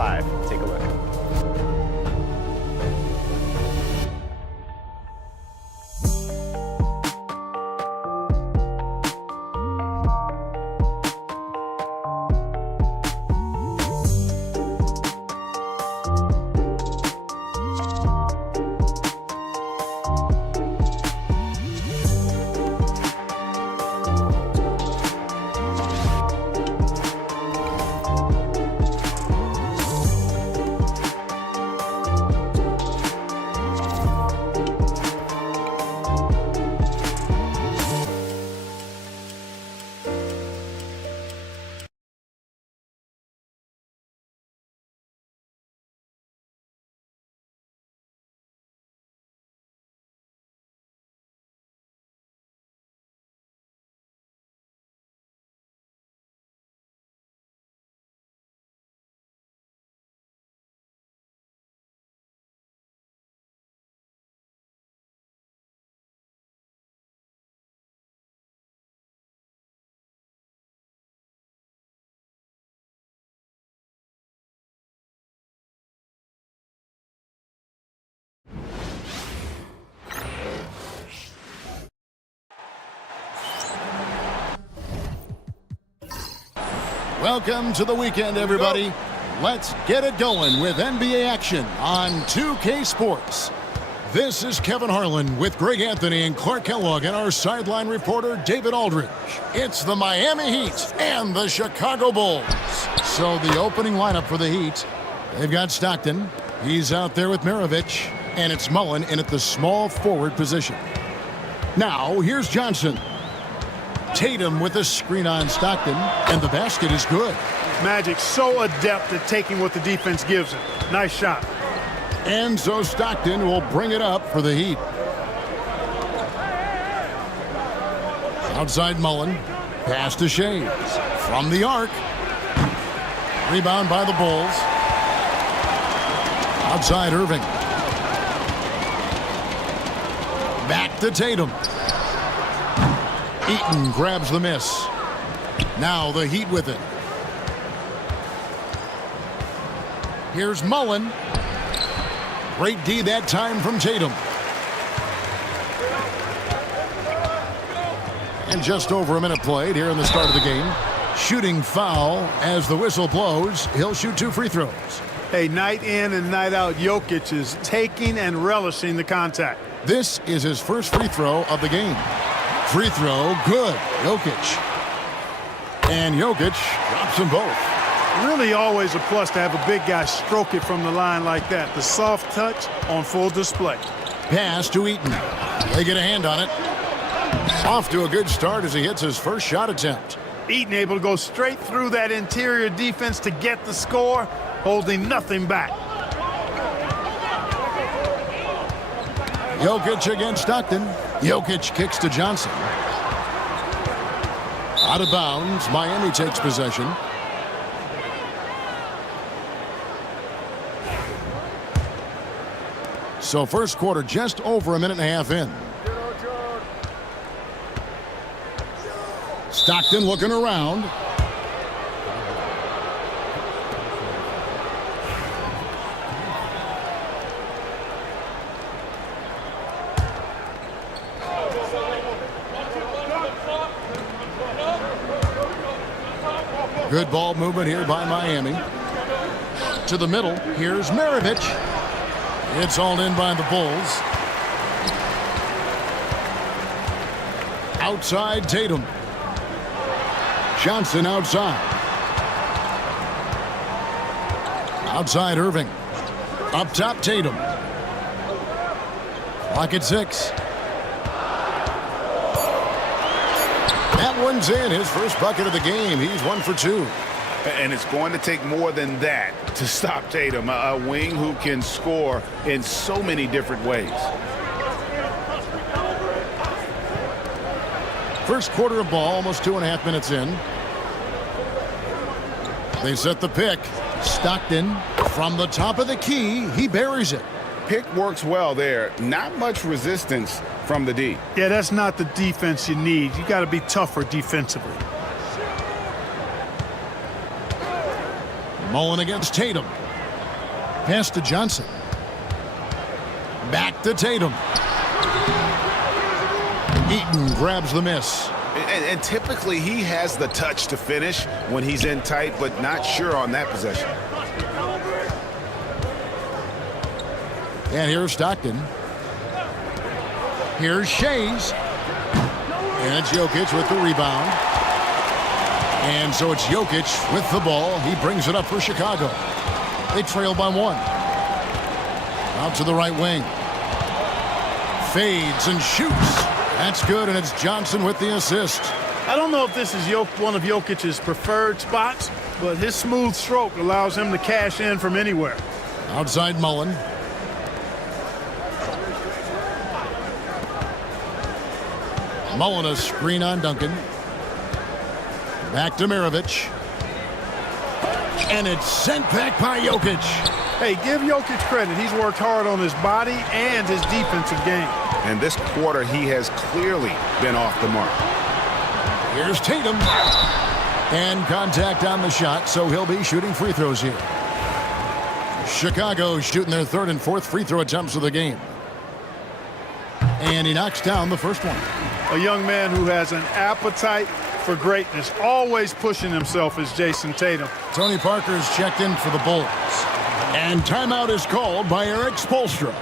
5. Take a look. Welcome to the weekend, everybody. Let's get it going with NBA action on 2K Sports. This is Kevin Harlan with Greg Anthony and Clark Kellogg and our sideline reporter, David Aldridge. It's the Miami Heat and the Chicago Bulls. So the opening lineup for the Heat, they've got Stockton. He's out there with Maravich, and it's Mullen in at the small forward position. Now, here's Johnson. Tatum with a screen on Stockton, and the basket is good. Magic so adept at taking what the defense gives him. Nice shot. And so Stockton will bring it up for the Heat. Outside Mullen. Pass to Shea. From the arc. Rebound by the Bulls. Outside Irving. Back to Tatum. Eaton grabs the miss. Now the Heat with it. Here's Mullen. Great D that time from Tatum. And just over a minute played here in the start of the game. Shooting foul as the whistle blows. He'll shoot 2 free throws. Hey, night in and night out, Jokic is taking and relishing the contact. This is his first free throw of the game. Free throw, good. Jokic. And Jokic drops them both. Really always a plus to have a big guy stroke it from the line like that. The soft touch on full display. Pass to Eaton. They get a hand on it. Off to a good start as he hits his first shot attempt. Eaton able to go straight through that interior defense to get the score, holding nothing back. Jokic against Stockton. Jokic kicks to Johnson. Out of bounds. Miami takes possession. So first quarter just over a minute and a half in. Stockton looking around. Good ball movement here by Miami. To the middle, here's Maravich. It's hauled in by the Bulls. Outside Tatum. Johnson outside. Outside Irving. Up top Tatum. Clock at 6. That one's in, his first bucket of the game. He's 1 for 2. And it's going to take more than that to stop Tatum, a wing who can score in so many different ways. First quarter of ball, almost 2.5 minutes in. They set the pick. Stockton from the top of the key. He buries it. Pick works well there. Not much resistance from the D. Yeah, that's not the defense you need. You got to be tougher defensively. Mullen against Tatum. Pass to Johnson. Back to Tatum. Eaton grabs the miss. And typically he has the touch to finish when he's in tight, but not sure on that possession. And here's Stockton. Here's Shays. And it's Jokic with the rebound. And so it's Jokic with the ball. He brings it up for Chicago. They trail by 1. Out to the right wing. Fades and shoots. That's good, and it's Johnson with the assist. I don't know if this is one of Jokic's preferred spots, but his smooth stroke allows him to cash in from anywhere. Outside Mullen. Mullen a screen on Duncan. Back to Mirovic. And it's sent back by Jokic. Hey, give Jokic credit. He's worked hard on his body and his defensive game. And this quarter, he has clearly been off the mark. Here's Tatum. And contact on the shot, so he'll be shooting free throws here. Chicago shooting their 3rd and 4th free throw attempts of the game. And he knocks down the first one. A young man who has an appetite for greatness, always pushing himself, is Jason Tatum. Tony Parker's checked in for the Bulls. And timeout is called by Eric Spoelstra.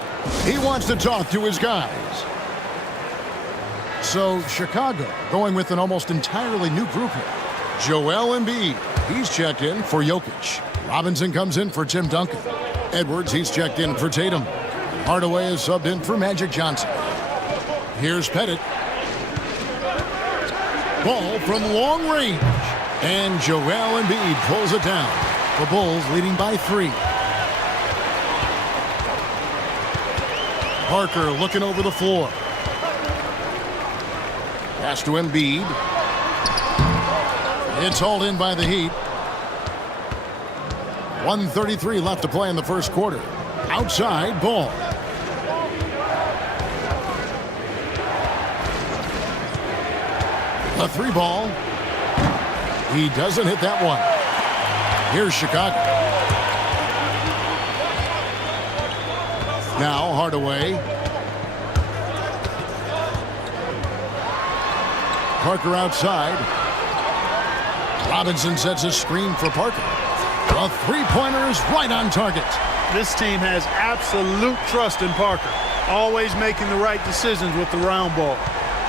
He wants to talk to his guys. So Chicago going with an almost entirely new group here. Joel Embiid, he's checked in for Jokic. Robinson comes in for Tim Duncan. Edwards, he's checked in for Tatum. Hardaway is subbed in for Magic Johnson. Here's Pettit. Ball from long range. And Joel Embiid pulls it down. The Bulls leading by 3. Parker looking over the floor. Pass to Embiid. It's hauled in by the Heat. 1:33 left to play in the first quarter. Outside, Ball. A 3 ball. He doesn't hit that one. Here's Chicago. Now Hardaway. Parker outside. Robinson sets a screen for Parker. A 3-pointer is right on target. This team has absolute trust in Parker, always making the right decisions with the round ball.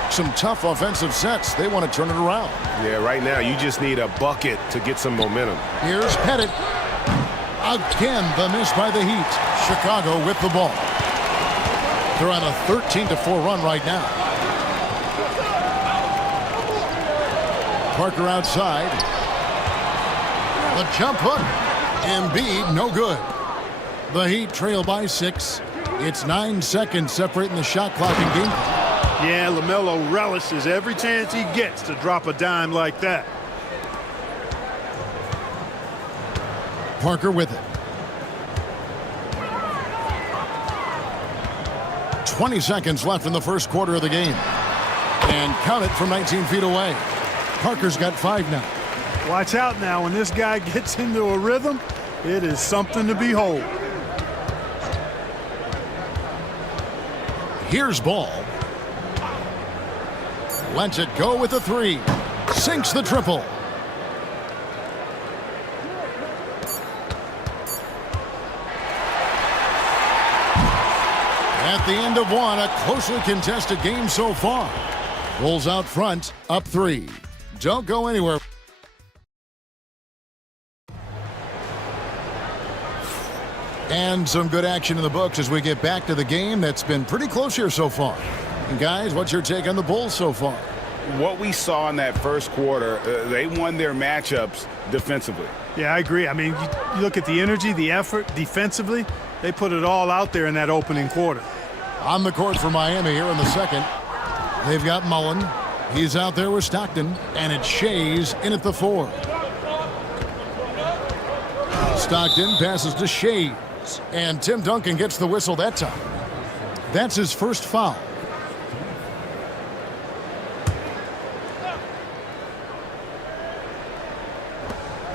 Some tough offensive sets. They want to turn it around. Yeah, right now you just need a bucket to get some momentum. Here's Pettit. Again, the miss by the Heat. Chicago with the ball. They're on a 13-4 run right now. Parker outside. The jump hook. Embiid, no good. The Heat trail by 6. It's 9 seconds separating the shot clock and game clock. Yeah, LaMelo relishes every chance he gets to drop a dime like that. Parker with it. 20 seconds left in the first quarter of the game. And count it from 19 feet away. Parker's got 5 now. Watch out now. When this guy gets into a rhythm, it is something to behold. Here's Ball. Lets it go with a 3. Sinks the triple. At the end of one, a closely contested game so far. Bulls out front, up 3. Don't go anywhere. And some good action in the books as we get back to the game that's been pretty close here so far. And guys, what's your take on the Bulls so far? What we saw in that first quarter, they won their matchups defensively. Yeah, I agree. I mean, you look at the energy, the effort defensively, they put it all out there in that opening quarter. On the court for Miami here in the second. They've got Mullen. He's out there with Stockton. And it's Shays in at the 4. Stockton passes to Shays. And Tim Duncan gets the whistle that time. That's his first foul.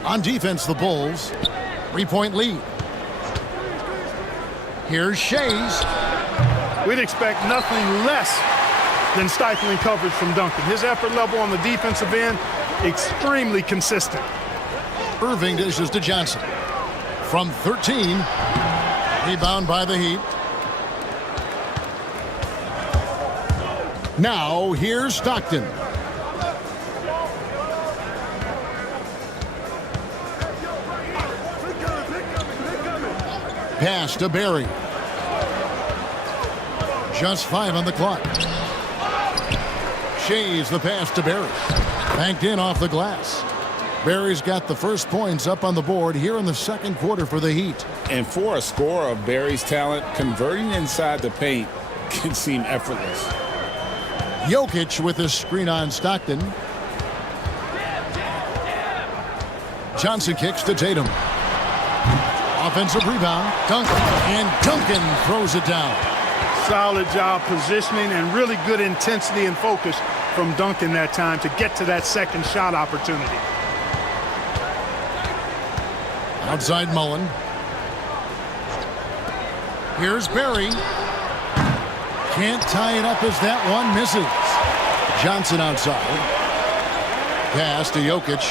On defense, the Bulls. 3-point lead. Here's Shays. We'd expect nothing less than stifling coverage from Duncan. His effort level on the defensive end, extremely consistent. Irving dishes to Johnson. From 13, rebound by the Heat. Now, here's Stockton. Pass to Barry. Just 5 on the clock. Shays the pass to Barry. Banked in off the glass. Barry's got the first points up on the board here in the second quarter for the Heat. And for a scorer of Barry's talent, converting inside the paint can seem effortless. Jokic with a screen on Stockton. Johnson kicks to Tatum. Offensive rebound. Duncan. And Duncan throws it down. Solid job positioning and really good intensity and focus from Duncan that time to get to that second shot opportunity. Outside Mullen. Here's Barry. Can't tie it up as that one misses. Johnson outside. Pass to Jokic.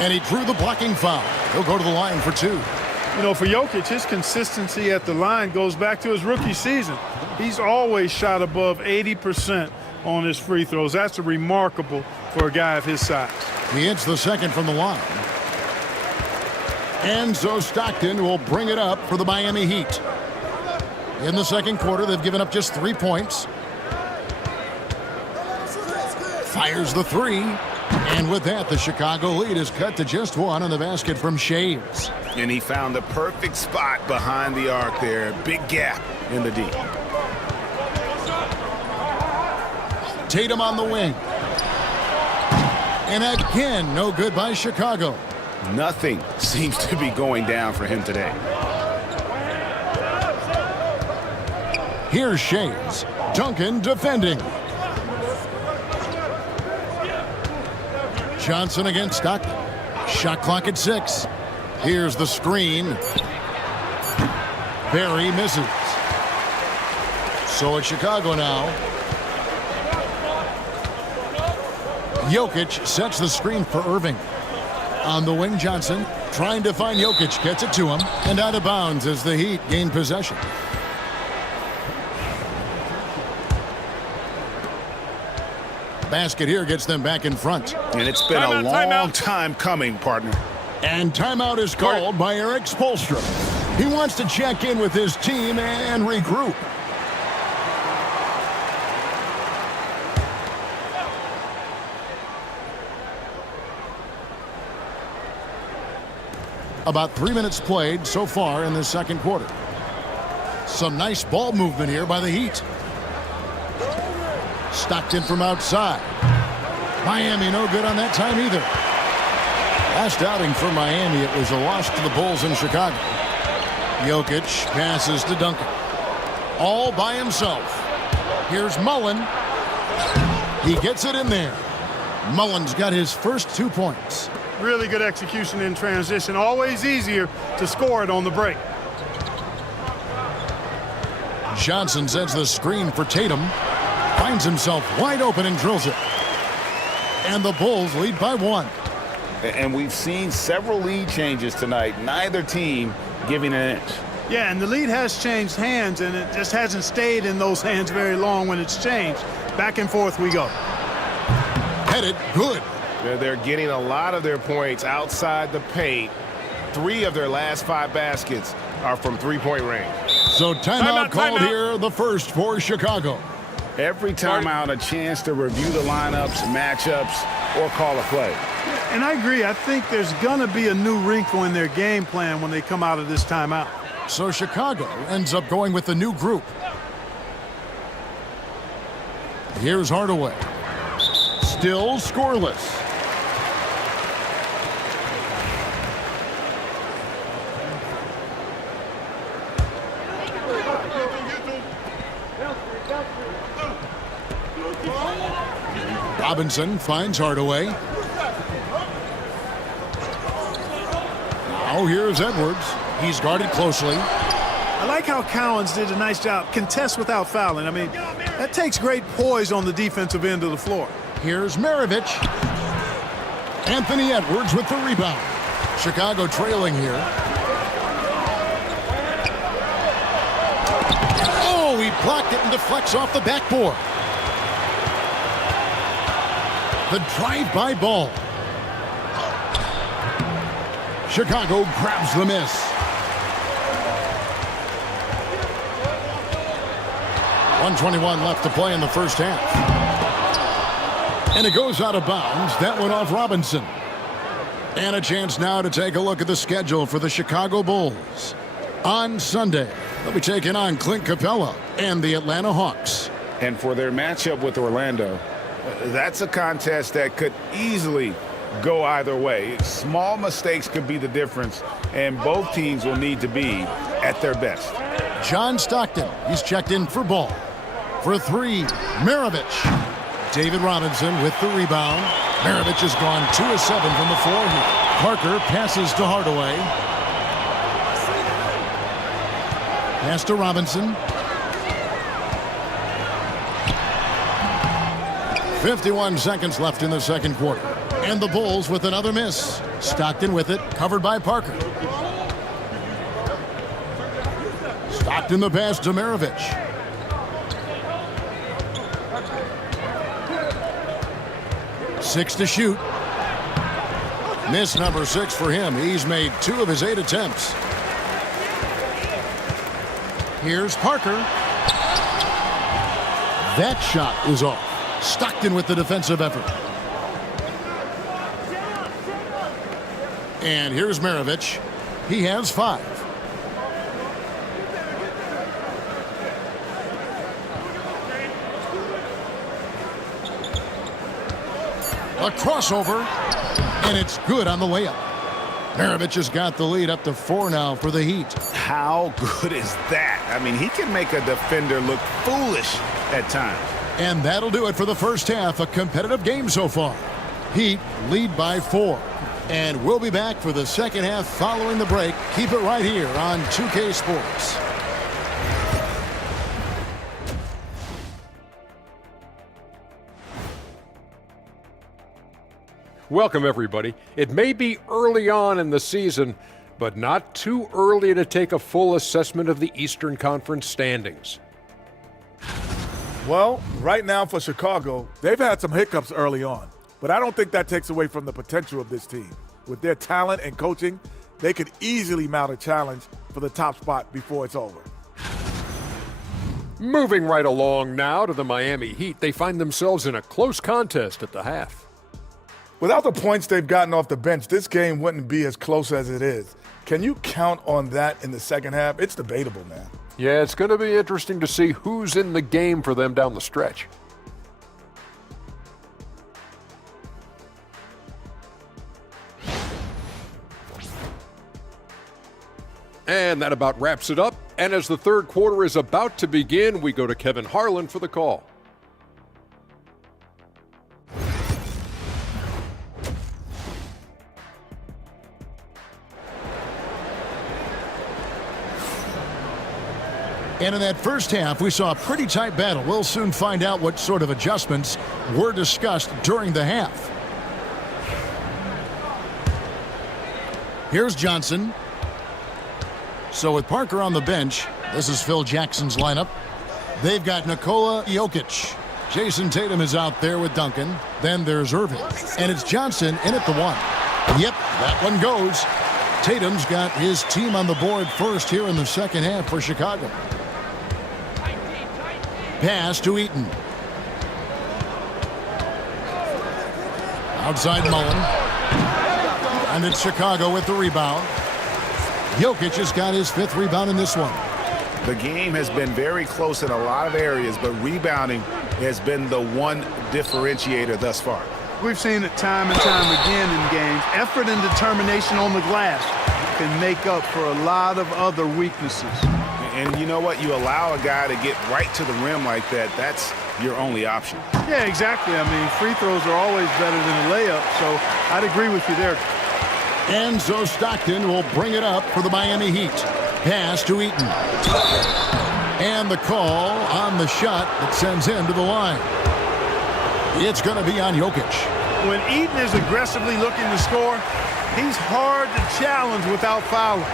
And he drew the blocking foul. He'll go to the line for 2. You know, for Jokic, his consistency at the line goes back to his rookie season. He's always shot above 80% on his free throws. That's remarkable for a guy of his size. He hits the second from the line. And so Stockton will bring it up for the Miami Heat. In the second quarter, they've given up just 3 points. Fires the 3. And with that, the Chicago lead is cut to just 1 on the basket from Shays. And he found the perfect spot behind the arc there. Big gap in the D. Tatum on the wing. And again, no good by Chicago. Nothing seems to be going down for him today. Here's Shays. Duncan defending. Johnson against Stockton. Shot clock at 6. Here's the screen. Barry misses. So it's Chicago now. Jokic sets the screen for Irving. On the wing, Johnson trying to find Jokic. Gets it to him. And out of bounds as the Heat gain possession. Basket here gets them back in front. And it's been a long time coming, partner. And timeout is called by Eric Spoelstra. He wants to check in with his team and regroup. About 3 minutes played so far in the second quarter. Some nice ball movement here by the Heat. Stockton from outside. Miami no good on that time either. Last outing for Miami, it was a loss to the Bulls in Chicago. Jokic passes to Duncan. All by himself. Here's Mullen. He gets it in there. Mullen's got his first 2 points. Really good execution in transition. Always easier to score it on the break. Johnson sets the screen for Tatum. Finds himself wide open and drills it. And the Bulls lead by 1. And we've seen several lead changes tonight. Neither team giving an inch. Yeah, and the lead has changed hands, and it just hasn't stayed in those hands very long when it's changed. Back and forth we go. Headed good. They're getting a lot of their points outside the paint. 3 of their last 5 baskets are from three-point range. So timeout called here, the first for Chicago. Every timeout, a chance to review the lineups, matchups, or call a play. And I agree. I think there's going to be a new wrinkle in their game plan when they come out of this timeout. So Chicago ends up going with the new group. Here's Hardaway. Still scoreless. Robinson finds Hardaway. Now here's Edwards. He's guarded closely. like how Cowens did a nice job. Contest without fouling. I mean, that takes great poise on the defensive end of the floor. Here's Maravich. Anthony Edwards with the rebound. Chicago trailing here. Oh, he blocked it and deflects off the backboard. The drive-by ball. Chicago grabs the miss. 1:21 left to play in the first half. And it goes out of bounds. That went off Robinson. And a chance now to take a look at the schedule for the Chicago Bulls. On Sunday, they'll be taking on Clint Capella and the Atlanta Hawks. And for their matchup with Orlando, that's a contest that could easily go either way. Small mistakes could be the difference, and both teams will need to be at their best. John Stockton, he's checked in for ball. For three, Maravich. David Robinson with the rebound. Maravich has gone 2 of 7 from the floor here. Parker passes to Hardaway. Pass to Robinson. 51 seconds left in the second quarter. And the Bulls with another miss. Stockton with it, covered by Parker. Stockton the pass to Maravich. Six to shoot. Miss number 6 for him. He's made 2 of his 8 attempts. Here's Parker. That shot is off. Stockton with the defensive effort. And here's Maravich. He has 5. A crossover, and it's good on the layup. Maravich has got the lead up to 4 now for the Heat. How good is that? I mean, he can make a defender look foolish at times. And that'll do it for the first half. A competitive game so far. Heat lead by 4. And we'll be back for the second half following the break. Keep it right here on 2K Sports. Welcome, everybody. It may be early on in the season, but not too early to take a full assessment of the Eastern Conference standings. Well, right now for Chicago, they've had some hiccups early on, but I don't think that takes away from the potential of this team. With their talent and coaching, they could easily mount a challenge for the top spot before it's over. Moving right along now to the Miami Heat, they find themselves in a close contest at the half. Without the points they've gotten off the bench, this game wouldn't be as close as it is. Can you count on that in the second half? It's debatable, man. Yeah, it's going to be interesting to see who's in the game for them down the stretch. And that about wraps it up. And as the third quarter is about to begin, we go to Kevin Harlan for the call. And in that first half, we saw a pretty tight battle. We'll soon find out what sort of adjustments were discussed during the half. Here's Johnson. So with Parker on the bench, this is Phil Jackson's lineup. They've got Nikola Jokic. Jason Tatum is out there with Duncan. Then there's Irving. And it's Johnson in at the 1. Yep, that one goes. Tatum's got his team on the board first here in the second half for Chicago. Pass to Eaton. Outside Mullen. And it's Chicago with the rebound. Jokic has got his 5th rebound in this one. The game has been very close in a lot of areas, but rebounding has been the one differentiator thus far. We've seen it time and time again in games. Effort and determination on the glass can make up for a lot of other weaknesses. And you know what? You allow a guy to get right to the rim like that, that's your only option. Yeah, exactly. I mean, free throws are always better than a layup, so I'd agree with you there. And so Stockton will bring it up for the Miami Heat. Pass to Eaton. And the call on the shot that sends him to the line. It's going to be on Jokic. When Eaton is aggressively looking to score, he's hard to challenge without fouling.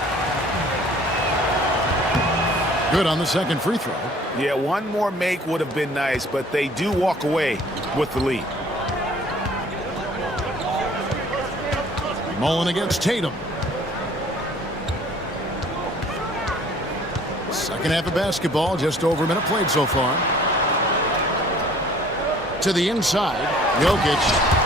Good on the second free throw. Yeah, one more make would have been nice, but they do walk away with the lead. Mullen against Tatum. Second half of basketball, just over a minute played so far. To the inside, Jokic,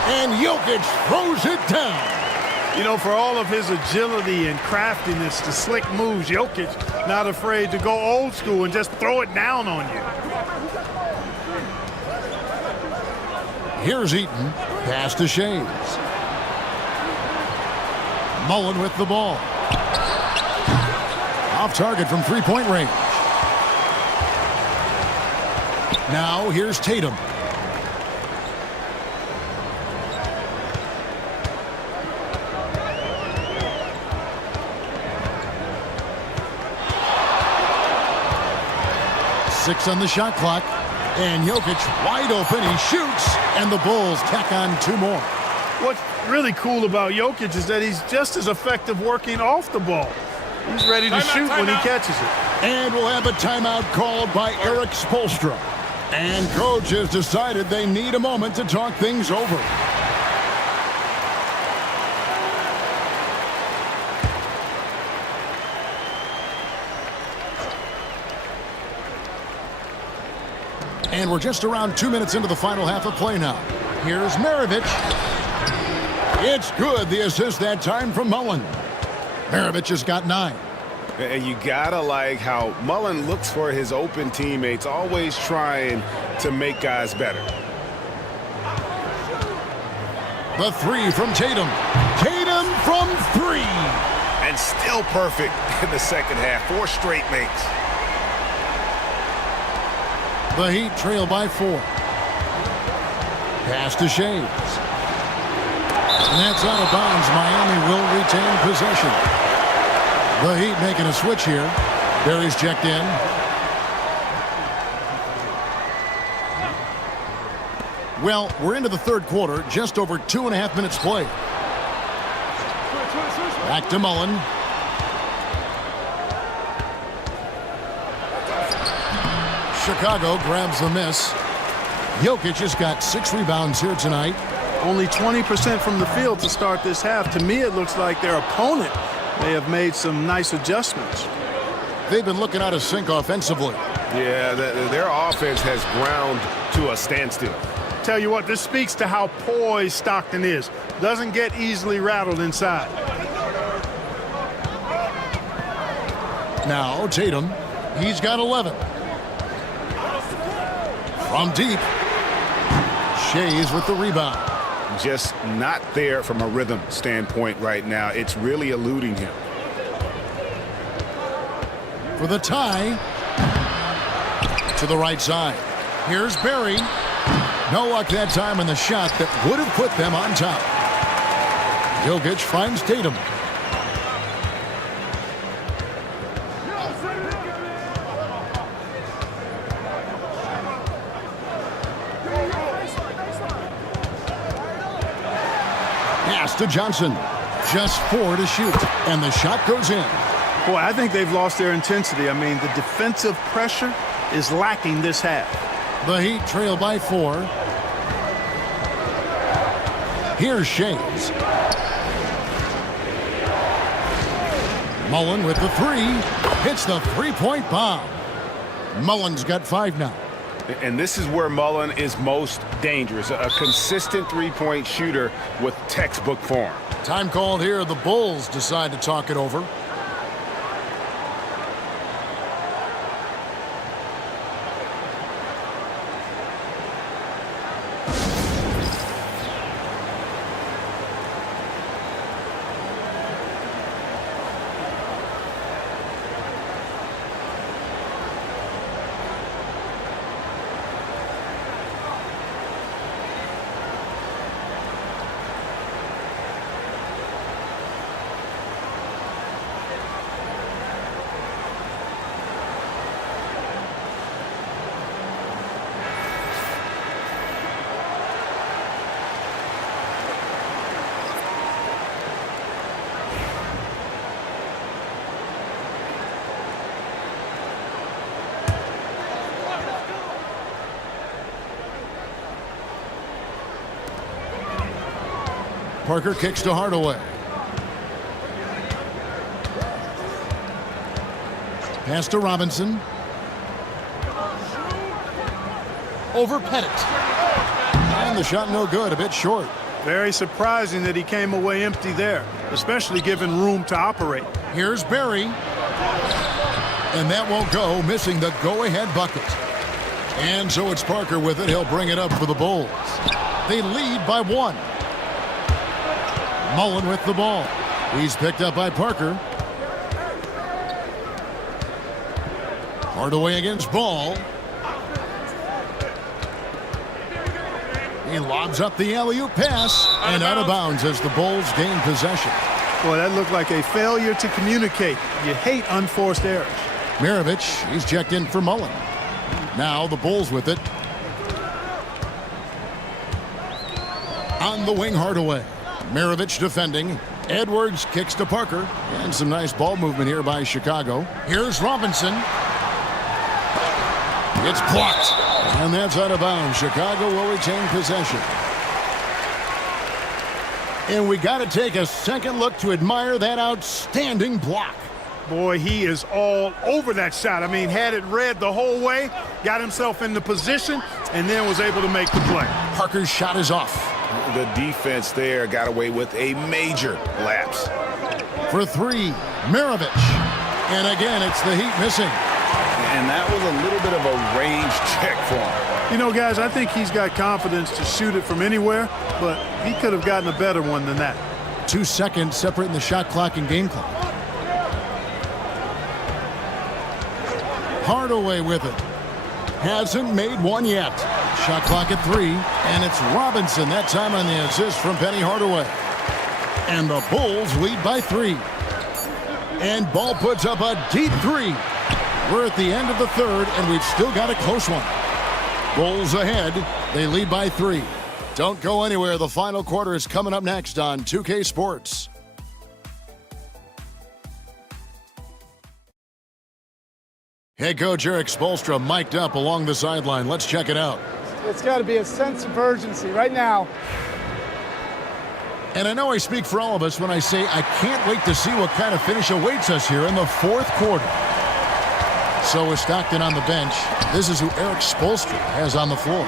and Jokic throws it down. You know, for all of his agility and craftiness, the slick moves, Jokic not afraid to go old school and just throw it down on you. Here's Eaton, pass to Shays. Mullen with the ball. Off target from three-point range. Now here's Tatum. Six on the shot clock. And Jokic wide open. He shoots. And the Bulls tack on two more. What's really cool about Jokic is that he's just as effective working off the ball. He's ready to shoot when he catches it. And we'll have a timeout called by Eric Spoelstra. And coach has decided they need a moment to talk things over. And we're just around 2 minutes into the final half of play now. Here's Maravich. It's good. The assist that time from Mullen. Maravich has got 9. And you gotta like how Mullen looks for his open teammates, always trying to make guys better. The three from Tatum. Tatum from 3. And still perfect in the second half. 4 straight makes. The Heat trail by 4. Pass to Shays. And that's out of bounds. Miami will retain possession. The Heat making a switch here. Barry's checked in. Well, we're into the third quarter. Just over 2.5 minutes played. Back to Mullen. Chicago grabs the miss. Jokic has got 6 rebounds here tonight. Only 20% from the field to start this half. To me, it looks like their opponent may have made some nice adjustments. They've been looking out of sync offensively. Yeah, their offense has ground to a standstill. Tell you what, this speaks to how poised Stockton is. Doesn't get easily rattled inside. Now Tatum, he's got 11. From deep, Shays with the rebound. Just not there from a rhythm standpoint right now. It's really eluding him. For the tie, to the right side. Here's Barry. No luck that time in the shot that would have put them on top. Jokic finds Tatum. Pass to Johnson. Just 4 to shoot. And the shot goes in. Boy, I think they've lost their intensity. I mean, the defensive pressure is lacking this half. The Heat trail by 4. Here's Shays. Mullen with the 3. Hits the three-point bomb. Mullen's got 5 now. And this is where Mullen is most dangerous. A consistent three-point shooter with textbook form. Time called here. The Bulls decide to talk it over. Parker kicks to Hardaway. Pass to Robinson. Over Pettit. And the shot no good, a bit short. Very surprising that he came away empty there, especially given room to operate. Here's Barry. And that won't go, missing the go-ahead bucket. And so it's Parker with it. He'll bring it up for the Bulls. They lead by 1. Mullen with the ball. He's picked up by Parker. Hardaway against Ball. He lobs up the alley-oop pass and out of bounds as the Bulls gain possession. Boy, that looked like a failure to communicate. You hate unforced errors. Maravich, he's checked in for Mullen. Now the Bulls with it. On the wing, Hardaway. Maravich defending. Edwards kicks to Parker. And some nice ball movement here by Chicago. Here's Robinson. It's blocked. And that's out of bounds. Chicago will retain possession. And we got to take a second look to admire that outstanding block. Boy, he is all over that shot. I mean, had it read the whole way, got himself in the position, and then was able to make the play. Parker's shot is off. The defense there got away with a major lapse. For 3, Maravich. And again, it's the Heat missing. And that was a little bit of a range check for him. You know, guys, I think he's got confidence to shoot it from anywhere, but he could have gotten a better one than that. 2 seconds separating the shot clock and game clock. Hardaway with it. Hasn't made one yet. Shot clock at 3, and it's Robinson that time on the assist from Penny Hardaway. And the Bulls lead by 3. And Ball puts up a deep 3. We're at the end of the third, and we've still got a close one. Bulls ahead. They lead by 3. Don't go anywhere. The final quarter is coming up next on 2K Sports. Head coach Eric Spoelstra mic'd up along the sideline. Let's check it out. It's got to be a sense of urgency right now. And I know I speak for all of us when I say I can't wait to see what kind of finish awaits us here in the fourth quarter. So with Stockton on the bench, this is who Eric Spoelstra has on the floor.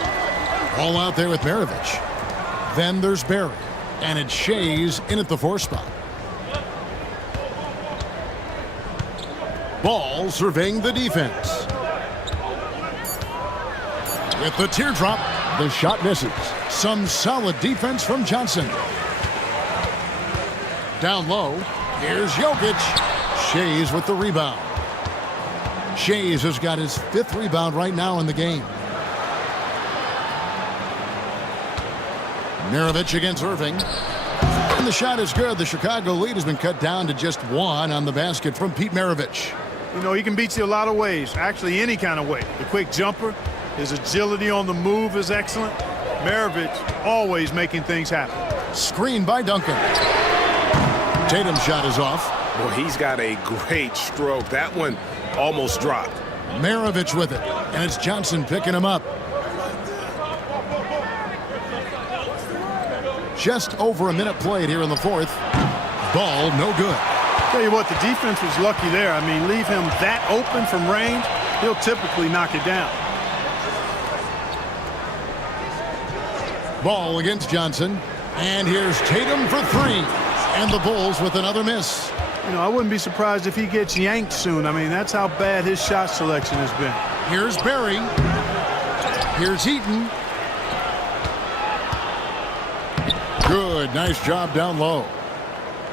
All out there with Maravich. Then there's Barry. And it's Shays in at the 4 spot. Ball surveying the defense. With the teardrop, the shot misses. Some solid defense from Johnson. Down low, here's Jokic. Shays with the rebound. Shays has got his 5th rebound right now in the game. Maravich against Irving. And the shot is good. The Chicago lead has been cut down to just 1 on the basket from Pete Maravich. You know, he can beat you a lot of ways, actually any kind of way. The quick jumper, his agility on the move is excellent. Maravich always making things happen. Screen by Duncan. Tatum's shot is off. Well, he's got a great stroke. That one almost dropped. Maravich with it, and it's Johnson picking him up. Just over a minute played here in the fourth. Ball no good. Tell you what, the defense was lucky there. I mean, leave him that open from range, he'll typically knock it down. Ball against Johnson. And here's Tatum for 3. And the Bulls with another miss. You know, I wouldn't be surprised if he gets yanked soon. I mean, that's how bad his shot selection has been. Here's Barry. Here's Heaton. Good, nice job down low.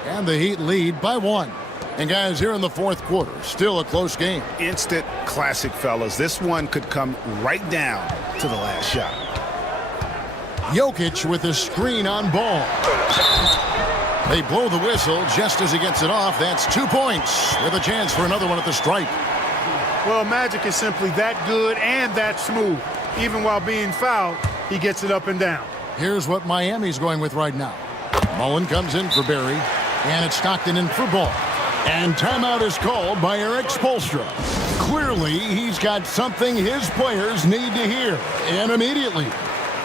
And the Heat lead by 1. And guys, here in the fourth quarter, still a close game. Instant classic, fellas. This one could come right down to the last shot. Jokic with a screen on Ball. They blow the whistle just as he gets it off. That's 2 points with a chance for another one at the stripe. Well, Magic is simply that good and that smooth. Even while being fouled, he gets it up and down. Here's what Miami's going with right now. Mullen comes in for Barry, and it's Stockton in for Ball. And timeout is called by Eric Spoelstra. Clearly, he's got something his players need to hear, and immediately.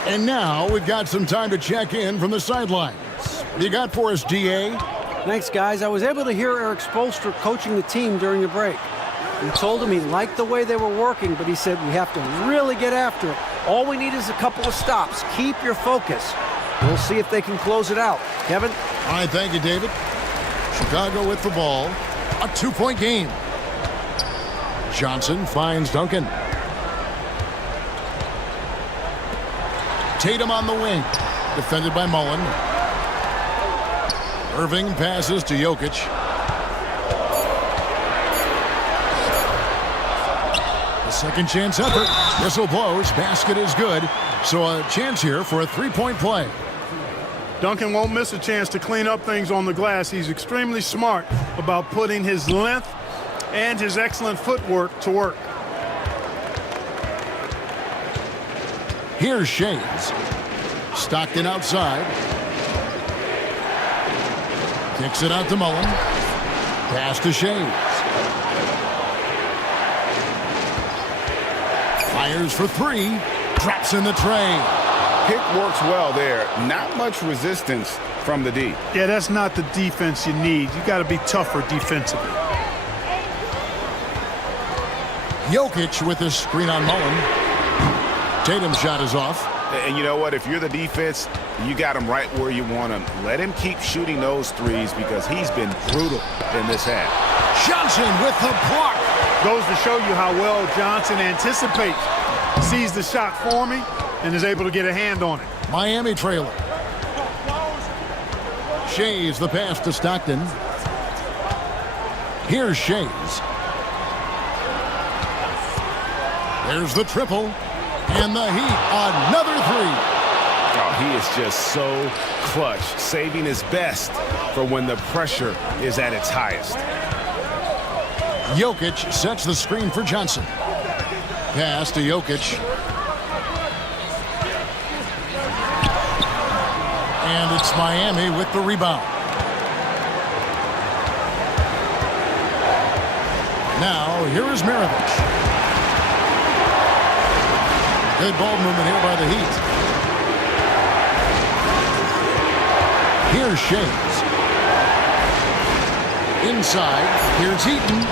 And now we've got some time to check in from the sidelines. you got for us, D.A.? Thanks, guys. I was able to hear Eric Spoelstra coaching the team during the break. He told him he liked the way they were working, but he said we have to really get after it. All we need is a couple of stops. Keep your focus. We'll see if they can close it out. Kevin? All right, thank you, David. Chicago with the ball. A 2-point game. Johnson finds Duncan. Tatum on the wing. Defended by Mullen. Irving passes to Jokic. A second chance effort. Whistle blows. Basket is good. So a chance here for a 3-point play. Duncan won't miss a chance to clean up things on the glass. He's extremely smart about putting his length and his excellent footwork to work. Here's Shays. Stockton outside. Kicks it out to Mullen. Pass to Shays. Fires for three. Drops in the tray. Pick works well there. Not much resistance from the D. Yeah, that's not the defense you need. You got to be tougher defensively. Jokic with a screen on Mullen. Tatum's shot is off. And you know what? If you're the defense, you got him right where you want him. Let him keep shooting those threes because he's been brutal in this half. Johnson with the block. Goes to show you how well Johnson anticipates. Sees the shot forming and is able to get a hand on it. Miami trailer. Shays the pass to Stockton. Here's Shays. There's the triple. And the Heat, another three. Oh, he is just so clutch, saving his best for when the pressure is at its highest. Jokic sets the screen for Johnson. Pass to Jokic. And it's Miami with the rebound. Now, here is Maravich. Good ball movement here by the Heat. Here's Shays. Inside, here's Heaton.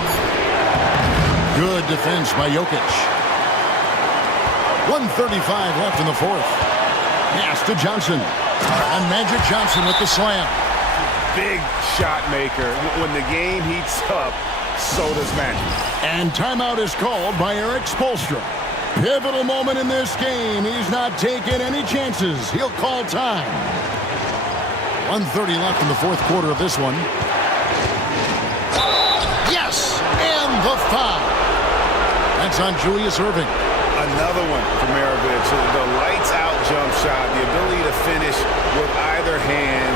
Good defense by Jokic. 1:35 left in the fourth. Pass to Johnson. And Magic Johnson with the slam. Big shot maker. When the game heats up, so does Magic. And timeout is called by Eric Spoelstra. Pivotal moment in this game. He's not taking any chances. He'll call time. 1:30 left in the fourth quarter of this one. Yes! And the foul. That's on Julius Irving. Another one for Maravich. The lights-out jump shot, the ability to finish with either hand.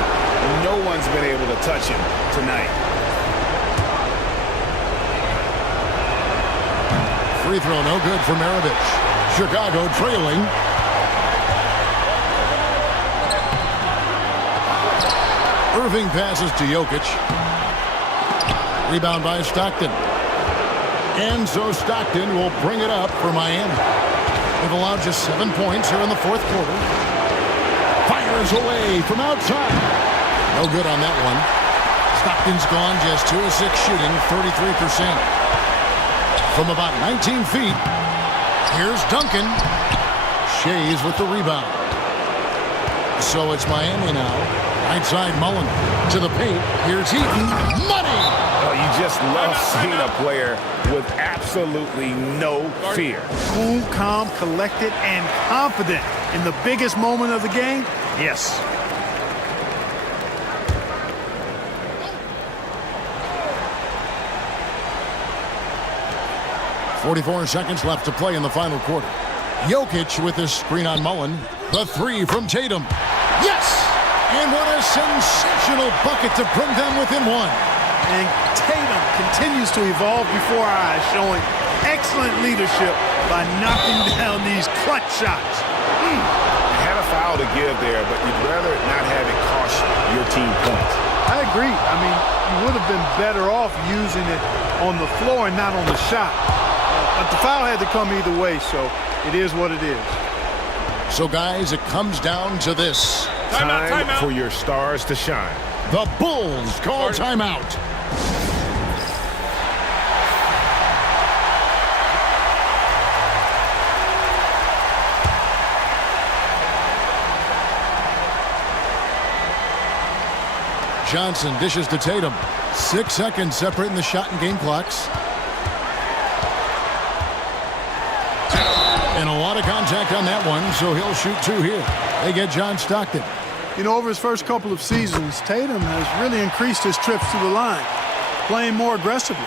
No one's been able to touch him tonight. Free throw no good for Maravich. Chicago trailing. Irving passes to Jokic. Rebound by Stockton. And so Stockton will bring it up for Miami. They've allowed just 7 points here in the fourth quarter. Fires away from outside. No good on that one. Stockton's gone just 2 of 6 shooting, 33%. From about 19 feet, here's Duncan. Shays with the rebound. So it's Miami now. Right side Mullen to the paint. Here's Heaton. Money! Oh, you just love seeing a player with absolutely no fear. Cool, calm, collected, and confident in the biggest moment of the game. Yes. .44 seconds left to play in the final quarter. Jokic with his screen on Mullen. The three from Tatum. Yes! And what a sensational bucket to bring them within one. And Tatum continues to evolve before our eyes, showing excellent leadership by knocking down these clutch shots. You had a foul to give there, but you'd rather not have it cost your team points. I agree. I mean, you would have been better off using it on the floor and not on the shot. But the foul had to come either way, so it is what it is. So, guys, it comes down to this. Time for your stars to shine. The Bulls call timeout. Johnson dishes to Tatum. 6 seconds separating the shot and game clocks. And a lot of contact on that one, so he'll shoot 2 here. They get John Stockton. You know, over his first couple of seasons, Tatum has really increased his trips to the line, playing more aggressively.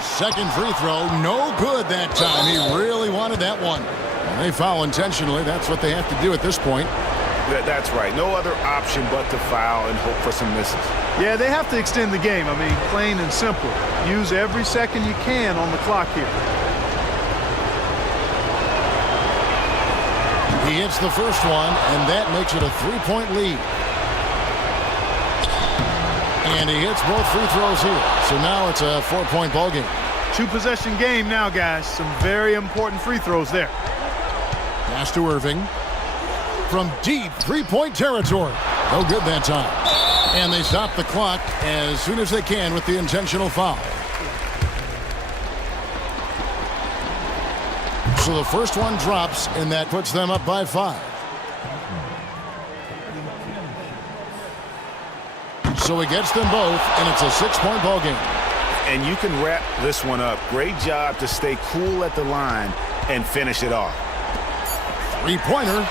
Second free throw, no good that time. He really wanted that one. And they foul intentionally. That's what they have to do at this point. That's right. No other option but to foul and hope for some misses. Yeah, they have to extend the game. I mean, plain and simple. Use every second you can on the clock here. He hits the first one, and that makes it a 3-point lead. And he hits both free throws here. So now it's a 4-point ball game. 2-possession game now, guys. Some very important free throws there. Pass to Irving. From deep 3-point territory. No good that time. And they stop the clock as soon as they can with the intentional foul. So the first one drops, and that puts them up by 5. So he gets them both, and it's a 6-point ball game. And you can wrap this one up. Great job to stay cool at the line and finish it off. 3-pointer.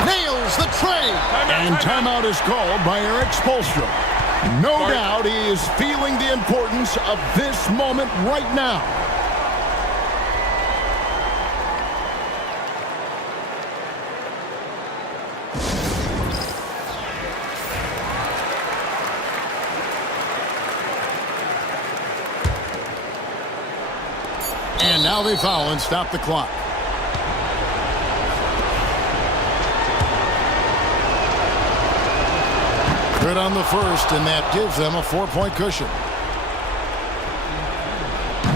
Nails the tray. And timeout is called by Eric Spoelstra. No doubt he is feeling the importance of this moment right now. And now they foul and stop the clock. Good on the first, and that gives them a 4-point cushion.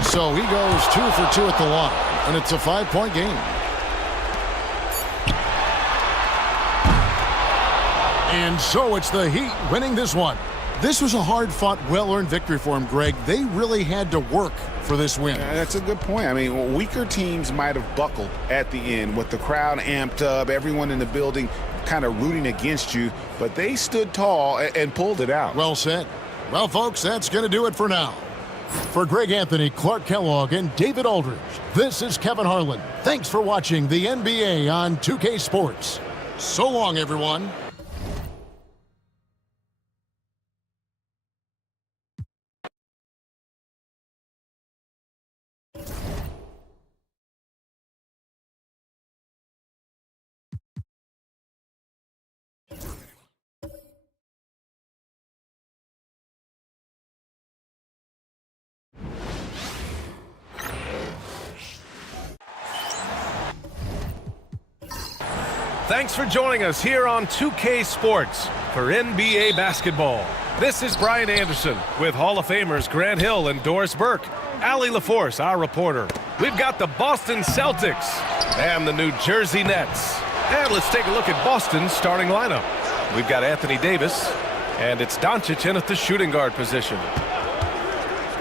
So he goes 2 for 2 at the line, and it's a 5-point game. And so it's the Heat winning this one. This was a hard-fought, well-earned victory for him, Greg. They really had to work for this win. That's a good point. I mean, weaker teams might have buckled at the end with the crowd amped up, everyone in the building kind of rooting against you, but they stood tall and pulled it out. Well said. Well, folks, that's going to do it for now. For Greg Anthony, Clark Kellogg, and David Aldridge, this is Kevin Harlan. Thanks for watching the NBA on 2K Sports. So long, everyone. Thanks for joining us here on 2K Sports for NBA basketball. This is Brian Anderson with Hall of Famers Grant Hill and Doris Burke. Allie LaForce, our reporter. We've got the Boston Celtics and the New Jersey Nets. And let's take a look at Boston's starting lineup. We've got Anthony Davis, and it's Doncic in at the shooting guard position.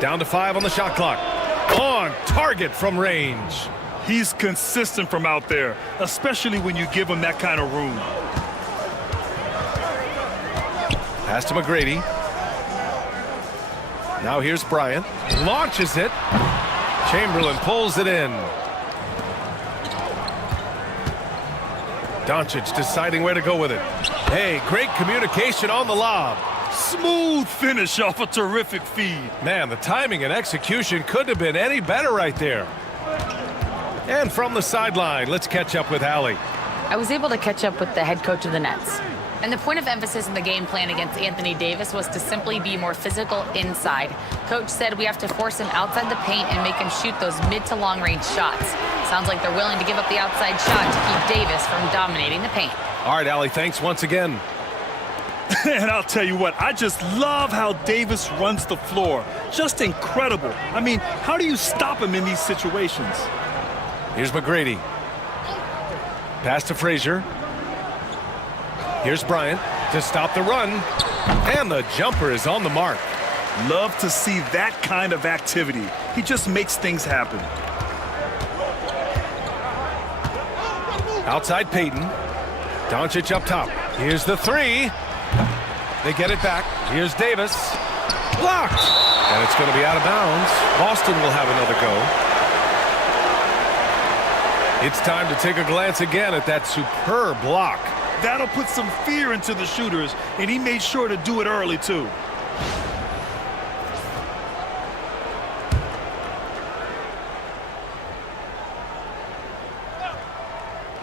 Down to 5 on the shot clock. On target from range. He's consistent from out there, especially when you give him that kind of room. Pass to McGrady. Now here's Bryant. Launches it. Chamberlain pulls it in. Doncic deciding where to go with it. Hey, great communication on the lob. Smooth finish off a terrific feed. Man, the timing and execution couldn't have been any better right there. And from the sideline, let's catch up with Allie. I was able to catch up with the head coach of the Nets. And the point of emphasis in the game plan against Anthony Davis was to simply be more physical inside. Coach said we have to force him outside the paint and make him shoot those mid to long range shots. Sounds like they're willing to give up the outside shot to keep Davis from dominating the paint. All right, Allie, thanks once again. And I'll tell you what, I just love how Davis runs the floor. Just incredible. I mean, how do you stop him in these situations? Here's McGrady. Pass to Frazier. Here's Bryant to stop the run. And the jumper is on the mark. Love to see that kind of activity. He just makes things happen. Outside Payton. Doncic up top. Here's the three. They get it back. Here's Davis. Blocked. And it's going to be out of bounds. Boston will have another go. It's time to take a glance again at that superb block. That'll put some fear into the shooters, and he made sure to do it early, too.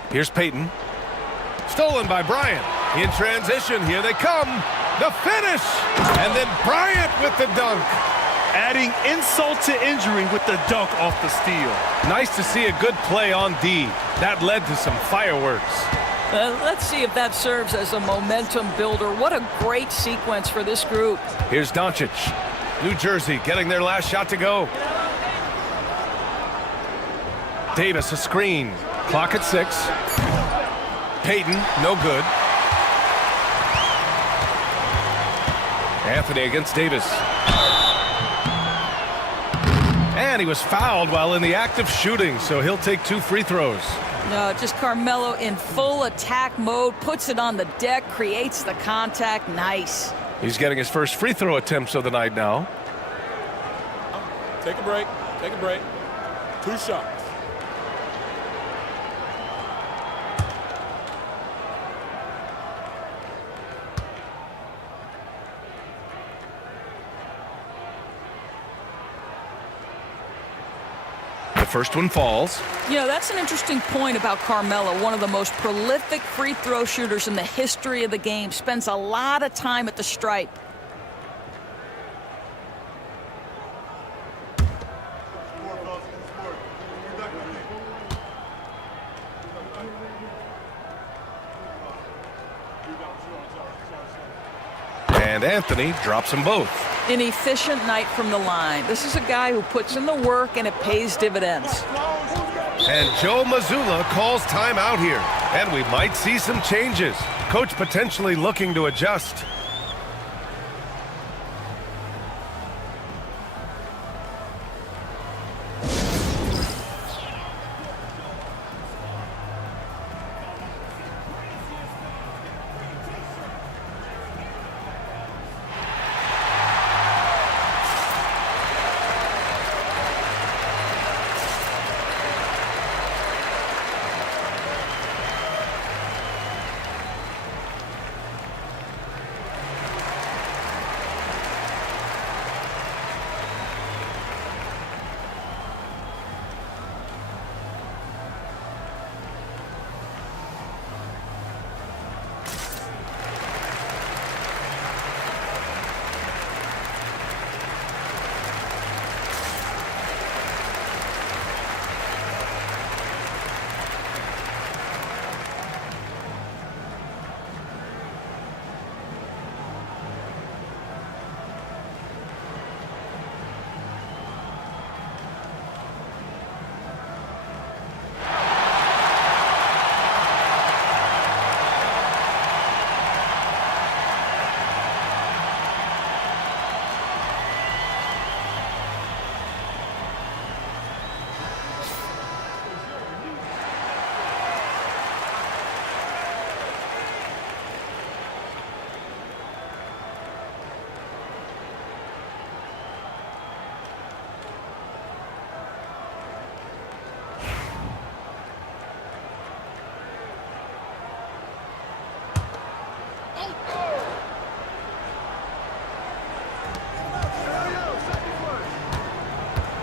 Here's Payton. Stolen by Bryant. In transition, here they come. The finish! And then Bryant with the dunk. Adding insult to injury with the dunk off the steal. Nice to see a good play on D. That led to some fireworks. Let's see if that serves as a momentum builder. What a great sequence for this group. Here's Doncic. New Jersey getting their last shot to go. Davis, a screen. Clock at 6. Payton, no good. Anthony against Davis. And he was fouled while in the act of shooting, so he'll take 2 free throws. No, just Carmelo in full attack mode, puts it on the deck, creates the contact. Nice. He's getting his first free throw attempts of the night now. Take a break. Take a break. 2 shots. First one falls. You know, that's an interesting point about Carmelo, one of the most prolific free throw shooters in the history of the game. Spends a lot of time at the stripe. And Anthony drops them both. An efficient night from the line. This is a guy who puts in the work and it pays dividends. And Joe Mazzulla calls timeout here. And we might see some changes. Coach potentially looking to adjust.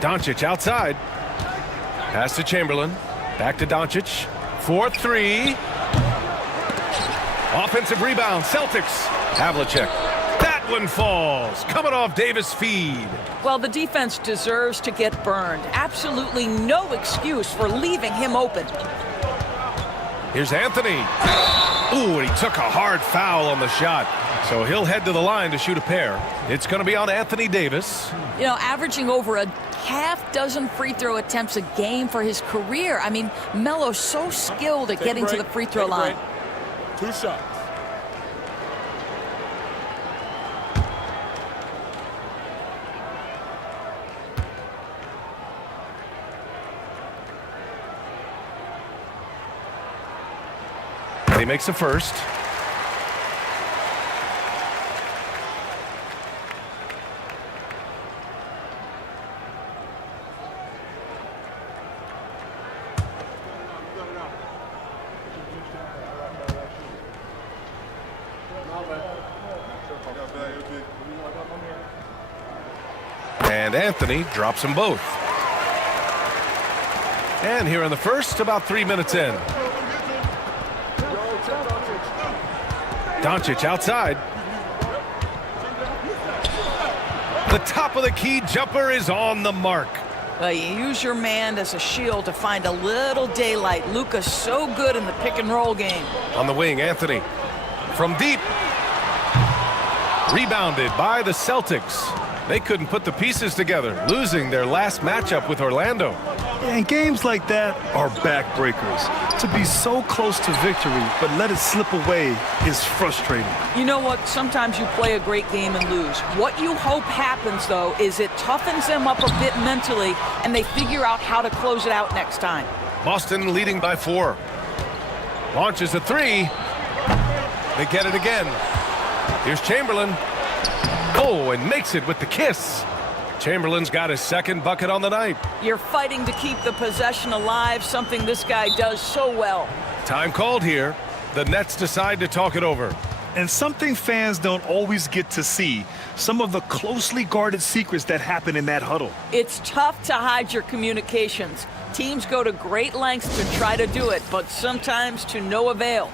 Doncic outside. Pass to Chamberlain. Back to Doncic. 4-3. Offensive rebound. Celtics. Havlicek. That one falls. Coming off Davis' feed. Well, the defense deserves to get burned. Absolutely no excuse for leaving him open. Here's Anthony. Ooh, and he took a hard foul on the shot. So he'll head to the line to shoot a pair. It's going to be on Anthony Davis. You know, averaging over a half dozen free throw attempts a game for his career. I mean, Melo's so skilled at getting to the free throw line. 2 shots. And he makes the first. And Anthony drops them both. And here in the first, about 3 minutes in. Doncic outside. The top of the key jumper is on the mark. Well, you use your man as a shield to find a little daylight. Luka's so good in the pick and roll game. On the wing, Anthony. From deep. Rebounded by the Celtics. They couldn't put the pieces together, losing their last matchup with Orlando. And games like that are backbreakers. To be so close to victory, but let it slip away is frustrating. You know what? Sometimes you play a great game and lose. What you hope happens, though, is it toughens them up a bit mentally, and they figure out how to close it out next time. Boston leading by 4. Launches a 3. They get it again. Here's Chamberlain. Oh, and makes it with the kiss. Chamberlain's got his second bucket on the night. You're fighting to keep the possession alive, something this guy does so well. Time called here. The Nets decide to talk it over. And something fans don't always get to see, some of the closely guarded secrets that happen in that huddle. It's tough to hide your communications. Teams go to great lengths to try to do it, but sometimes to no avail.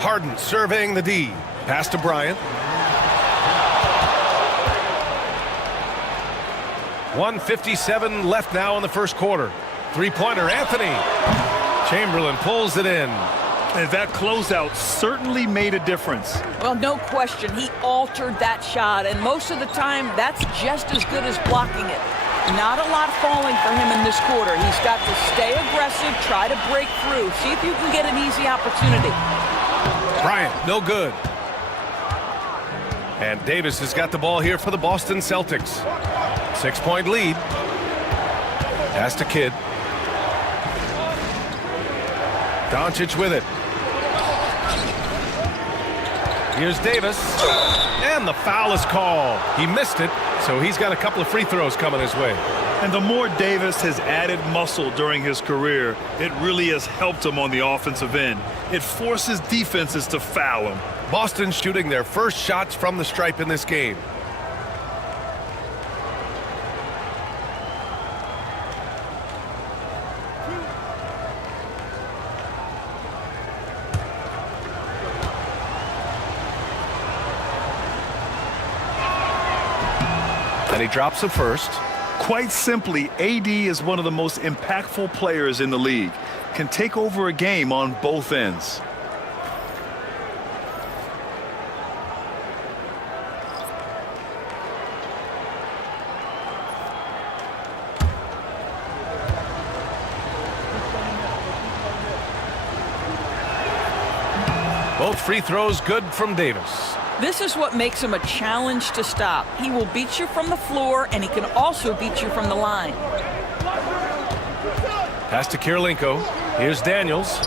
Harden surveying the D. Pass to Bryant. 1:57 left now in the first quarter. Three-pointer, Anthony. Chamberlain pulls it in. And that closeout certainly made a difference. Well, no question. He altered that shot, and most of the time, that's just as good as blocking it. Not a lot falling for him in this quarter. He's got to stay aggressive, try to break through. See if you can get an easy opportunity. Bryant, no good. And Davis has got the ball here for the Boston Celtics. 6-point lead. Pass to Kidd. Doncic with it. Here's Davis. And the foul is called. He missed it, so he's got a couple of free throws coming his way. And the more Davis has added muscle during his career, it really has helped him on the offensive end. It forces defenses to foul him. Boston shooting their first shots from the stripe in this game. And he drops the first. Quite simply, AD is one of the most impactful players in the league. Can take over a game on both ends. Both free throws good from Davis. This is what makes him a challenge to stop. He will beat you from the floor, and he can also beat you from the line. Pass to Kirilenko. Here's Daniels.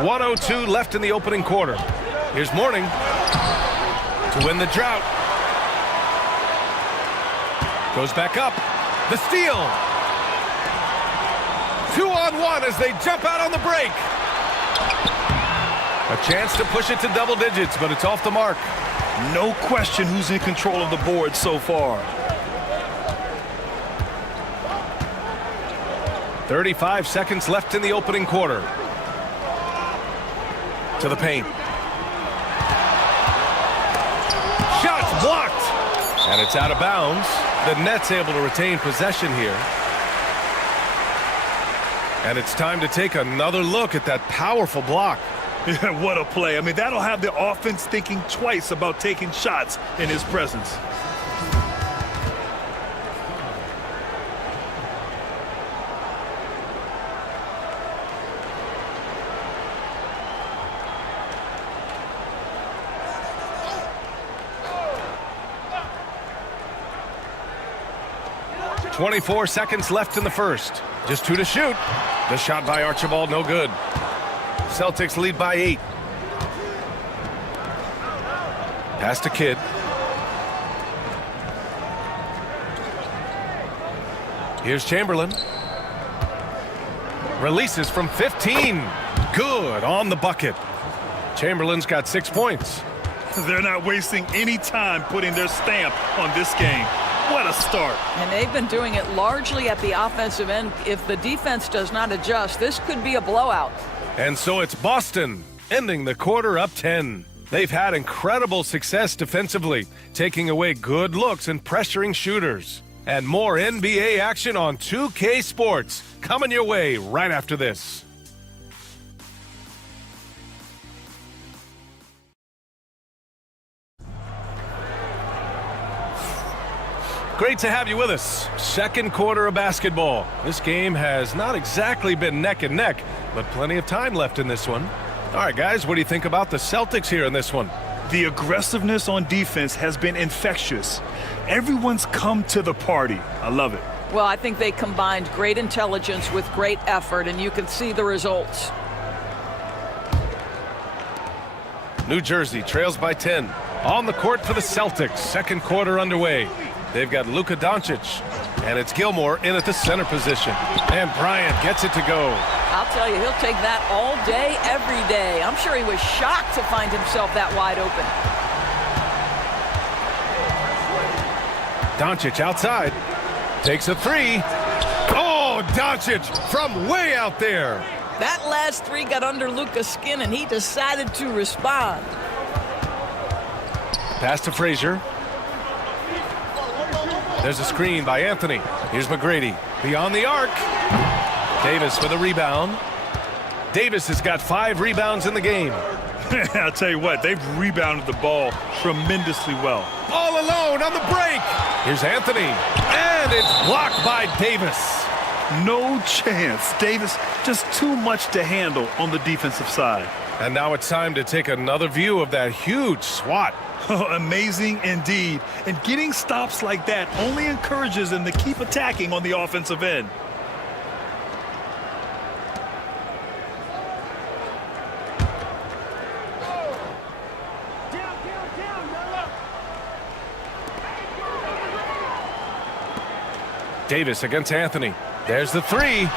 1:02 left in the opening quarter. Here's Mourning to win the drought. Goes back up. The steal. 2-on-1 as they jump out on the break. A chance to push it to double digits, but it's off the mark. No question who's in control of the board so far. 35 seconds left in the opening quarter. To the paint. Shots blocked. And it's out of bounds. The Nets able to retain possession here. And it's time to take another look at that powerful block. Yeah, what a play. I mean, that'll have the offense thinking twice about taking shots in his presence. .24 seconds left in the first. Just 2 to shoot. The shot by Archibald, no good. Celtics lead by 8. Pass to Kidd. Here's Chamberlain. Releases from 15. Good on the bucket. Chamberlain's got 6 points. They're not wasting any time putting their stamp on this game. What a start. And they've been doing it largely at the offensive end. If the defense does not adjust, this could be a blowout. And so it's Boston ending the quarter up 10. They've had incredible success defensively, taking away good looks and pressuring shooters. And more NBA action on 2K Sports coming your way right after this. Great to have you with us. Second quarter of basketball. This game has not exactly been neck and neck, but plenty of time left in this one. All right, guys, what do you think about the Celtics here in this one? The aggressiveness on defense has been infectious. Everyone's come to the party. I love it. Well, I think they combined great intelligence with great effort, and you can see the results. New Jersey trails by 10. On the court for the Celtics. Second quarter underway. They've got Luka Doncic, and it's Gilmore in at the center position. And Bryant gets it to go. I'll tell you, he'll take that all day, every day. I'm sure he was shocked to find himself that wide open. Doncic outside. Takes a 3. Oh, Doncic from way out there. That last 3 got under Luka's skin, and he decided to respond. Pass to Frazier. There's a screen by Anthony. Here's McGrady. Beyond the arc. Davis for the rebound. Davis has got 5 rebounds in the game. I'll tell you what, they've rebounded the ball tremendously well. All alone on the break. Here's Anthony. And it's blocked by Davis. No chance. Davis just too much to handle on the defensive side. And now it's time to take another view of that huge swat. Amazing indeed. And getting stops like that only encourages them to keep attacking on the offensive end. Davis against Anthony. There's the 3.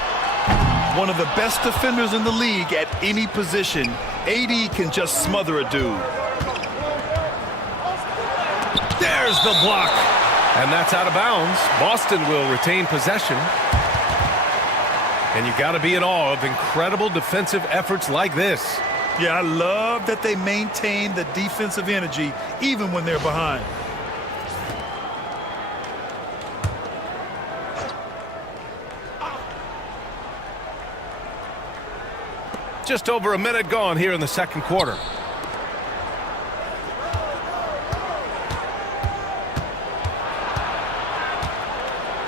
One of the best defenders in the league at any position. AD can just smother a dude. There's the block. And that's out of bounds. Boston will retain possession. And you got to be in awe of incredible defensive efforts like this. Yeah, I love that they maintain the defensive energy even when they're behind. Just over a minute gone here in the second quarter.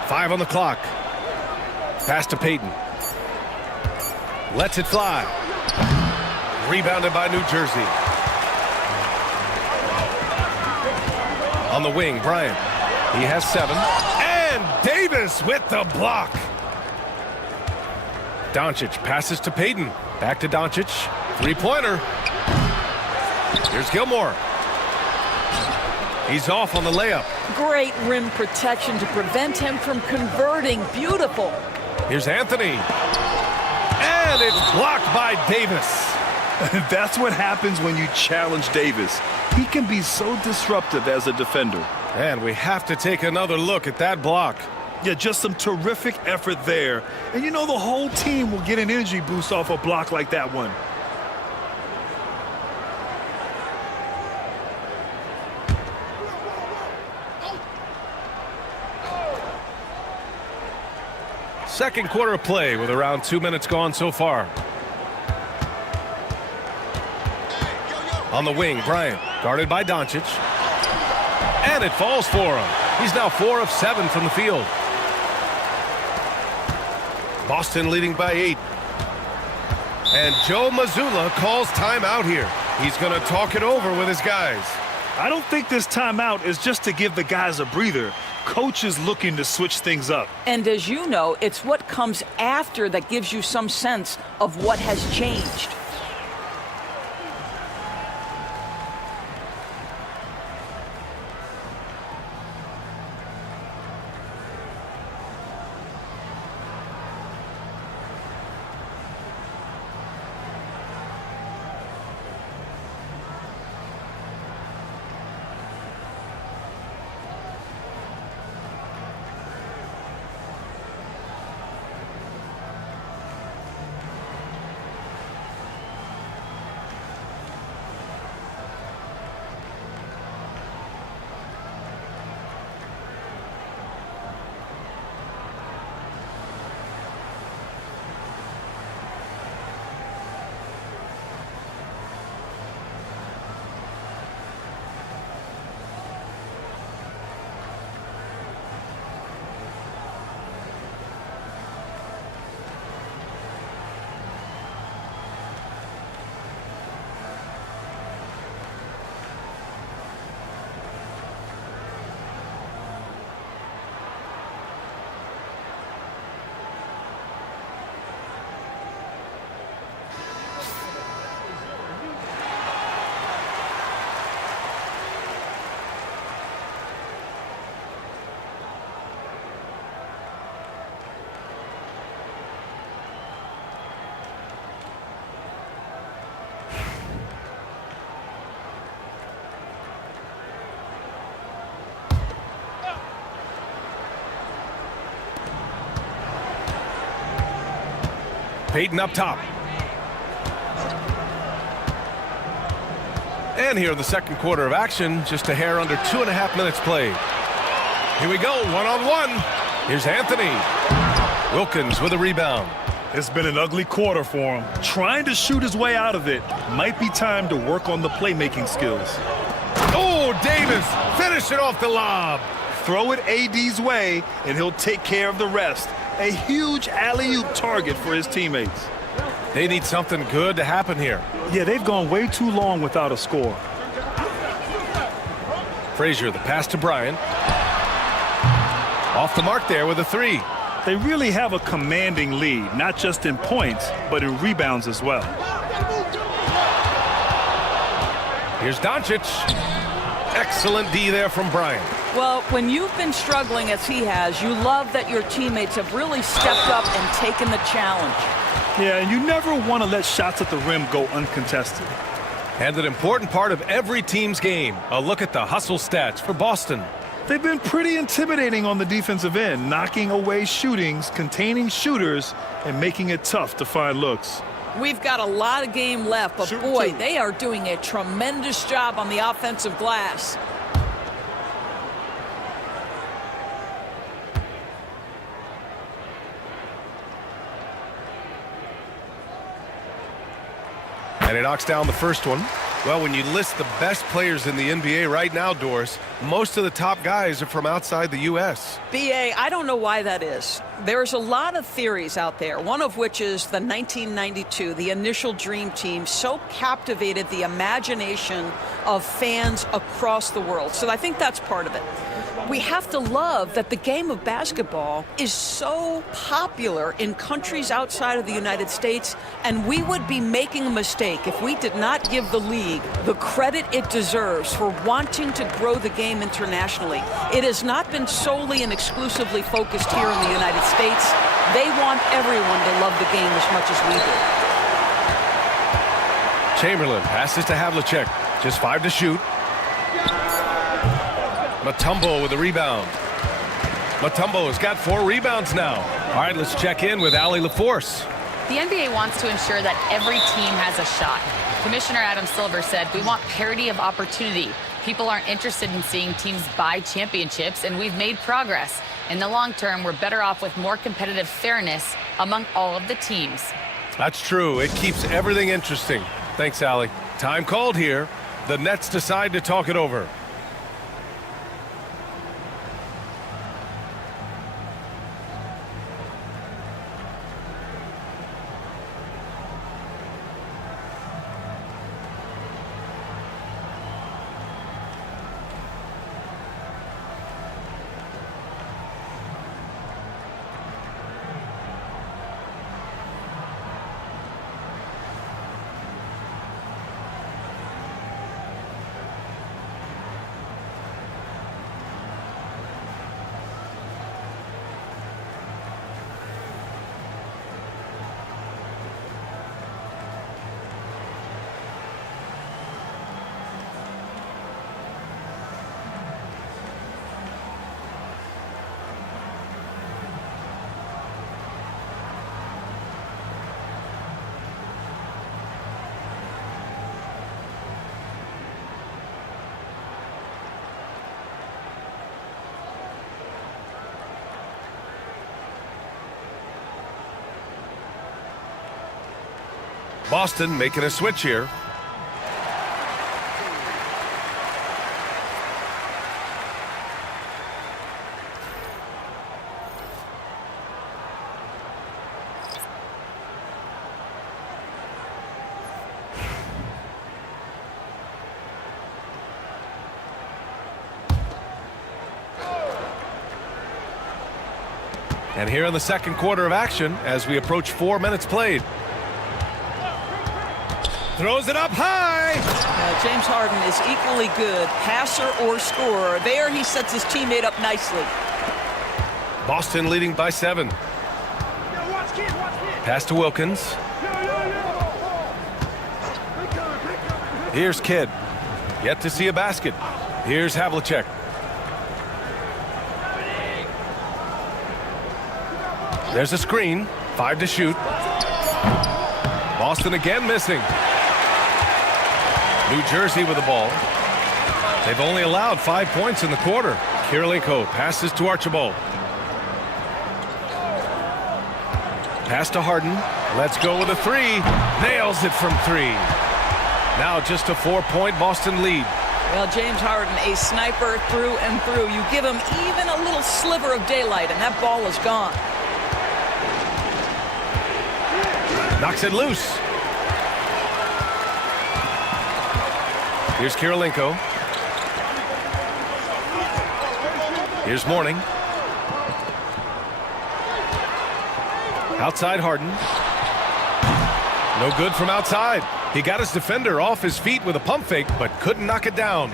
Five on the clock. Pass to Payton. Lets it fly. Rebounded by New Jersey. On the wing, Bryant. He has 7. And Davis with the block. Doncic passes to Payton. Back to Doncic. Three-pointer. Here's Gilmore. He's off on the layup. Great rim protection to prevent him from converting. Beautiful. Here's Anthony. And it's blocked by Davis. That's what happens when you challenge Davis. He can be so disruptive as a defender. And we have to take another look at that block. Yeah, just some terrific effort there. And you know the whole team will get an energy boost off a block like that one. Second quarter of play with around 2 minutes gone so far. On the wing, Bryant, guarded by Doncic. And it falls for him. He's now 4 of 7 from the field. Boston leading by 8. And Joe Mazzulla calls timeout here. He's going to talk it over with his guys. I don't think this timeout is just to give the guys a breather. Coach is looking to switch things up. And as you know, it's what comes after that gives you some sense of what has changed. Payton up top. And here in the second quarter of action, just a hair under 2.5 minutes played. Here we go, one-on-one. Here's Anthony. Wilkins with a rebound. It's been an ugly quarter for him. Trying to shoot his way out of it. Might be time to work on the playmaking skills. Oh, Davis, finish it off the lob. Throw it AD's way, and he'll take care of the rest. A huge alley-oop target for his teammates. They need something good to happen here. Yeah, they've gone way too long without a score. Frazier, the pass to Bryant. Off the mark there with a 3. They really have a commanding lead, not just in points, but in rebounds as well. Here's Doncic. Excellent D there from Bryant. Well, when you've been struggling as he has, you love that your teammates have really stepped up and taken the challenge. Yeah, and you never want to let shots at the rim go uncontested. And an important part of every team's game, a look at the hustle stats for Boston. They've been pretty intimidating on the defensive end, knocking away shootings, containing shooters, and making it tough to find looks. We've got a lot of game left, but boy, they are doing a tremendous job on the offensive glass. And he knocks down the first one. Well, when you list the best players in the NBA right now, Doris, most of the top guys are from outside the U.S. BA, I don't know why that is. There's a lot of theories out there, one of which is the 1992, the initial Dream Team, so captivated the imagination of fans across the world. So I think that's part of it. We have to love that the game of basketball is so popular in countries outside of the United States, and we would be making a mistake if we did not give the league the credit it deserves for wanting to grow the game internationally. It has not been solely and exclusively focused here in the United States. They want everyone to love the game as much as we do. Chamberlain passes to Havlicek. Just 5 to shoot. Mutombo with a rebound. Mutombo has got 4 rebounds now. All right, let's check in with Allie LaForce. The NBA wants to ensure that every team has a shot. Commissioner Adam Silver said, we want parity of opportunity. People aren't interested in seeing teams buy championships, and we've made progress. In the long term, we're better off with more competitive fairness among all of the teams. That's true. It keeps everything interesting. Thanks, Allie. Time called here. The Nets decide to talk it over. Boston making a switch here. And here in the second quarter of action as we approach 4 minutes played. Throws it up high. James Harden is equally good, passer or scorer. There he sets his teammate up nicely. Boston leading by 7. Pass to Wilkins. Here's Kidd. Yet to see a basket. Here's Havlicek. There's a screen. 5 to shoot. Boston again missing. New Jersey with the ball. They've only allowed 5 points in the quarter. Kirilenko passes to Archibald. Pass to Harden. Let's go with a 3. Nails it from 3. Now just a 4-point Boston lead. Well, James Harden, a sniper through and through. You give him even a little sliver of daylight, and that ball is gone. Knocks it loose. Here's Kirilenko. Here's Mourning. Outside Harden. No good from outside. He got his defender off his feet with a pump fake, but couldn't knock it down.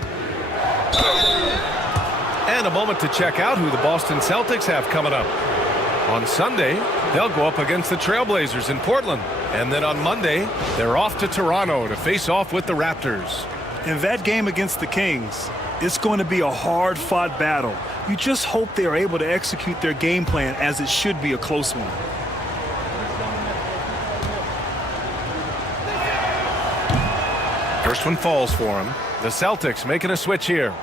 And a moment to check out who the Boston Celtics have coming up. On Sunday, they'll go up against the Trailblazers in Portland. And then on Monday, they're off to Toronto to face off with the Raptors. In that game against the Kings, it's going to be a hard-fought battle. You just hope they are able to execute their game plan as it should be a close one. First one falls for him. The Celtics making a switch here.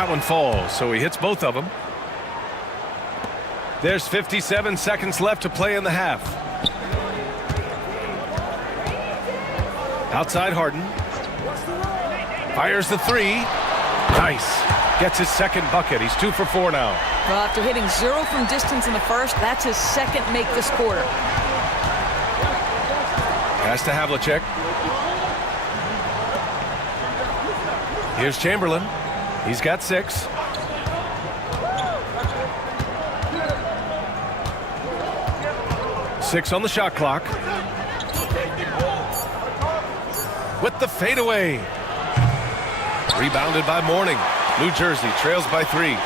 That one falls, so he hits both of them. There's 57 seconds left to play in the half. Outside Harden. Fires the three. Nice. Gets his second bucket. He's 2 for 4 now. Well, after hitting 0 from distance in the first, that's his second make this quarter. Pass to Havlicek. Here's Chamberlain. He's got 6. Six on the shot clock. With the fadeaway. Rebounded by Mourning. New Jersey trails by 3.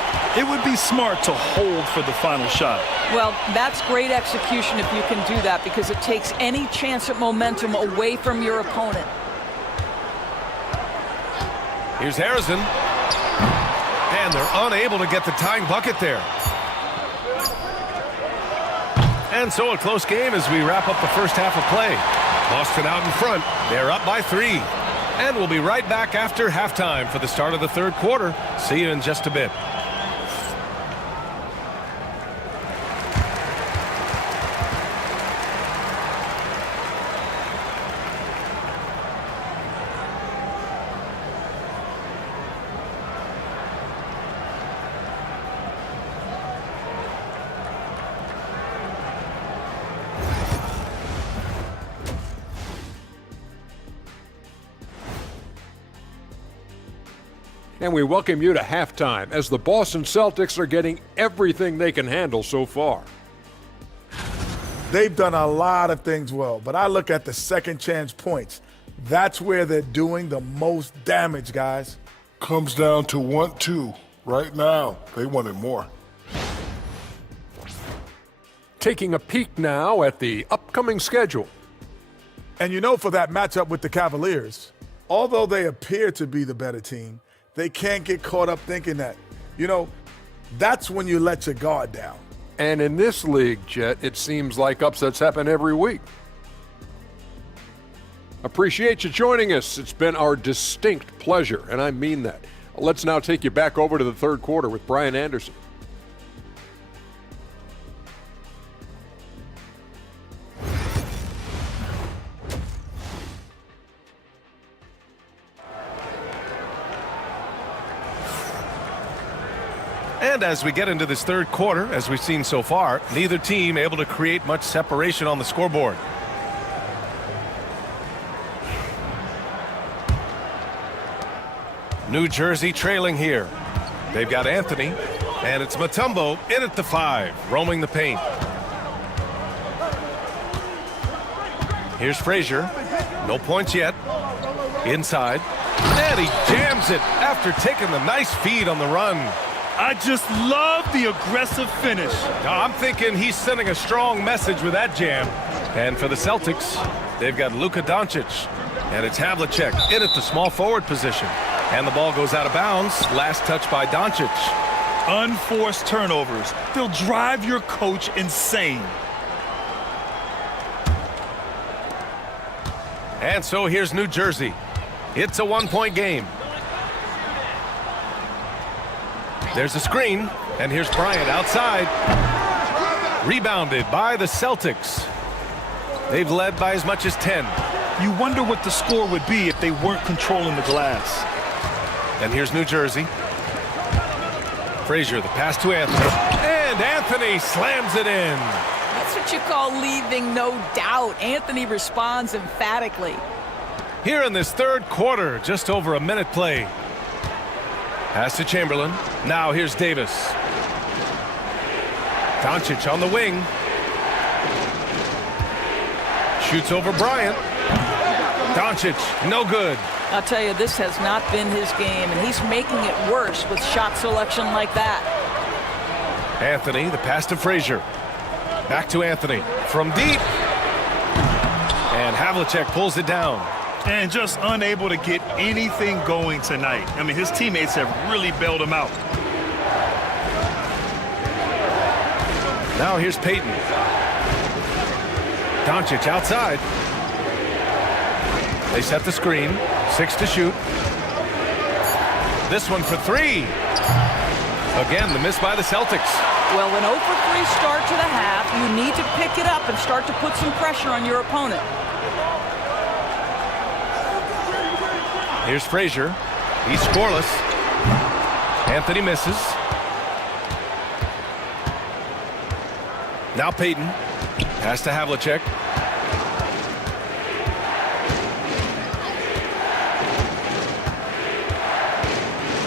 It would be smart to hold for the final shot. Well, that's great execution if you can do that, because it takes any chance at momentum away from your opponent. Here's Harrison. And they're unable to get the tying bucket there. And so a close game as we wrap up the first half of play. Boston out in front. They're up by 3. And we'll be right back after halftime for the start of the third quarter. See you in just a bit. And we welcome you to halftime as the Boston Celtics are getting everything they can handle so far. They've done a lot of things well, but I look at the second chance points. That's where they're doing the most damage, guys. Comes down to 1-2. Right now, they wanted more. Taking a peek now at the upcoming schedule. And you know, for that matchup with the Cavaliers, although they appear to be the better team, they can't get caught up thinking that. You know, that's when you let your guard down. And in this league, Jet, it seems like upsets happen every week. Appreciate you joining us. It's been our distinct pleasure, and I mean that. Let's now take you back over to the third quarter with Brian Anderson. And as we get into this third quarter, as we've seen so far, neither team able to create much separation on the scoreboard. New Jersey trailing here. They've got Anthony, and it's Mutombo in at the 5, roaming the paint. Here's Frazier. No points yet. Inside. And he jams it after taking the nice feed on the run. I just love the aggressive finish. I'm thinking he's sending a strong message with that jam. And for the Celtics, they've got Luka Doncic. And it's Havlicek in at the small forward position. And the ball goes out of bounds. Last touch by Doncic. Unforced turnovers. They'll drive your coach insane. And so here's New Jersey. It's a 1-point game. There's a screen, and here's Bryant outside. Rebounded by the Celtics. They've led by as much as 10. You wonder what the score would be if they weren't controlling the glass. And here's New Jersey. Frazier, the pass to Anthony. And Anthony slams it in. That's what you call leaving no doubt. Anthony responds emphatically. Here in this third quarter, just over a minute play. Pass to Chamberlain. Now here's Davis. Doncic on the wing. Shoots over Bryant. Doncic, no good. I'll tell you, this has not been his game, and he's making it worse with shot selection like that. Anthony, the pass to Frazier. Back to Anthony from deep. And Havlicek pulls it down. And just unable to get anything going tonight. I mean, his teammates have really bailed him out. Now here's Payton. Doncic outside. They set the screen. 6 to shoot. This one for 3. Again, the miss by the Celtics. Well, an 0 for 3 start to the half. You need to pick it up and start to put some pressure on your opponent. Here's Frazier. He's scoreless. Anthony misses. Now Payton. Pass to Havlicek.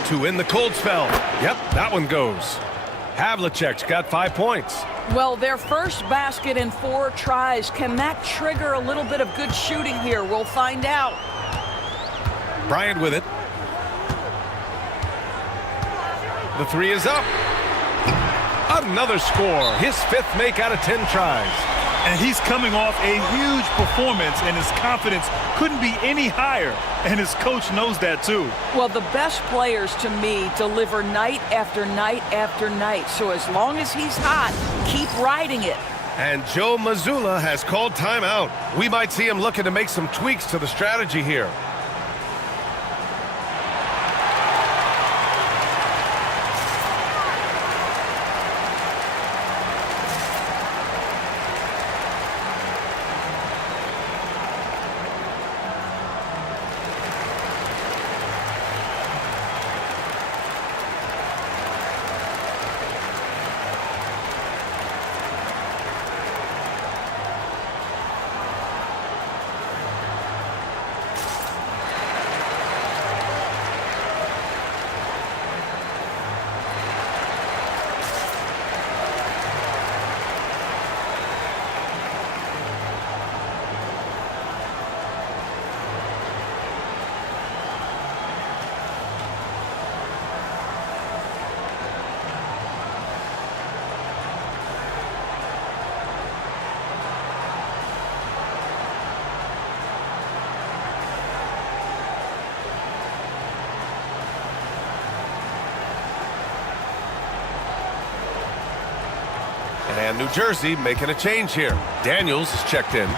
To in the cold spell. Yep, that one goes. Havlicek's got 5 points. Well, their first basket in 4 tries. Can that trigger a little bit of good shooting here? We'll find out. Bryant with it. The 3 is up. Another score. His 5th make out of 10 tries. And he's coming off a huge performance, and his confidence couldn't be any higher. And his coach knows that, too. Well, the best players, to me, deliver night after night after night. So as long as he's hot, keep riding it. And Joe Mazzulla has called timeout. We might see him looking to make some tweaks to the strategy here. And New Jersey making a change here. Daniels is checked in.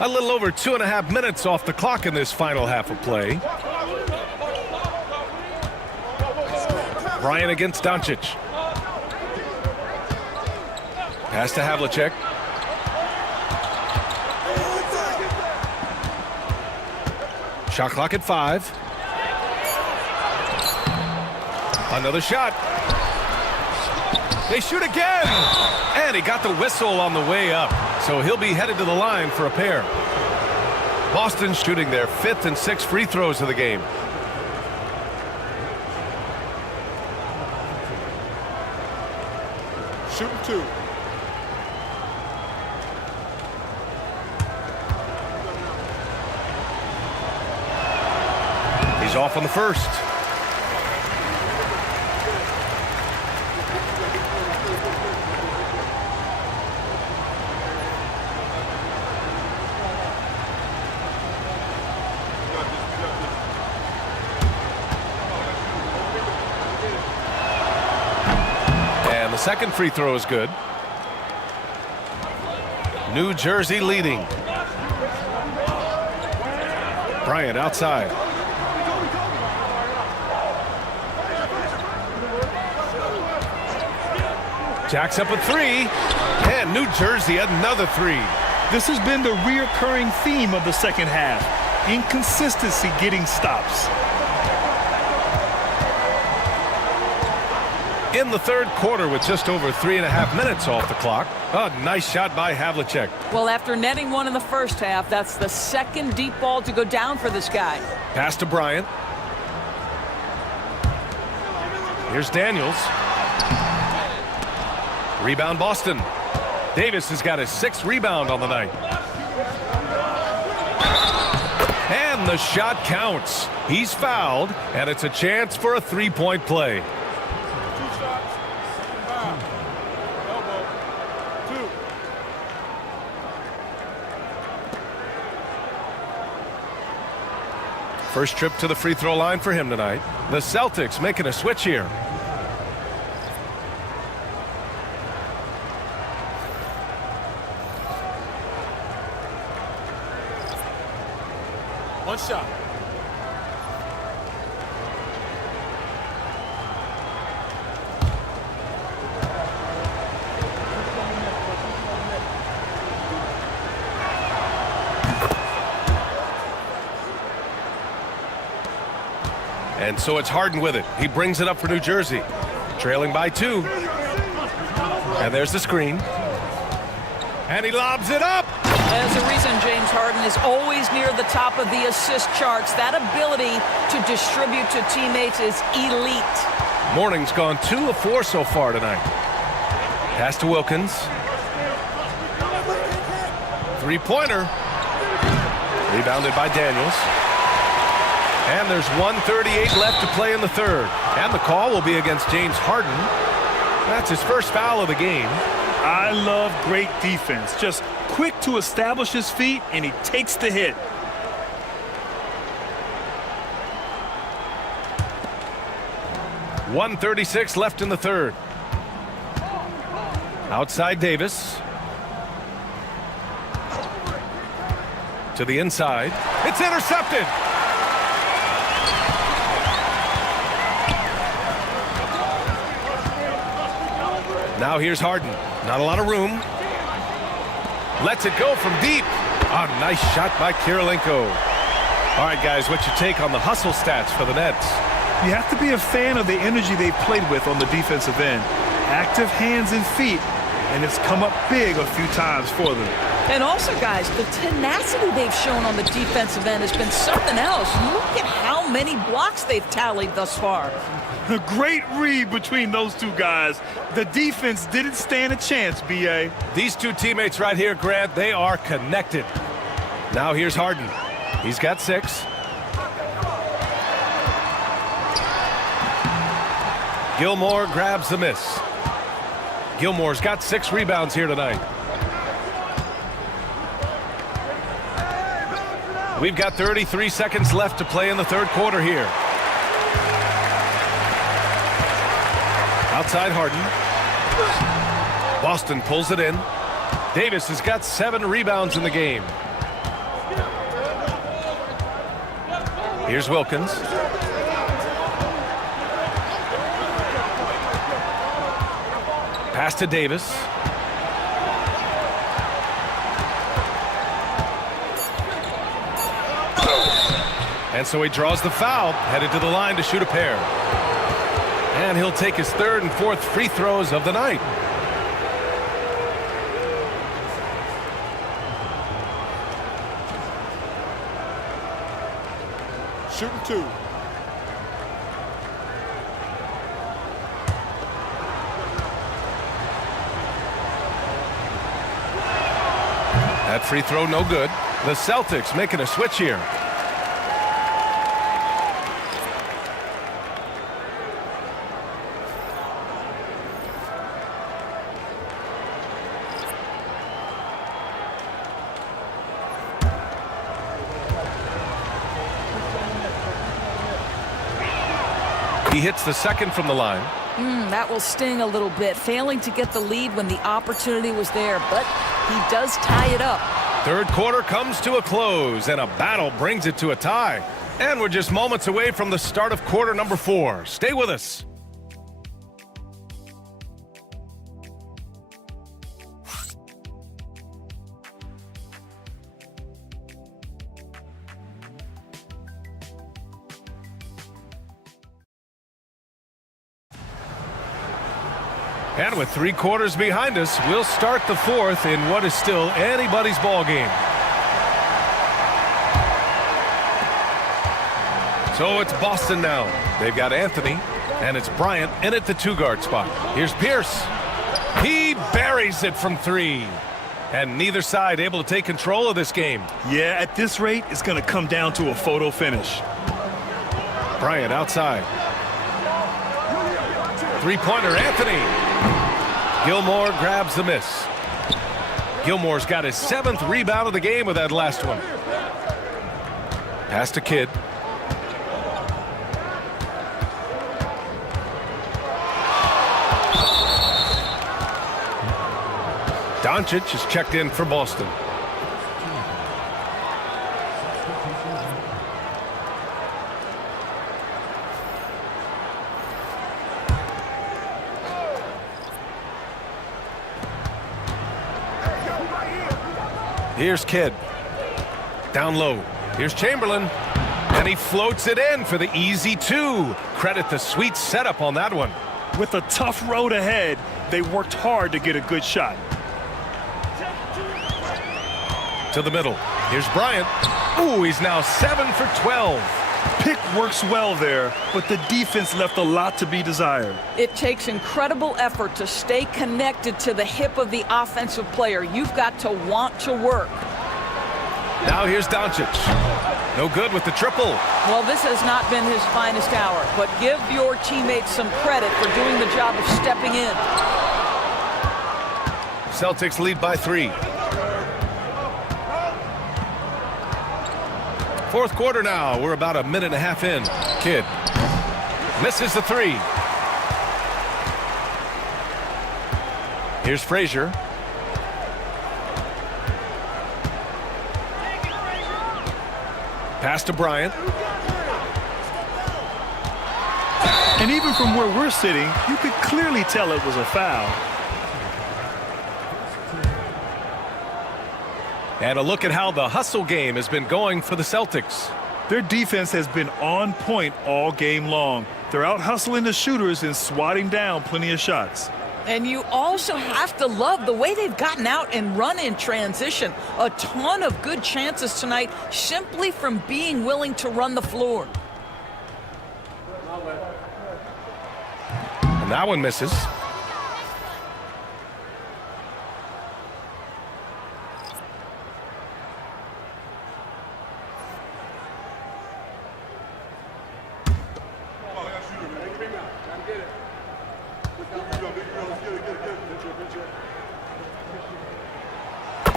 A little over 2.5 minutes off the clock in this final half of play. Bryant against Doncic. Pass to Havlicek. Shot clock at 5. Another shot. They shoot again. And he got the whistle on the way up. So he'll be headed to the line for a pair. Boston shooting their 5th and 6th free throws of the game. Shooting 2. He's off on the first. The second free throw is good. New Jersey leading. Bryant outside. Jacks up a 3. And New Jersey another 3. This has been the reoccurring theme of the second half. Inconsistency getting stops. In the third quarter with just over 3.5 minutes off the clock. A nice shot by Havlicek. Well, after netting one in the first half, that's the second deep ball to go down for this guy. Pass to Bryant. Here's Daniels. Rebound Boston. Davis has got his 6th rebound on the night. And the shot counts. He's fouled, and it's a chance for a 3-point play. First trip to the free throw line for him tonight. The Celtics making a switch here. One shot. And so it's Harden with it. He brings it up for New Jersey. Trailing by 2. And there's the screen. And he lobs it up. There's a reason James Harden is always near the top of the assist charts. That ability to distribute to teammates is elite. Morning's gone 2 of 4 so far tonight. Pass to Wilkins. Three-pointer. Rebounded by Daniels. And there's 1:38 left to play in the third. And the call will be against James Harden. That's his first foul of the game. I love great defense. Just quick to establish his feet, and he takes the hit. .136 left in the third. Outside Davis. To the inside. It's intercepted. Now here's Harden. Not a lot of room. Lets it go from deep. A nice shot by Kirilenko. All right, guys, what's your take on the hustle stats for the Nets? You have to be a fan of the energy they've played with on the defensive end. Active hands and feet, and it's come up big a few times for them. And also, guys, the tenacity they've shown on the defensive end has been something else. Look at how many blocks they've tallied thus far. A great read between those two guys. The defense didn't stand a chance, B.A. These two teammates right here, Grant, they are connected. Now here's Harden. He's got 6. Gilmore grabs the miss. Gilmore's got 6 rebounds here tonight. We've got 33 seconds left to play in the third quarter here. Outside Harden. Boston pulls it in. Davis has got 7 rebounds in the game. Here's Wilkins. Pass to Davis. And so he draws the foul, headed to the line to shoot a pair. And he'll take his 3rd and 4th free throws of the night. Shooting 2. That free throw no good. The Celtics making a switch here. He hits the 2nd from the line. That will sting a little bit, failing to get the lead when the opportunity was there, but he does tie it up. Third quarter comes to a close, and a battle brings it to a tie. And we're just moments away from the start of quarter number 4. Stay with us. And with 3 quarters behind us, we'll start the 4th in what is still anybody's ball game. So it's Boston now. They've got Anthony, and it's Bryant in at the 2-guard spot. Here's Pierce. He buries it from 3. And neither side able to take control of this game. Yeah, at this rate, it's going to come down to a photo finish. Bryant outside. Three-pointer, Anthony. Gilmore grabs the miss. Gilmore's got his 7th rebound of the game with that last one. Pass to Kidd. Doncic is checked in for Boston. Here's Kidd. Down low. Here's Chamberlain. And he floats it in for the easy 2. Credit the sweet setup on that one. With a tough road ahead, they worked hard to get a good shot. To the middle. Here's Bryant. Ooh, he's now 7 for 12. Pick works well there, but the defense left a lot to be desired. It takes incredible effort to stay connected to the hip of the offensive player. You've got to want to work. Now here's Doncic. No good with the triple. Well, this has not been his finest hour, but give your teammates some credit for doing the job of stepping in. Celtics lead by 3. Fourth quarter now. We're about a minute and a half in. Kidd misses the 3. Here's Frazier. Pass to Bryant. And even from where we're sitting, you could clearly tell it was a foul. And a look at how the hustle game has been going for the Celtics. Their defense has been on point all game long. They're out hustling the shooters and swatting down plenty of shots. And you also have to love the way they've gotten out and run in transition. A ton of good chances tonight simply from being willing to run the floor. And that one misses.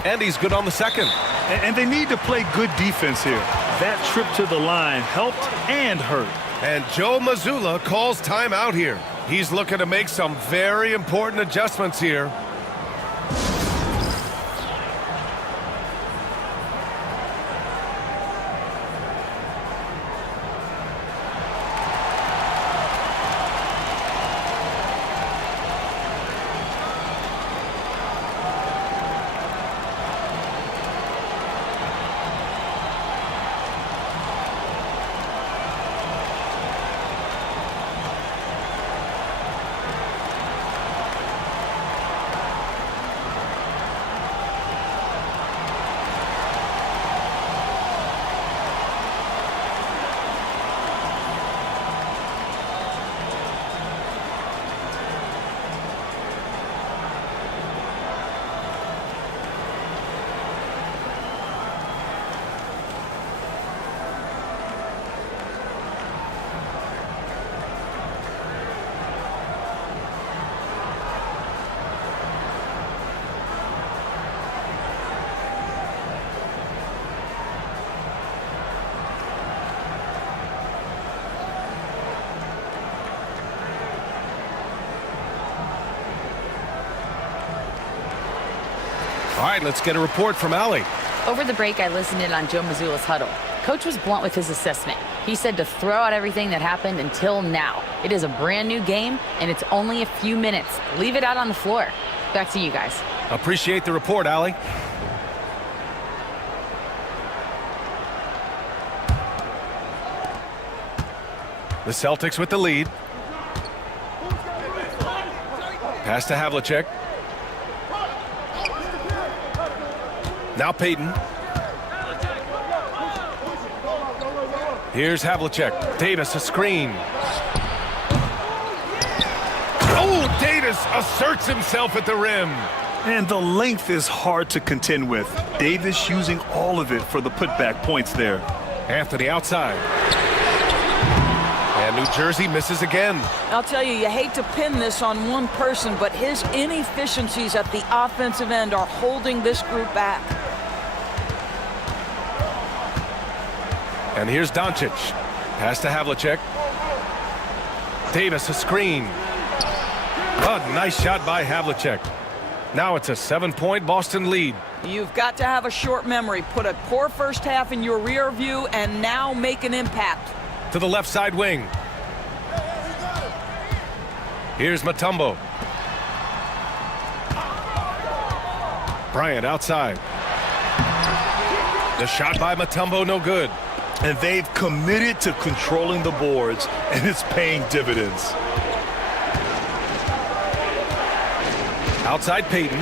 And he's good on the second. And they need to play good defense here. That trip to the line helped and hurt. And Joe Mazzulla calls timeout here. He's looking to make some very important adjustments here. All right, let's get a report from Allie. Over the break, I listened in on Joe Mazzulla's huddle. Coach was blunt with his assessment. He said to throw out everything that happened until now. It is a brand new game, and it's only a few minutes. Leave it out on the floor. Back to you guys. Appreciate the report, Allie. The Celtics with the lead. Pass to Havlicek. Now Payton. Here's Havlicek. Davis, a screen. Oh, Davis asserts himself at the rim. And the length is hard to contend with. Davis using all of it for the putback points there. Anthony outside. And New Jersey misses again. I'll tell you, you hate to pin this on one person, but his inefficiencies at the offensive end are holding this group back. And here's Doncic. Pass to Havlicek. Davis, a screen. Oh, nice shot by Havlicek. Now it's a 7-point Boston lead. You've got to have a short memory. Put a poor first half in your rear view and now make an impact. To the left side wing. Here's Mutombo. Bryant outside. The shot by Mutombo, no good. And they've committed to controlling the boards, and it's paying dividends. Outside Payton.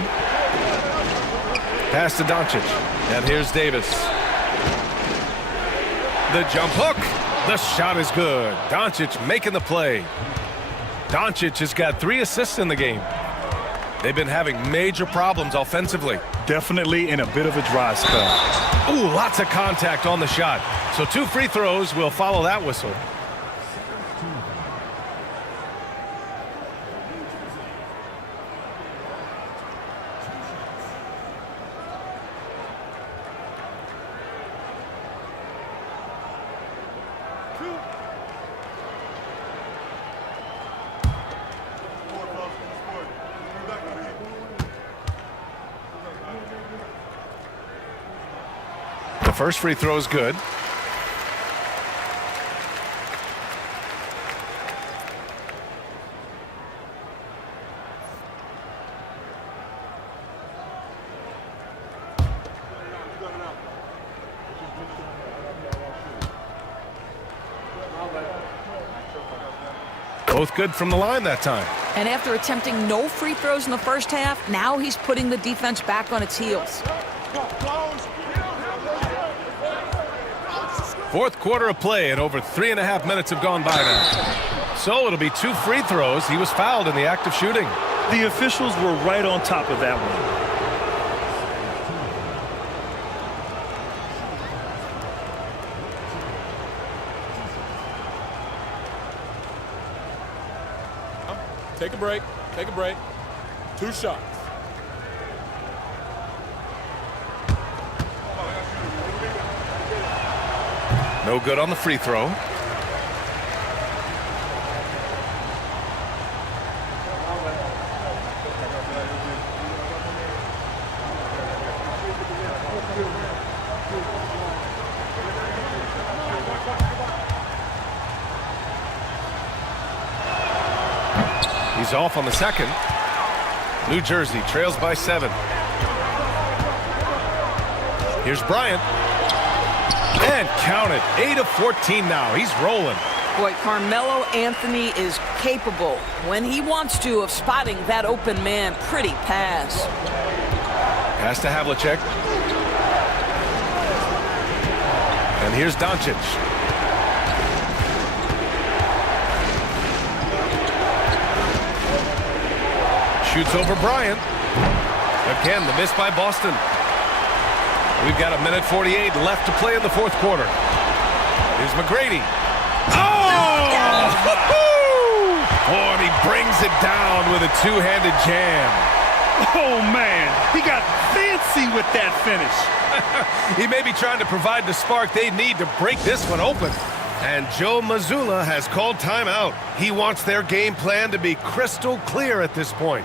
Pass to Doncic. And here's Davis. The jump hook. The shot is good. Doncic making the play. Doncic has got 3 assists in the game. They've been having major problems offensively. Definitely in a bit of a dry spell. Ooh, lots of contact on the shot. So 2 free throws will follow that whistle. The first free throw is good. Both good from the line that time. And after attempting no free throws in the first half, now he's putting the defense back on its heels. Fourth quarter of play, and over 3.5 minutes have gone by now. So it'll be 2 free throws. He was fouled in the act of shooting. The officials were right on top of that one. Take a break. Take a break. 2 shots. No good on the free throw. He's off on the second. New Jersey trails by 7. Here's Bryant. And count it. 8 of 14 now. He's rolling. Boy, Carmelo Anthony is capable, when he wants to, of spotting that open man. Pretty pass. Pass to Havlicek. And here's Doncic. Shoots over Bryant. Again, the miss by Boston. We've got 1:48 left to play in the fourth quarter. Here's McGrady. Oh! Oh, and he brings it down with a 2-handed jam. Oh, man. He got fancy with that finish. He may be trying to provide the spark they need to break this one open. And Joe Mazzulla has called timeout. He wants their game plan to be crystal clear at this point.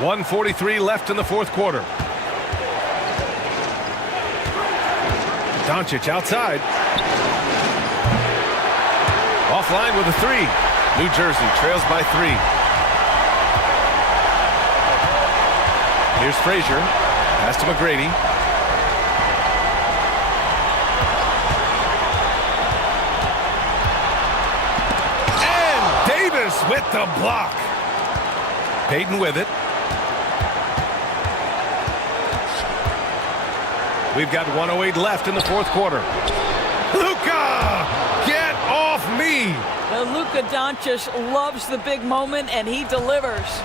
1:43 left in the fourth quarter. Doncic outside. Offline with a three. New Jersey trails by 3. Here's Frazier. Pass to McGrady. And Davis with the block. Payton with it. We've got 1:08 left in the fourth quarter. Luka, get off me. Luka Doncic loves the big moment, and he delivers.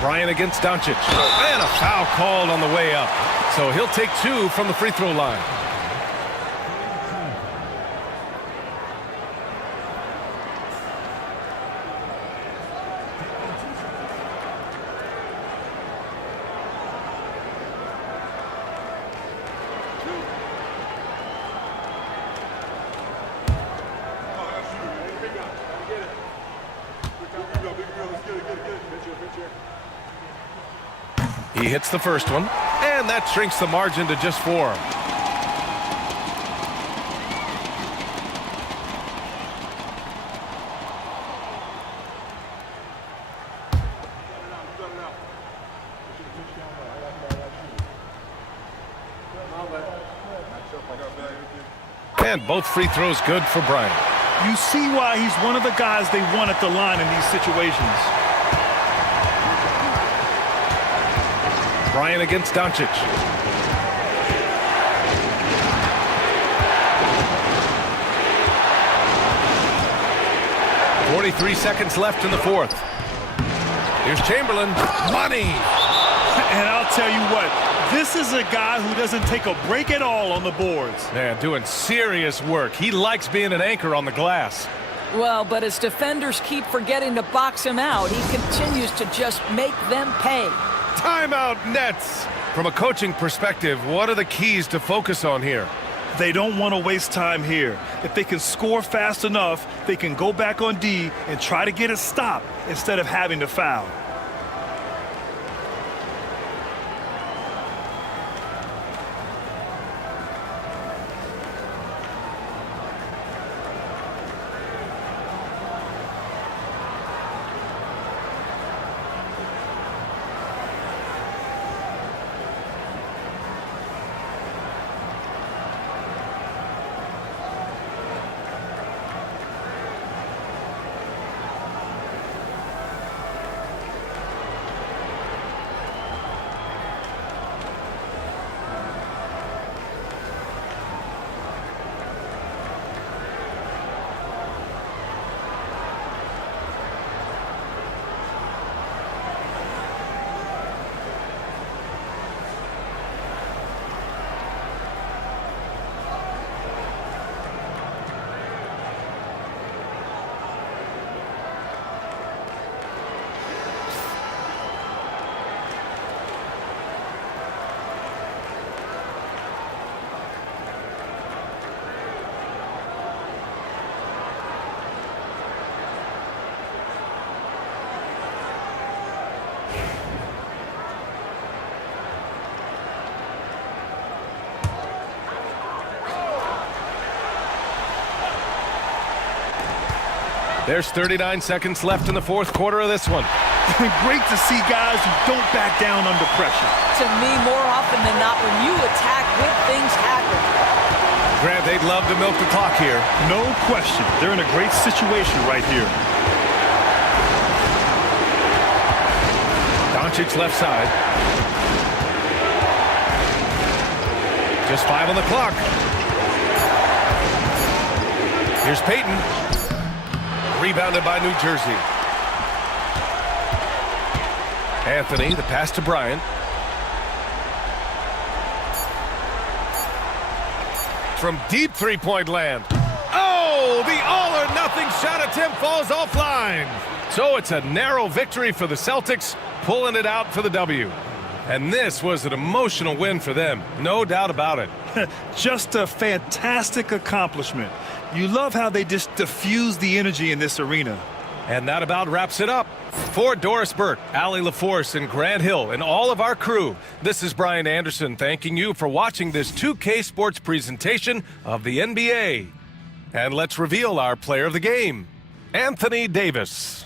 Bryant against Doncic. And a foul called on the way up. So he'll take 2 from the free throw line. He hits the first one, and that shrinks the margin to just 4. And both free throws good for Bryant. You see why he's one of the guys they want at the line in these situations. Bryant against Doncic. .43 seconds left in the fourth. Here's Chamberlain. Money! And I'll tell you what, this is a guy who doesn't take a break at all on the boards. Man, doing serious work. He likes being an anchor on the glass. Well, but as defenders keep forgetting to box him out, he continues to just make them pay. Timeout Nets. From a coaching perspective, what are the keys to focus on here? They don't want to waste time here. If they can score fast enough, they can go back on D and try to get a stop instead of having to foul. There's 39 seconds left in the fourth quarter of this one. Great to see guys who don't back down under pressure. To me, more often than not, when you attack, good things happen. Grant, they'd love to milk the clock here. No question. They're in a great situation right here. Doncic left side. Just 5 on the clock. Here's Payton. Rebounded by New Jersey. Anthony, the pass to Bryant. From deep three-point land. Oh, the all-or-nothing shot attempt falls offline. So it's a narrow victory for the Celtics, pulling it out for the W. And this was an emotional win for them, no doubt about it. Just a fantastic accomplishment. You love how they just diffuse the energy in this arena. And that about wraps it up. For Doris Burke, Allie LaForce, and Grant Hill, and all of our crew, this is Brian Anderson thanking you for watching this 2K Sports presentation of the NBA. And let's reveal our player of the game, Anthony Davis.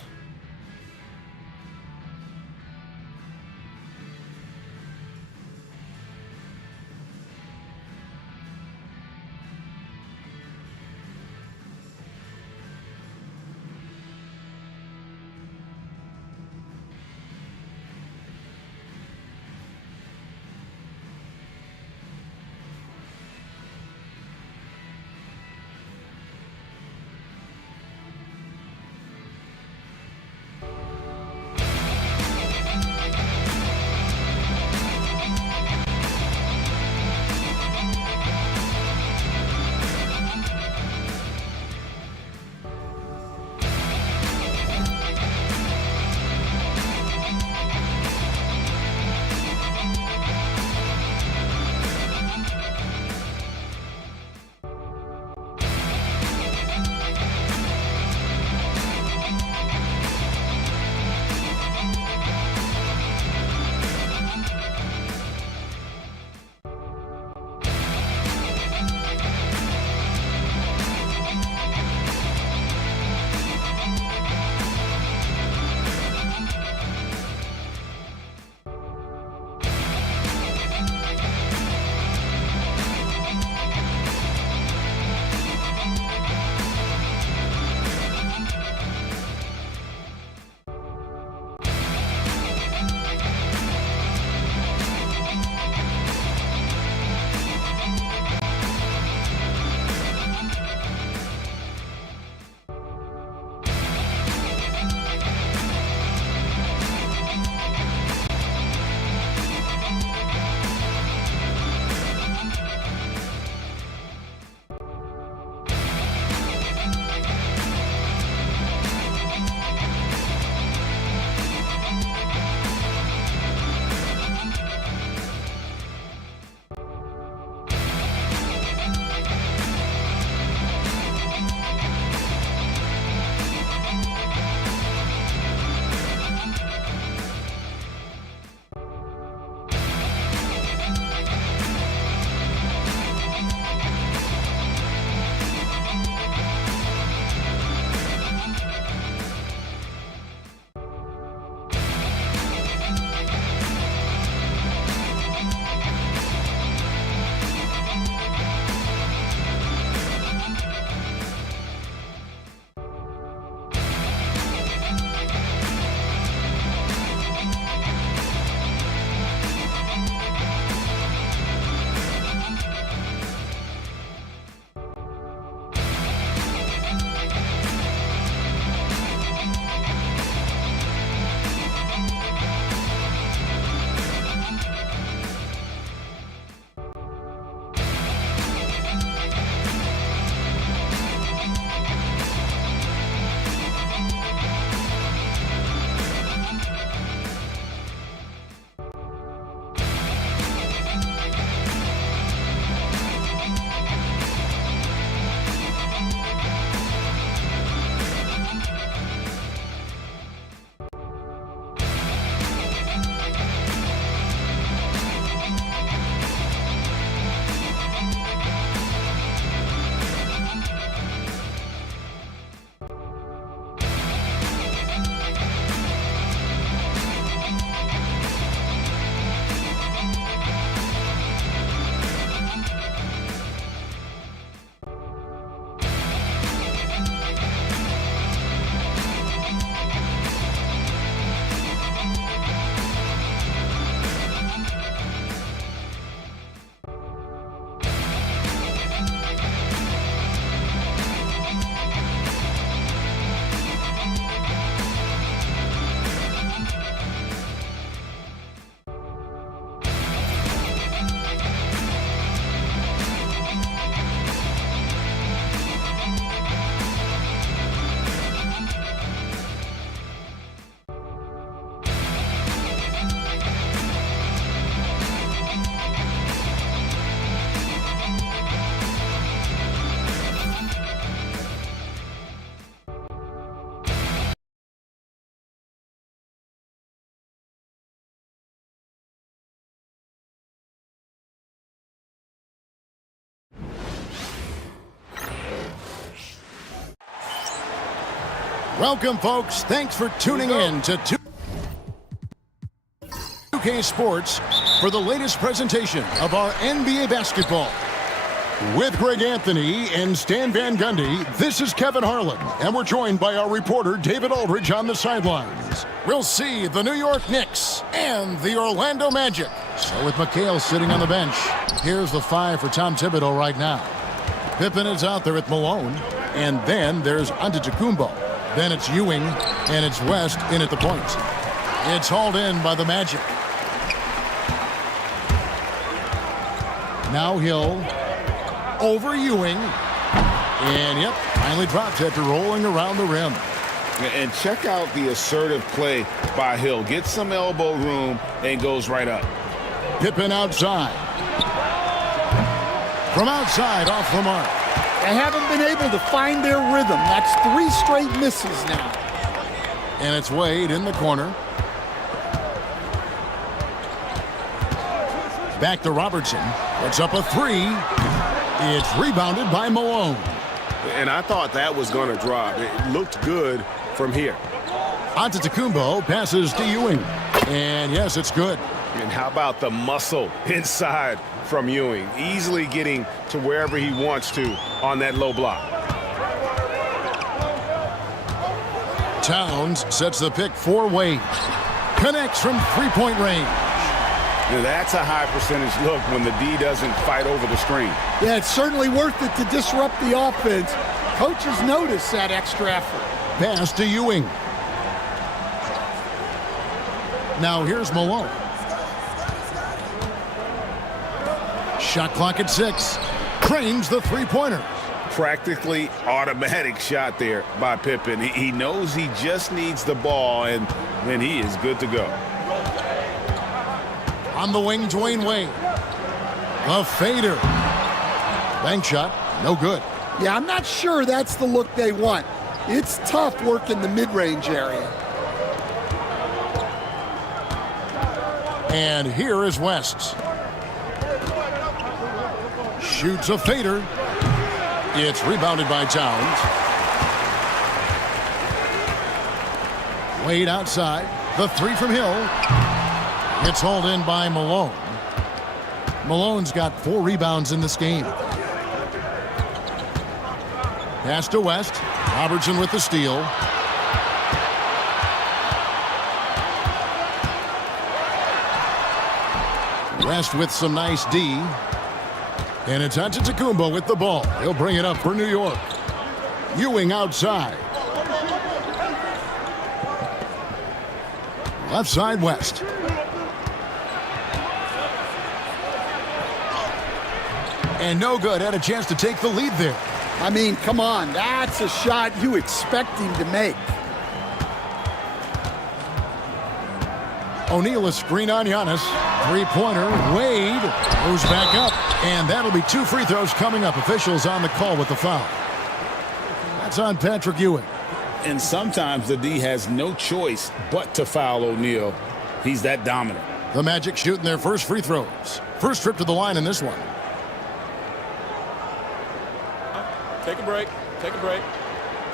Welcome, folks. Thanks for tuning in to 2K Sports for the latest presentation of our NBA basketball. With Greg Anthony and Stan Van Gundy, this is Kevin Harlan, and we're joined by our reporter David Aldridge on the sidelines. We'll see the New York Knicks and the Orlando Magic. So with McHale sitting on the bench, here's the 5 for Tom Thibodeau right now. Pippen is out there at Malone, and then there's Antetokounmpo. Then it's Ewing, and it's West in at the point. It's hauled in by the Magic. Now Hill over Ewing, and yep, finally drops after rolling around the rim. And check out the assertive play by Hill. Gets some elbow room and goes right up. Pippen outside. From outside, off the mark. They haven't been able to find their rhythm. That's 3 straight misses now. And it's Wade in the corner. Back to Robertson. Puts up a 3. It's rebounded by Malone. And I thought that was going to drop. It looked good from here. Antetokounmpo passes to Ewing. And yes, it's good. And how about the muscle inside from Ewing? Easily getting to wherever he wants to on that low block. Towns sets the pick for Wade. Connects from three-point range. Now that's a high percentage look when the D doesn't fight over the screen. Yeah, it's certainly worth it to disrupt the offense. Coaches notice that extra effort. Pass to Ewing. Now here's Malone. Shot clock at 6. Cranes the three-pointer. Practically automatic shot there by Pippen. He knows he just needs the ball, and then he is good to go. On the wing, Dwayne Wade. A fader. Bank shot, no good. Yeah, I'm not sure that's the look they want. It's tough work in the mid-range area. And here is West. Shoots a fader. It's rebounded by Towns. Wade outside. The 3 from Hill. It's hauled in by Malone. Malone's got 4 rebounds in this game. Pass to West. Robertson with the steal. West with some nice D. And it's Antetokounmpo with the ball. He'll bring it up for New York. Ewing outside. Left side, West. And no good. Had a chance to take the lead there. I mean, come on. That's a shot you expect him to make. O'Neal a screen on Giannis. Three-pointer. Wade moves back up. And that'll be 2 free throws coming up. Officials on the call with the foul. That's on Patrick Ewing. And sometimes the D has no choice but to foul O'Neal. He's that dominant. The Magic shooting their first free throws. First trip to the line in this one. Take a break. Take a break.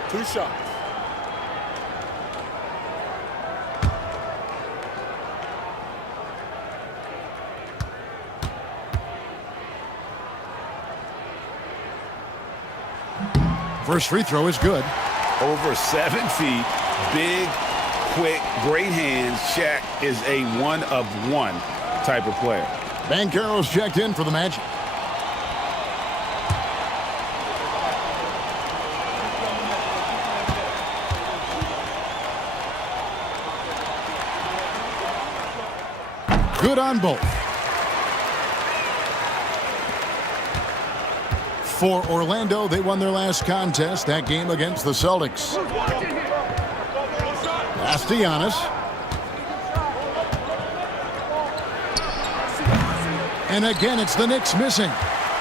2 shots. First free throw is good. Over 7 feet, big, quick, great hands. Shaq is a one-of-one type of player. Banchero's checked in for the Magic. Good on both. For Orlando, they won their last contest, that game against the Celtics. Pass to Giannis. And again, it's the Knicks missing.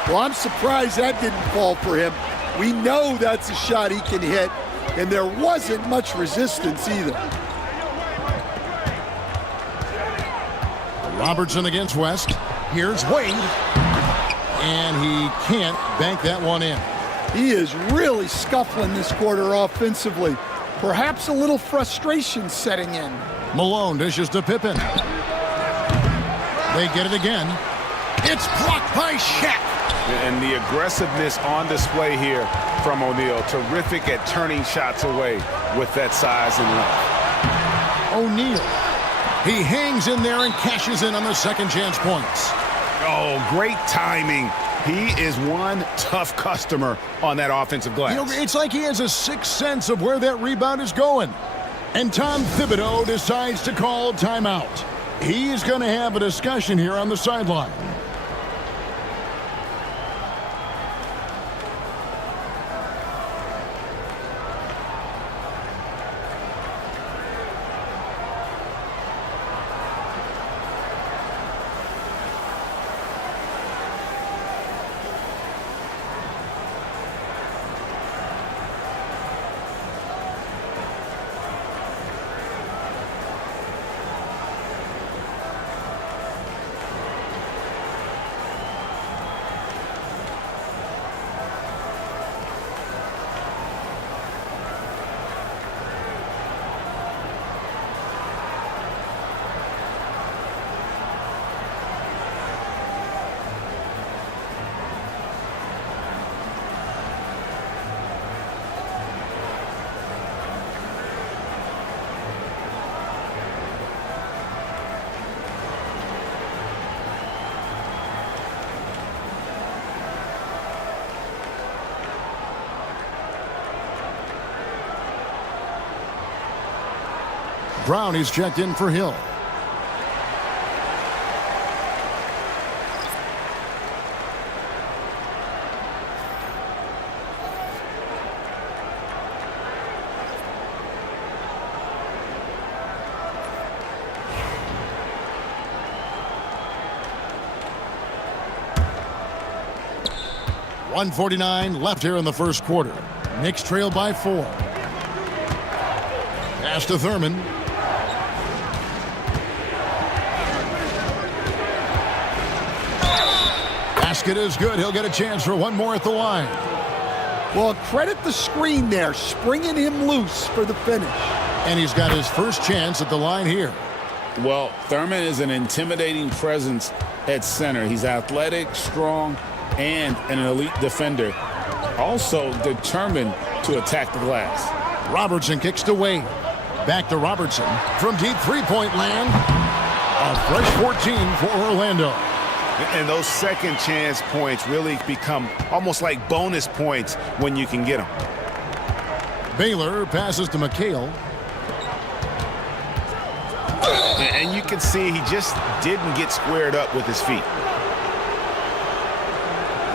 Well, I'm surprised that didn't fall for him. We know that's a shot he can hit, and there wasn't much resistance either. Robertson against West. Here's Wade. And he can't bank that one in. He is really scuffling this quarter offensively. Perhaps a little frustration setting in. Malone dishes to Pippen. They get it again. It's blocked by Shaq. And the aggressiveness on display here from O'Neal. Terrific at turning shots away with that size and length. O'Neal. He hangs in there and cashes in on the second chance points. Oh, great timing. He is one tough customer on that offensive glass. You know, it's like he has a sixth sense of where that rebound is going. And Tom Thibodeau decides to call timeout. He's going to have a discussion here on the sideline. Brown is checked in for Hill. .149 left here in the first quarter. Knicks trail by 4. Pass to Thurman. Basket is good. He'll get a chance for one more at the line. Well, credit the screen there, springing him loose for the finish. And he's got his first chance at the line here. Well, Thurman is an intimidating presence at center. He's athletic, strong, and an elite defender. Also determined to attack the glass. Robertson kicks to Wade. Back to Robertson from deep three-point land. A fresh 14 for Orlando. And those second chance points really become almost like bonus points when you can get them. Baylor passes to McHale. And you can see he just didn't get squared up with his feet.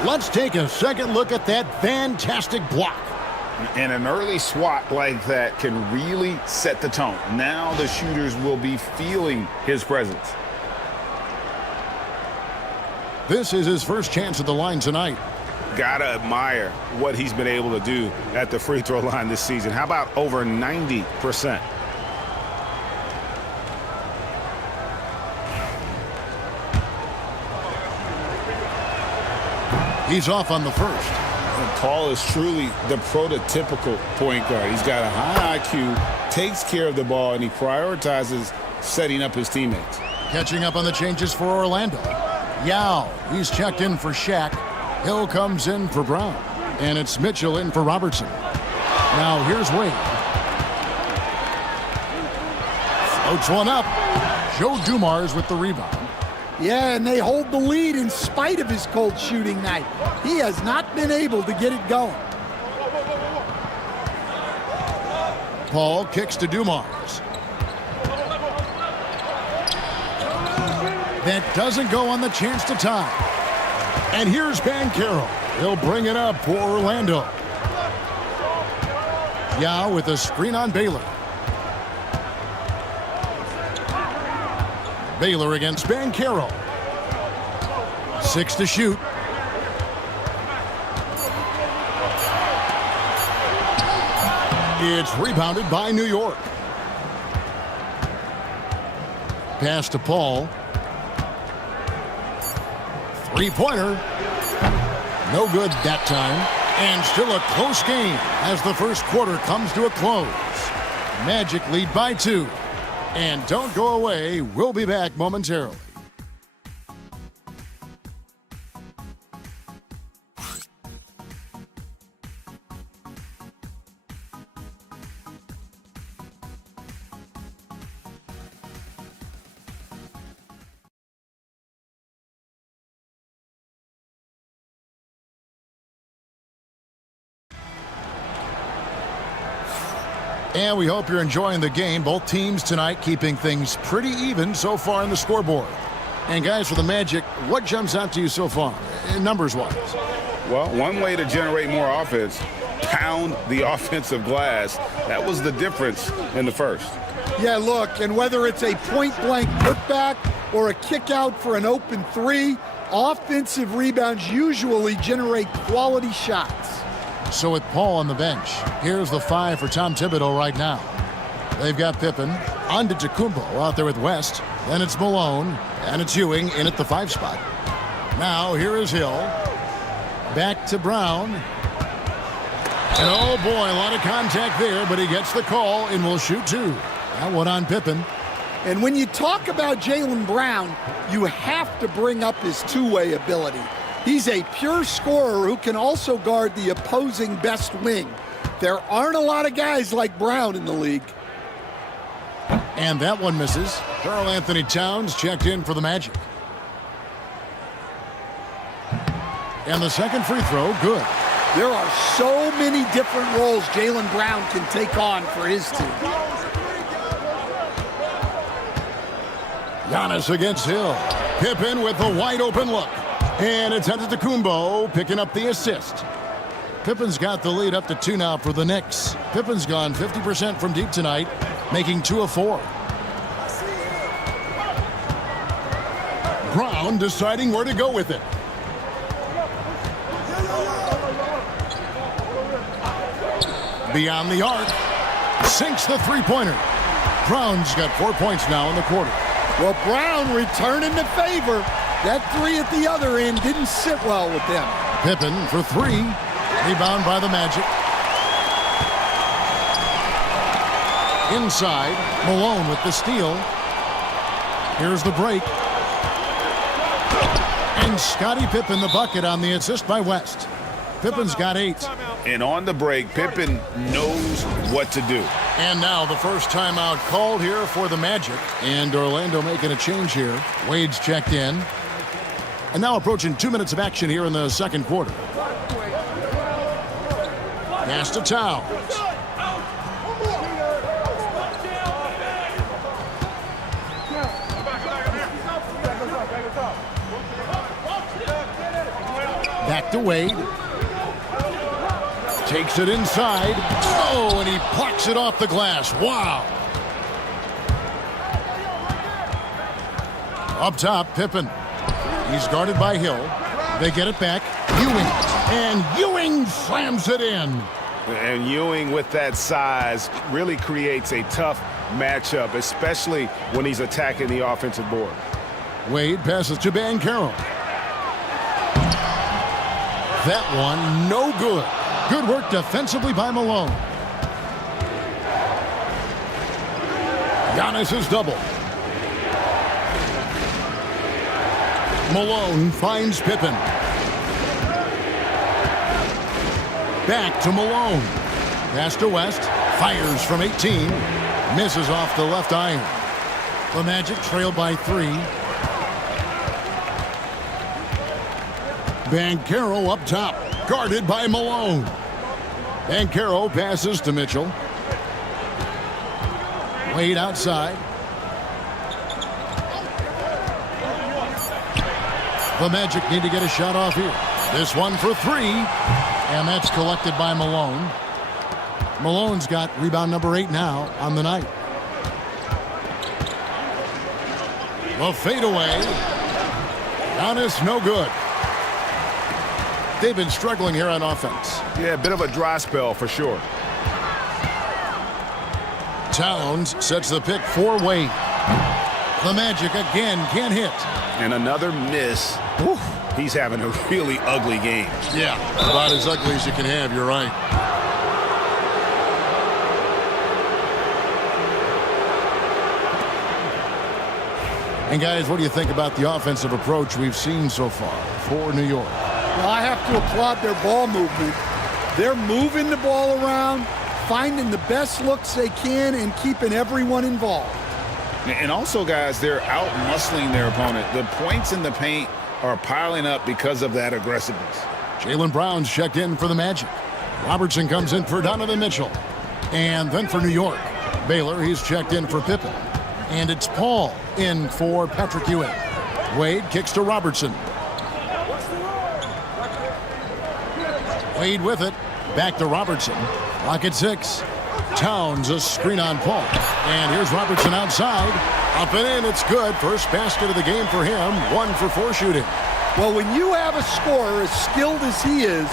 Let's take a second look at that fantastic block. And an early swat like that can really set the tone. Now the shooters will be feeling his presence. This is his first chance at the line tonight. Gotta admire what he's been able to do at the free throw line this season. How about over 90%? He's off on the first. And Paul is truly the prototypical point guard. He's got a high IQ, takes care of the ball, and he prioritizes setting up his teammates. Catching up on the changes for Orlando. Yao, he's checked in for Shaq. Hill comes in for Brown. And it's Mitchell in for Robertson. Now here's Wade. Floats one up. Joe Dumars with the rebound. Yeah, and they hold the lead in spite of his cold shooting night. He has not been able to get it going. Paul kicks to Dumars. That doesn't go on the chance to tie. And here's Banchero. He'll bring it up for Orlando. Yao with a screen on Baylor. Baylor against Banchero. 6 to shoot. It's rebounded by New York. Pass to Paul. Three-pointer. No good that time. And still a close game as the first quarter comes to a close. Magic lead by 2. And don't go away. We'll be back momentarily. And we hope you're enjoying the game. Both teams tonight keeping things pretty even so far in the scoreboard. And guys, for the Magic, what jumps out to you so far, numbers-wise? Well, one way to generate more offense, pound the offensive glass. That was the difference in the first. Yeah, look, and whether it's a point-blank putback or a kick out for an open 3, offensive rebounds usually generate quality shots. So with Paul on the bench, here's the 5 for Tom Thibodeau right now. They've got Pippen, on to Tecumbo out there with West. Then it's Malone, and it's Ewing in at the 5 spot. Now here is Hill. Back to Brown. And oh boy, a lot of contact there, but he gets the call and will shoot 2. That one on Pippen. And when you talk about Jaylen Brown, you have to bring up his two-way ability. He's a pure scorer who can also guard the opposing best wing. There aren't a lot of guys like Brown in the league. And that one misses. Karl-Anthony Towns checked in for the Magic. And the second free throw, good. There are so many different roles Jaylen Brown can take on for his team. Giannis against Hill. Pippen with a wide open look. And it's Antetokounmpo picking up the assist. Pippen's got the lead up to 2 now for the Knicks. Pippen's gone 50% from deep tonight, making 2 of 4. Brown deciding where to go with it. Beyond the arc. Sinks the three-pointer. Brown's got 4 points now in the quarter. Well, Brown returning the favor. That 3 at the other end didn't sit well with them. Pippen for 3. Rebound by the Magic. Inside. Malone with the steal. Here's the break. And Scottie Pippen the bucket on the assist by West. Pippen's got 8. And on the break, Pippen knows what to do. And now the first timeout called here for the Magic. And Orlando making a change here. Wade's checked in. And now approaching 2 minutes of action here in the second quarter. Pass to Towns. Back to Wade. Takes it inside. Oh, and he plucks it off the glass. Wow. Up top, Pippen. He's guarded by Hill. They get it back. Ewing. And Ewing slams it in. And Ewing with that size really creates a tough matchup, especially when he's attacking the offensive board. Wade passes to Banchero. That one, no good. Good work defensively by Malone. Giannis is double. Malone finds Pippen. Back to Malone. Pass to West. Fires from 18. Misses off the left iron. The Magic trail by 3. Banchero up top. Guarded by Malone. Banchero passes to Mitchell. Wade outside. The Magic need to get a shot off here. This one for 3. And that's collected by Malone. Malone's got rebound number 8 now on the night. The fadeaway. Giannis no good. They've been struggling here on offense. Yeah, a bit of a dry spell for sure. Towns sets the pick for Wade. The Magic again can't hit. And another miss. Whew. He's having a really ugly game. Yeah, about as ugly as you can have, you're right. And guys, what do you think about the offensive approach we've seen so far for New York? Well, I have to applaud their ball movement. They're moving the ball around, finding the best looks they can, and keeping everyone involved. And also, guys, they're out-muscling their opponent. The points in the paint are piling up because of that aggressiveness. Jaylen Brown's checked in for the Magic. Robertson comes in for Donovan Mitchell. And then for New York, Baylor, he's checked in for Pippen. And it's Paul in for Patrick Ewing. Wade kicks to Robertson. Wade with it. Back to Robertson. Clock at 6. Towns a screen on Paul. And here's Robertson outside. Up and in. It's good. First basket of the game for him. 1 for 4 shooting. Well, when you have a scorer as skilled as he is,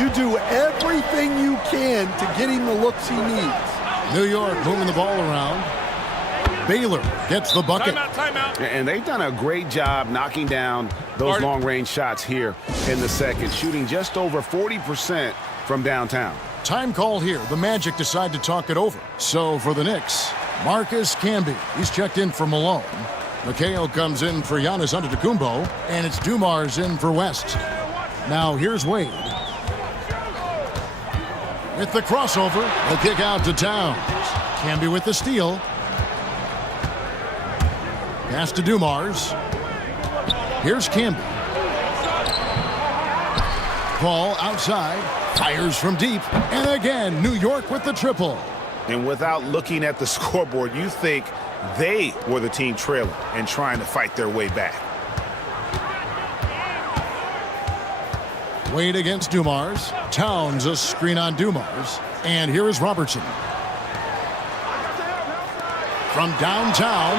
you do everything you can to get him the looks he needs. New York moving the ball around. Baylor gets the bucket. Timeout. And they've done a great job knocking down those long-range shots here in the second, shooting just over 40% from downtown. Time call here. The Magic decide to talk it over. So for the Knicks, Marcus Camby. He's checked in for Malone. McHale comes in for Giannis Antetokounmpo, and it's Dumars in for West. Now here's Wade. With the crossover, the kick out to Towns. Camby with the steal. Pass to Dumars. Here's Camby. Paul outside. Fires from deep. And again, New York with the triple. And without looking at the scoreboard, you think they were the team trailing and trying to fight their way back. Wade against Dumars. Towns a screen on Dumars. And here is Robertson. From downtown,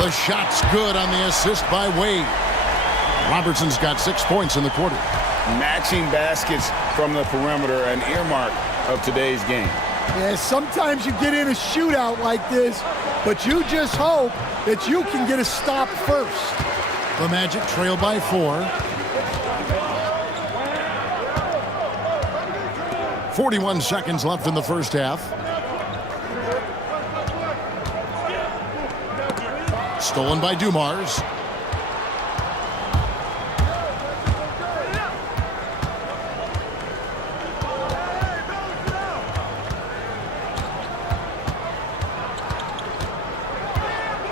the shot's good on the assist by Wade. Robertson's got 6 points in the quarter. Matching baskets from the perimeter, an earmark of today's game. Yeah, sometimes you get in a shootout like this, but you just hope that you can get a stop first. The Magic trail by 4. 41 seconds left in the first half. Stolen by Dumars.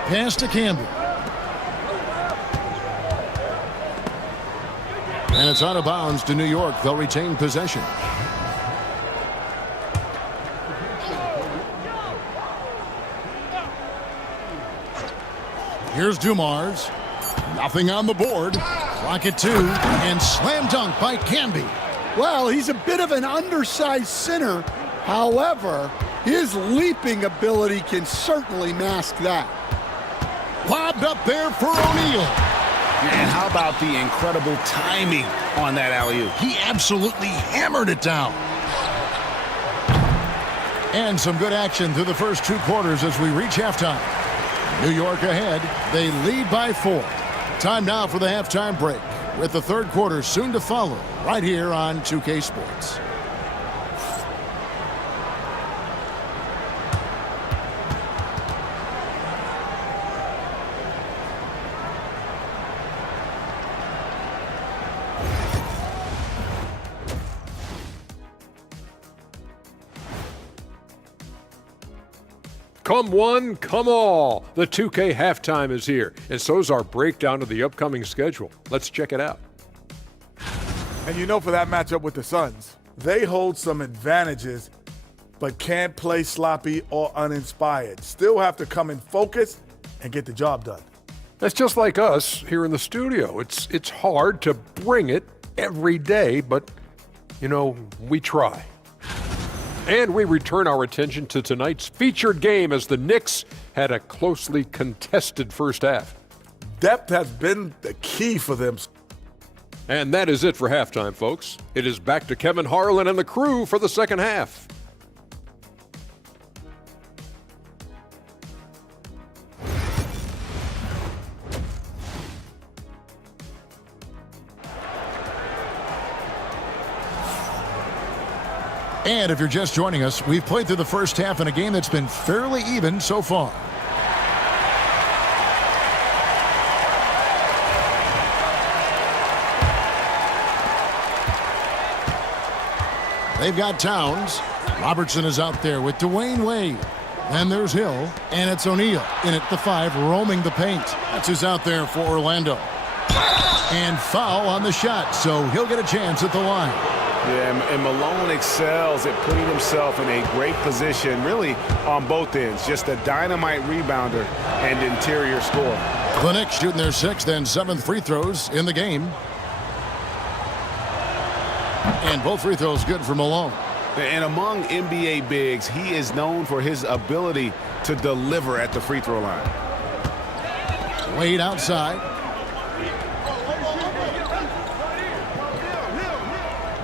Pass to Camby. And it's out of bounds to New York. They'll retain possession. Here's Dumars. Nothing on the board. Clock at 2. And slam dunk by Camby. Well, he's a bit of an undersized center. However, his leaping ability can certainly mask that. Lobbed up there for O'Neal. And how about the incredible timing on that alley-oop? He absolutely hammered it down. And some good action through the first 2 quarters as we reach halftime. New York ahead. They lead by 4. Time now for the halftime break, with the third quarter soon to follow right here on 2K Sports. Come one, come all. The 2K halftime is here, and so's our breakdown of the upcoming schedule. Let's check it out. And you know, for that matchup with the Suns, they hold some advantages, but can't play sloppy or uninspired. Still have to come in focused and get the job done. That's just like us here in the studio. It's hard to bring it every day, but, you know, we try. And we return our attention to tonight's featured game as the Knicks had a closely contested first half. Depth has been the key for them. And that is it for halftime, folks. It is back to Kevin Harlan and the crew for the second half. And if you're just joining us, we've played through the first half in a game that's been fairly even so far. They've got Towns. Robertson is out there with Dwayne Wade. Then there's Hill, and it's O'Neal in at the 5, roaming the paint. That's who's out there for Orlando. And foul on the shot, so he'll get a chance at the line. Yeah, and Malone excels at putting himself in a great position, really on both ends. Just a dynamite rebounder and interior scorer. The Knicks shooting their 6th and 7th free throws in the game. And both free throws good for Malone. And among NBA bigs, he is known for his ability to deliver at the free throw line. Wade outside.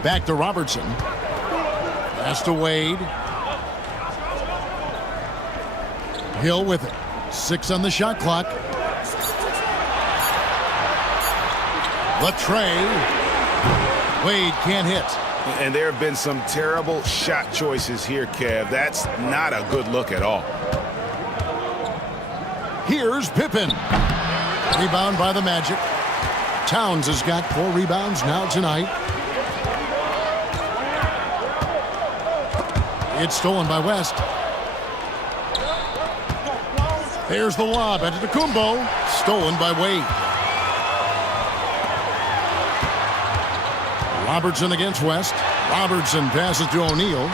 Back to Robertson. Pass to Wade. Hill with it. 6 on the shot clock. The tray. Wade can't hit. And there have been some terrible shot choices here, Kev. That's not a good look at all. Here's Pippen. Rebound by the Magic. Towns has got 4 rebounds now tonight. It's stolen by West. There's the lob at Antetokounmpo. Stolen by Wade. Robertson against West. Robertson passes to O'Neal.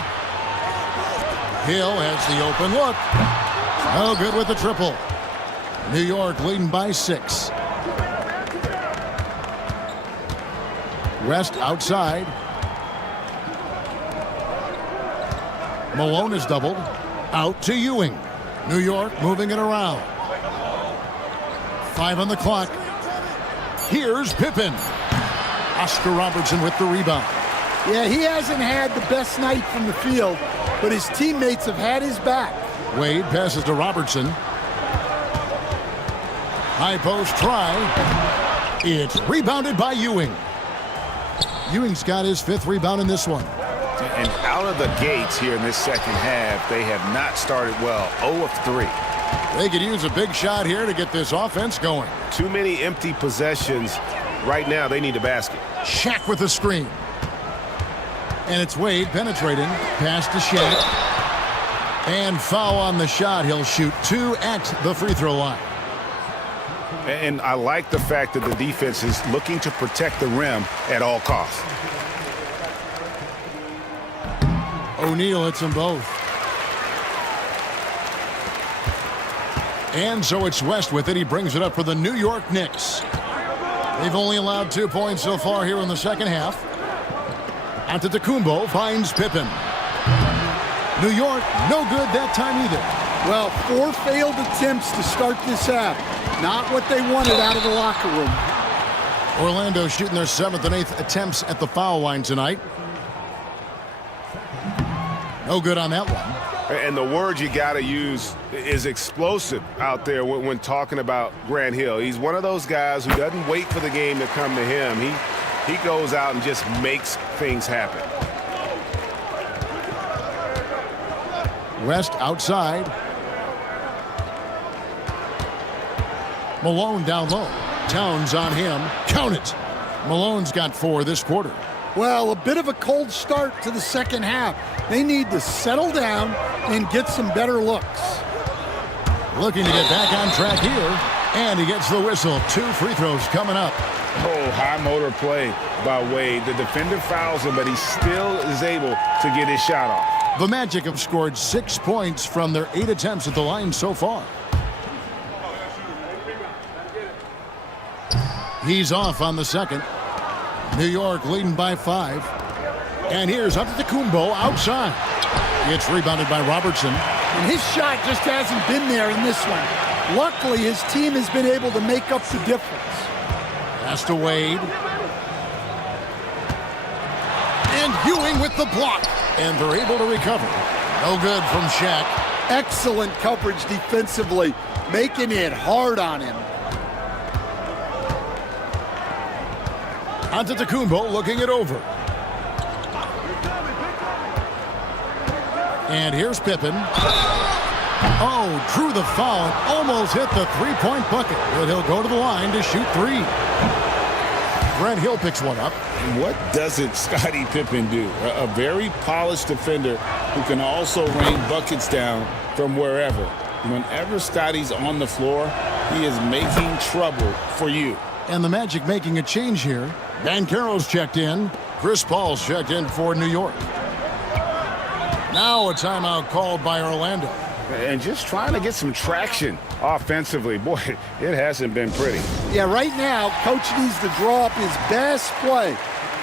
Hill has the open look. No good with the triple. New York leading by 6. West outside. Malone is doubled. Out to Ewing. New York moving it around. 5 on the clock. Here's Pippen. Oscar Robertson with the rebound. Yeah, he hasn't had the best night from the field, but his teammates have had his back. Wade passes to Robertson. High post try. It's rebounded by Ewing. Ewing's got his 5th rebound in this one. And out of the gates here in this second half, they have not started well. 0 of 3. They could use a big shot here to get this offense going. Too many empty possessions. Right now, they need a basket. Shaq with the screen. And it's Wade penetrating. Pass to Shaq. And foul on the shot. He'll shoot 2 at the free throw line. And I like the fact that the defense is looking to protect the rim at all costs. O'Neal hits them both. And so it's West with it. He brings it up for the New York Knicks. They've only allowed 2 points so far here in the second half. Antetokounmpo finds Pippen. New York, no good that time either. Well, 4 failed attempts to start this half. Not what they wanted out of the locker room. Orlando shooting their 7th and 8th attempts at the foul line tonight. No good on that one. And the word you got to use is explosive out there when talking about Grant Hill. He's one of those guys who doesn't wait for the game to come to him. He goes out and just makes things happen. West outside. Malone down low. Towns on him. Count it. Malone's got 4 this quarter. Well, a bit of a cold start to the second half. They need to settle down and get some better looks. Looking to get back on track here. And he gets the whistle. 2 free throws coming up. Oh, high motor play by Wade. The defender fouls him, but he still is able to get his shot off. The Magic have scored 6 points from their 8 attempts at the line so far. He's off on the second. New York leading by 5. And here's Antetokounmpo outside. It's rebounded by Robertson. And his shot just hasn't been there in this one. Luckily, his team has been able to make up the difference. Pass to Wade. And Ewing with the block. And they're able to recover. No good from Shaq. Excellent coverage defensively, making it hard on him. Antetokounmpo looking it over. And here's Pippen. Oh, drew the foul and almost hit the 3-point bucket. But he'll go to the line to shoot 3. Grant Hill picks one up. And what doesn't Scottie Pippen do? A very polished defender who can also rain buckets down from wherever. Whenever Scottie's on the floor, he is making trouble for you. And the Magic making a change here. Banchero's checked in. Chris Paul's checked in for New York. Now a timeout called by Orlando. And just trying to get some traction offensively. Boy, it hasn't been pretty. Yeah, right now, Coach needs to draw up his best play,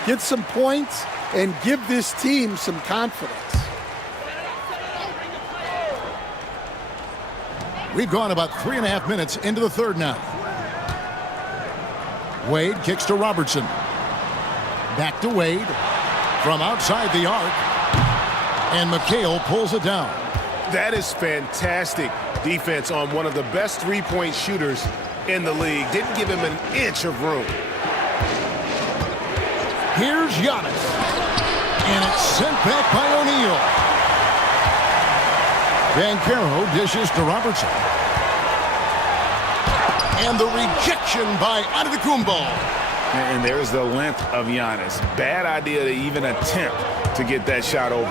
get some points, and give this team some confidence. We've gone about 3.5 minutes into the third now. Wade kicks to Robertson. Back to Wade. From outside the arc. And McHale pulls it down. That is fantastic defense on one of the best three-point shooters in the league. Didn't give him an inch of room. Here's Giannis. And it's sent back by O'Neal. Banchero dishes to Robertson. And the rejection by Antetokounmpo. And there's the length of Giannis. Bad idea to even attempt to get that shot over.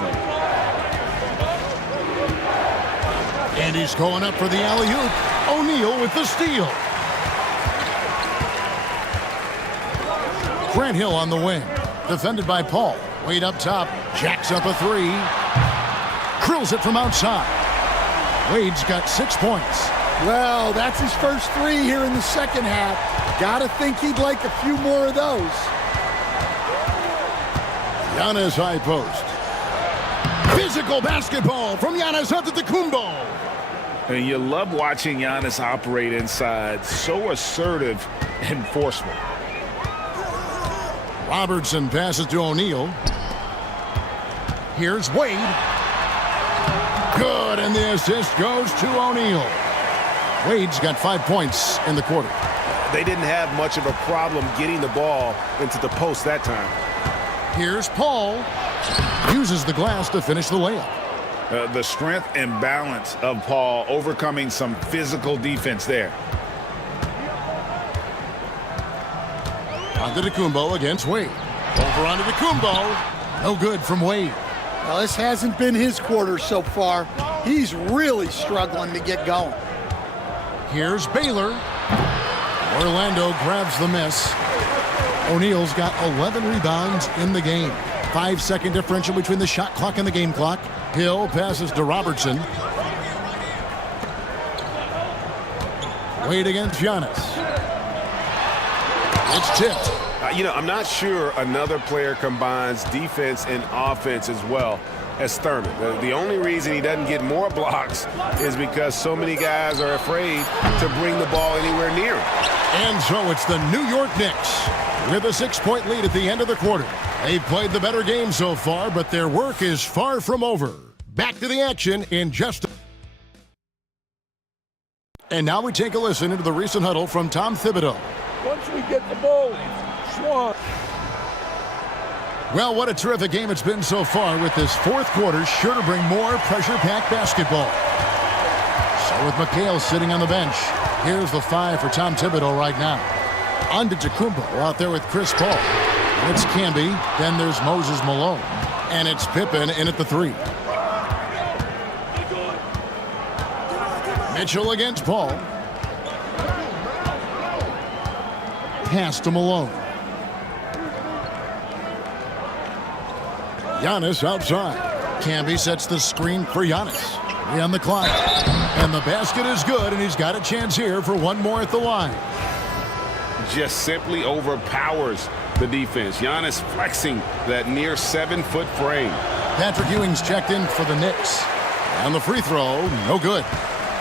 And he's going up for the alley-oop. O'Neal with the steal. Grant Hill on the wing. Defended by Paul. Wade up top. Jacks up a three. Drills it from outside. Wade's got 6 points. Well, that's his first three here in the second half. Gotta think he'd like a few more of those. Giannis high post. Physical basketball from Giannis Antetokounmpo. And you love watching Giannis operate inside. So assertive and forceful. Robertson passes to O'Neal. Here's Wade. Good, and the assist goes to O'Neal. Wade's got 5 points in the quarter. They didn't have much of a problem getting the ball into the post that time. Here's Paul. Uses the glass to finish the layup. The strength and balance of Paul overcoming some physical defense there. Antetokounmpo against Wade. Over Antetokounmpo. No good from Wade. Well, this hasn't been his quarter so far. He's really struggling to get going. Here's Baylor. Orlando grabs the miss. O'Neal's got 11 rebounds in the game. 5-second differential between the shot clock and the game clock. Hill passes to Robertson. Wade against Giannis. It's tipped. I'm not sure another player combines defense and offense as well as Thurman. The only reason he doesn't get more blocks is because so many guys are afraid to bring the ball anywhere near him. And so it's the New York Knicks with a 6-point lead at the end of the quarter. They've played the better game so far, but their work is far from over. Back to the action in just a... And now we take a listen into the recent huddle from Tom Thibodeau. Once we get the ball, Swan. Well, what a terrific game it's been so far, with this fourth quarter sure to bring more pressure-packed basketball. So with McHale sitting on the bench, here's the 5 for Tom Thibodeau right now. Antetokounmpo out there with Chris Paul. And it's Camby, then there's Moses Malone. And it's Pippen in at the 3. Mitchell against Paul. Pass to Malone. Giannis outside. Camby sets the screen for Giannis. 3 on the clock. And the basket is good, and he's got a chance here for one more at the line. Just simply overpowers the defense. Giannis flexing that near 7-foot frame. Patrick Ewing's checked in for the Knicks. And the free throw, no good.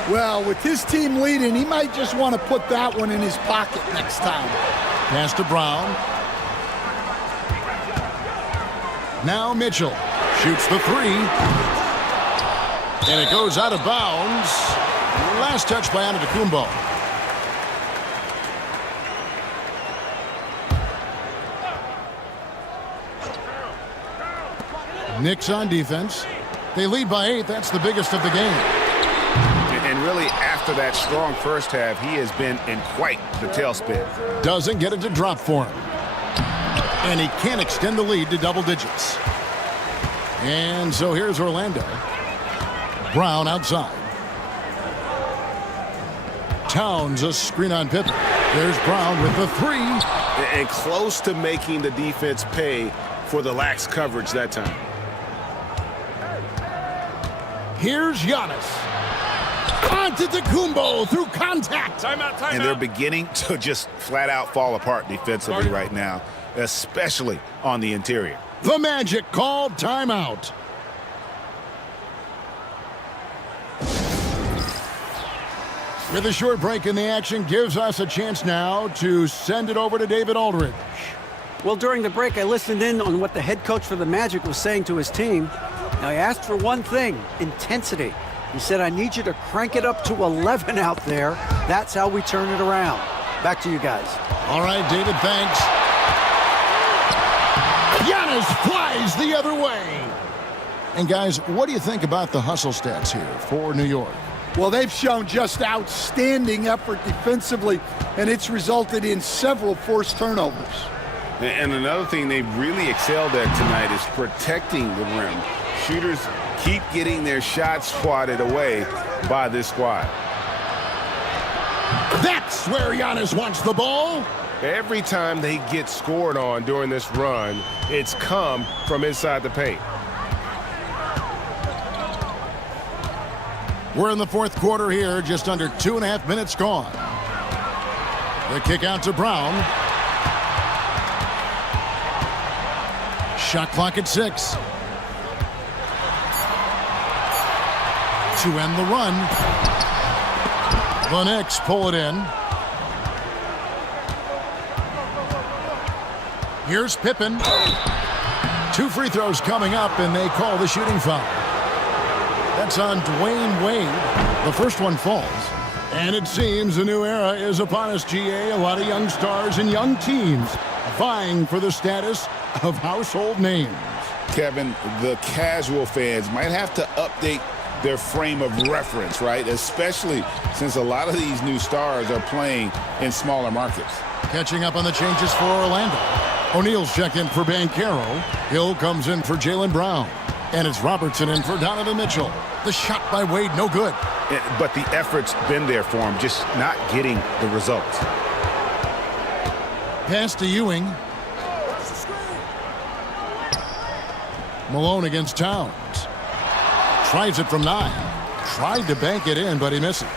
Well, with his team leading, he might just want to put that one in his pocket next time. Pass to Brown. Now Mitchell shoots the 3. And it goes out of bounds. Last touch by Antetokounmpo. Knicks on defense. They lead by 8. That's the biggest of the game. And really, after that strong first half, he has been in quite the tailspin. Doesn't get it to drop for him. And he can't extend the lead to double digits. And so here's Orlando. Brown outside. Towns a screen on Pippen. There's Brown with the three. And close to making the defense pay for the lax coverage that time. Here's Giannis. Antetokounmpo through contact. And they're beginning to just flat out fall apart defensively right now, especially on the interior. The Magic called timeout. With a short break in the action, gives us a chance now to send it over to David Aldridge. Well, during the break, I listened in on what the head coach for the Magic was saying to his team. Now, he asked for one thing, intensity. He said, I need you to crank it up to 11 out there. That's how we turn it around. Back to you guys. All right, David, thanks. Giannis flies the other way. And, guys, what do you think about the hustle stats here for New York? Well, they've shown just outstanding effort defensively, and it's resulted in several forced turnovers. And another thing they've really excelled at tonight is protecting the rim. Shooters keep getting their shots swatted away by this squad. That's where Giannis wants the ball. Every time they get scored on during this run, it's come from inside the paint. We're in the fourth quarter here, just under 2.5 minutes gone. The kick out to Brown. Shot clock at 6. To end the run. The Knicks pull it in. Here's Pippen. 2 free throws coming up, and they call the shooting foul. That's on Dwayne Wade. The first one falls. And it seems a new era is upon us, GA. A lot of young stars and young teams vying for the status of household names. Kevin, the casual fans might have to update their frame of reference, right? Especially since a lot of these new stars are playing in smaller markets. Catching up on the changes for Orlando. O'Neal's checked in for Banchero. Hill comes in for Jaylen Brown. And it's Robertson in for Donovan Mitchell. The shot by Wade, no good. But the effort's been there for him, just not getting the results. Pass to Ewing. Malone against Towns. Tries it from 9. Tried to bank it in, but he misses.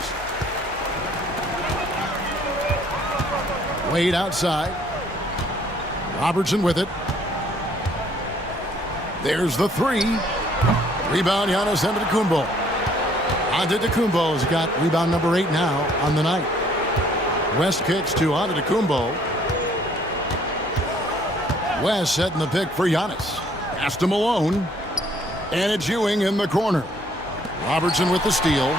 Wade outside. Robertson with it. There's the 3. Rebound, Giannis Antetokounmpo. Antetokounmpo's got rebound number 8 now on the night. West kicks to Antetokounmpo. West setting the pick for Giannis. Pass to Malone. And it's Ewing in the corner. Robertson with the steal.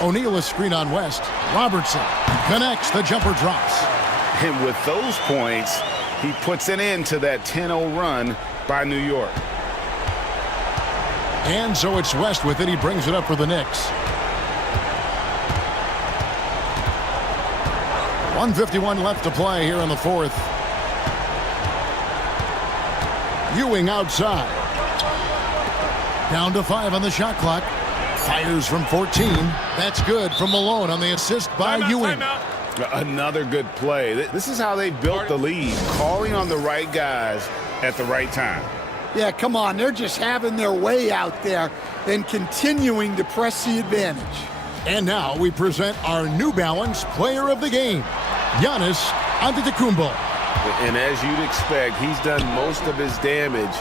O'Neal a screen on West. Robertson connects. The jumper drops. And with those points, he puts an end to that 10-0 run by New York. And so it's West with it. He brings it up for the Knicks. 1:51 left to play here in the fourth. Ewing outside. Down to 5 on the shot clock. Fires from 14. That's good from Malone on the assist by Ewing. Another good play. This is how they built the lead, calling on the right guys at the right time. Yeah, come on. They're just having their way out there and continuing to press the advantage. And now we present our New Balance Player of the Game, Giannis Antetokounmpo. And as you'd expect, he's done most of his damage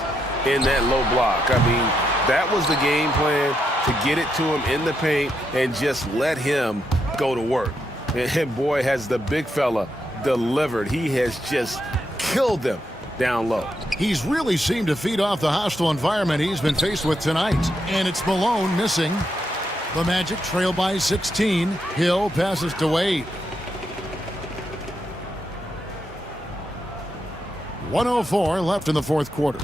in that low block. I mean, that was the game plan, to get it to him in the paint and just let him go to work. And boy, has the big fella delivered. He has just killed them down low. He's really seemed to feed off the hostile environment he's been faced with tonight. And it's Malone missing. The Magic trail by 16. Hill passes to Wade. 1:04 left in the fourth quarter.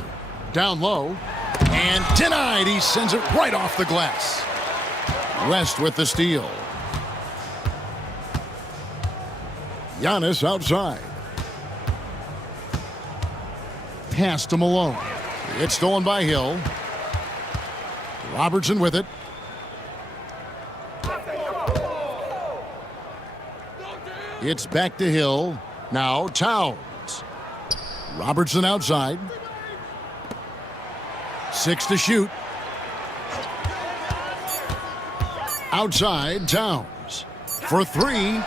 Down low. And denied. He sends it right off the glass. West with the steal. Giannis outside. Pass to Malone. It's stolen by Hill. Robertson with it. It's back to Hill. Now Towns. Robertson outside. 6 to shoot. Outside, Towns. For 3.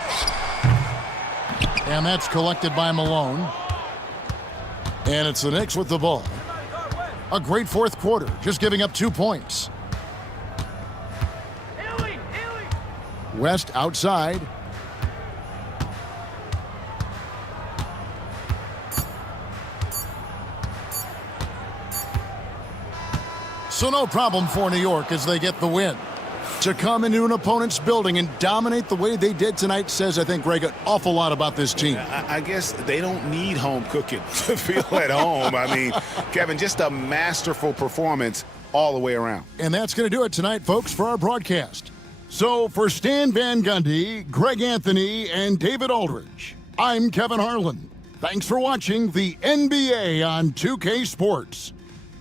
And that's collected by Malone. And it's the Knicks with the ball. A great fourth quarter, just giving up 2 points. West outside. So no problem for New York as they get the win. To come into an opponent's building and dominate the way they did tonight says, I think, Greg, an awful lot about this team. I guess they don't need home cooking to feel at home. I mean, Kevin, just a masterful performance all the way around. And that's going to do it tonight, folks, for our broadcast. So for Stan Van Gundy, Greg Anthony, and David Aldridge, I'm Kevin Harlan. Thanks for watching the NBA on 2K Sports.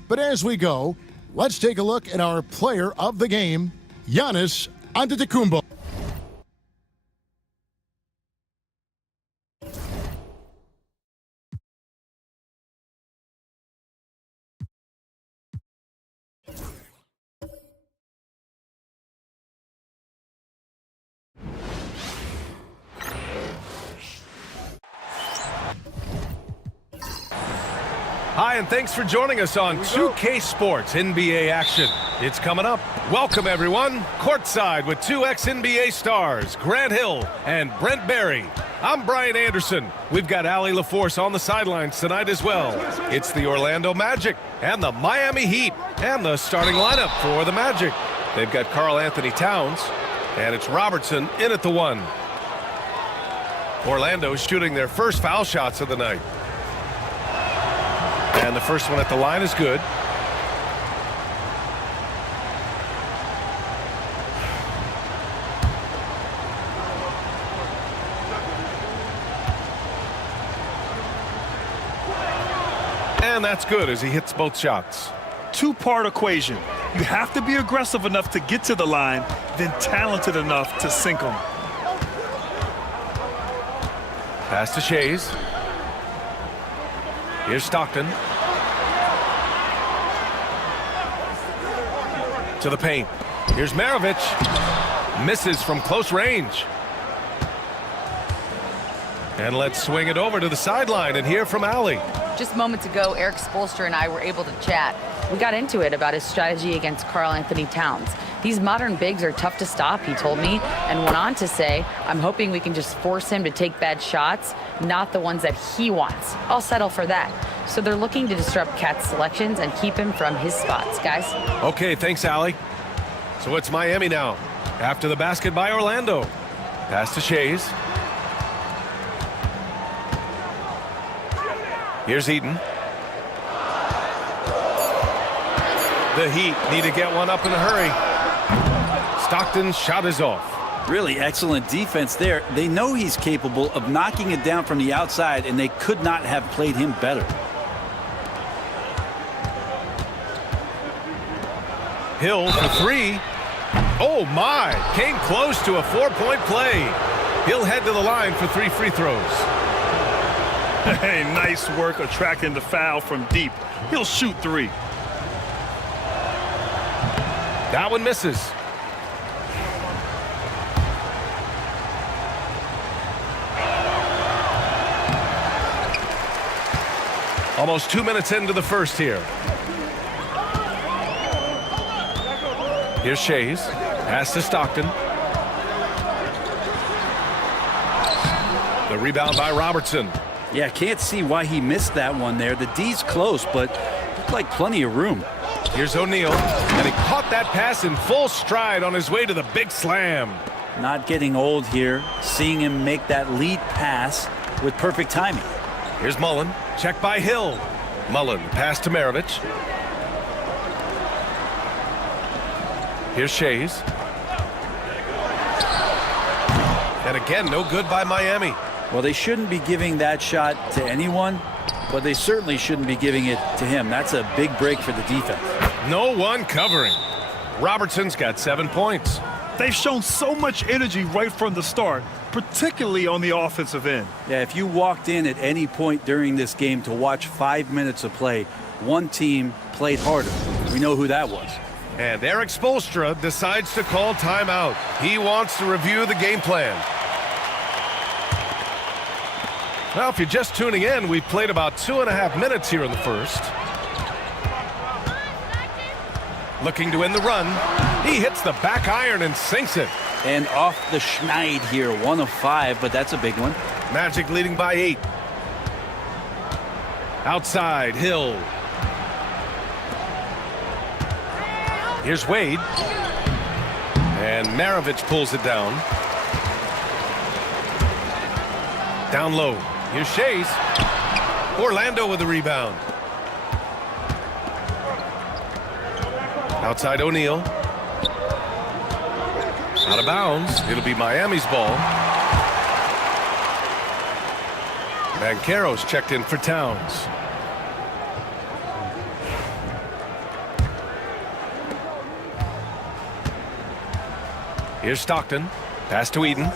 But as we go, let's take a look at our player of the game, Giannis Antetokounmpo. Hi, and thanks for joining us on 2K Sports NBA action. It's coming up. Welcome, everyone. Courtside with 2 ex-NBA stars, Grant Hill and Brent Barry. I'm Brian Anderson. We've got Allie LaForce on the sidelines tonight as well. It's the Orlando Magic and the Miami Heat and the starting lineup for the Magic. They've got Karl Anthony Towns, and it's Robertson in at the 1. Orlando's shooting their first foul shots of the night. And the first one at the line is good. And that's good as he hits both shots. Two-part equation. You have to be aggressive enough to get to the line, then talented enough to sink them. Pass to Shays. Here's Stockton. To the paint. Here's Maravich. Misses from close range. And let's swing it over to the sideline and hear from Allie. Just moments ago, Eric Spoelstra and I were able to chat. We got into it about his strategy against Karl Anthony Towns. These modern bigs are tough to stop, he told me, and went on to say, I'm hoping we can just force him to take bad shots, not the ones that he wants. I'll settle for that. So they're looking to disrupt Cat's selections and keep him from his spots, guys. Okay, thanks, Allie. So it's Miami now. After the basket by Orlando. Pass to Shays. Here's Eaton. The Heat need to get one up in a hurry. Stockton's shot is off. Really excellent defense there. They know he's capable of knocking it down from the outside, and they could not have played him better. Hill for 3. Oh, my. Came close to a 4-point play. He'll head to the line for 3 free throws. Hey, nice work attracting the foul from deep. He'll shoot 3. That one misses. Almost 2 minutes into the first here. Here's Shays. Pass to Stockton. The rebound by Robertson. Yeah, can't see why he missed that one there. The D's close, but looked like plenty of room. Here's O'Neal, and he caught that pass in full stride on his way to the big slam. Not getting old here, seeing him make that lead pass with perfect timing. Here's Mullen, checked by Hill. Mullen, pass to Maravich. Here's Shays. And again, no good by Miami. Well, they shouldn't be giving that shot to anyone, but they certainly shouldn't be giving it to him. That's a big break for the defense. No one covering. Robertson's got 7 points. They've shown so much energy right from the start, particularly on the offensive end. Yeah, if you walked in at any point during this game to watch 5 minutes of play, one team played harder. We know who that was. And Eric Spoelstra decides to call timeout. He wants to review the game plan. Well, if you're just tuning in, we've played about 2.5 minutes here in the first. Looking to win the run. He hits the back iron and sinks it. And off the schneid here, 1 of 5, but that's a big one. Magic leading by 8. Outside, Hill. Here's Wade. And Maravich pulls it down. Down low. Here's Shays. Orlando with the rebound. Outside O'Neal. Out of bounds. It'll be Miami's ball. Banchero's checked in for Towns. Here's Stockton. Pass to Eden.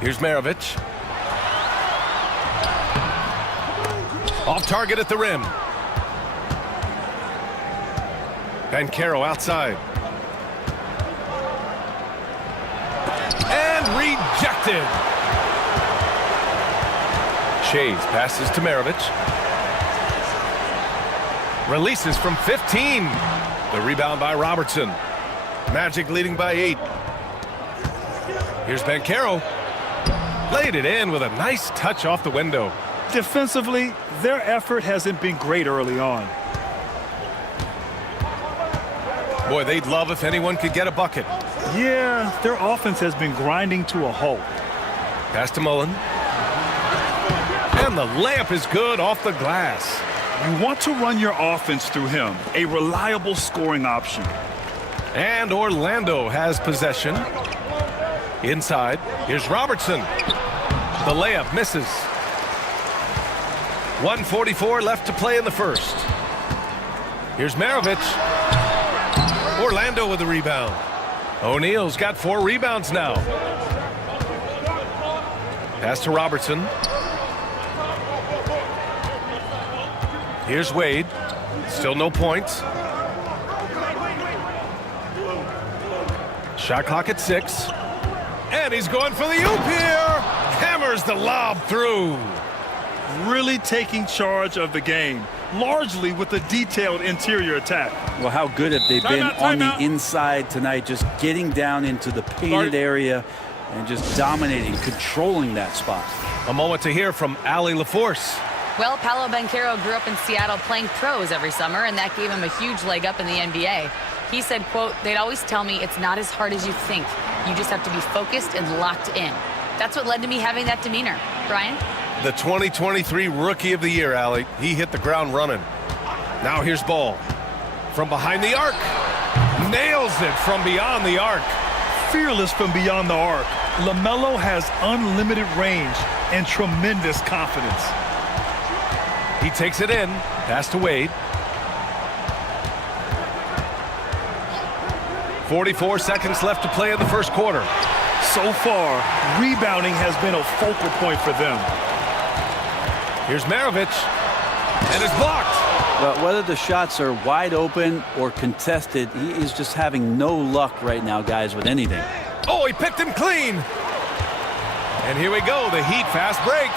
Here's Maravich. Off target at the rim. Banchero outside. And rejected. Shays passes to Maravich. Releases from 15. The rebound by Robertson. Magic leading by 8. Here's Banchero. Laid it in with a nice touch off the window. Defensively, their effort hasn't been great early on. Boy, they'd love if anyone could get a bucket. Yeah, their offense has been grinding to a halt. Pass to Mullen. And the layup is good off the glass. You want to run your offense through him, a reliable scoring option. And Orlando has possession. Inside, here's Robertson. The layup misses. 1:44 left to play in the first. Here's Maravich. Orlando with the rebound. O'Neal's got 4 rebounds now. Pass to Robertson. Here's Wade. Still no points. Shot clock at 6. And he's going for the oop here. Hammers the lob through. Really taking charge of the game, largely with a detailed interior attack. Well, how good have they been on the inside tonight, just getting down into the painted area and just dominating, controlling that spot. A moment to hear from Allie LaForce. Well, Paolo Banchero grew up in Seattle playing pros every summer, and that gave him a huge leg up in the NBA. He said, quote, "They'd always tell me it's not as hard as you think. You just have to be focused and locked in." That's what led to me having that demeanor. Brian? The 2023 Rookie of the Year, Allie. He hit the ground running. Now here's Ball. From behind the arc. Nails it from beyond the arc. Fearless from beyond the arc. LaMelo has unlimited range and tremendous confidence. He takes it in. Pass to Wade. 44 seconds left to play in the first quarter. So far, rebounding has been a focal point for them. Here's Maravich. And it's blocked. Well, whether the shots are wide open or contested, he is just having no luck right now, guys, with anything. Oh, he picked him clean. And here we go, the Heat fast break.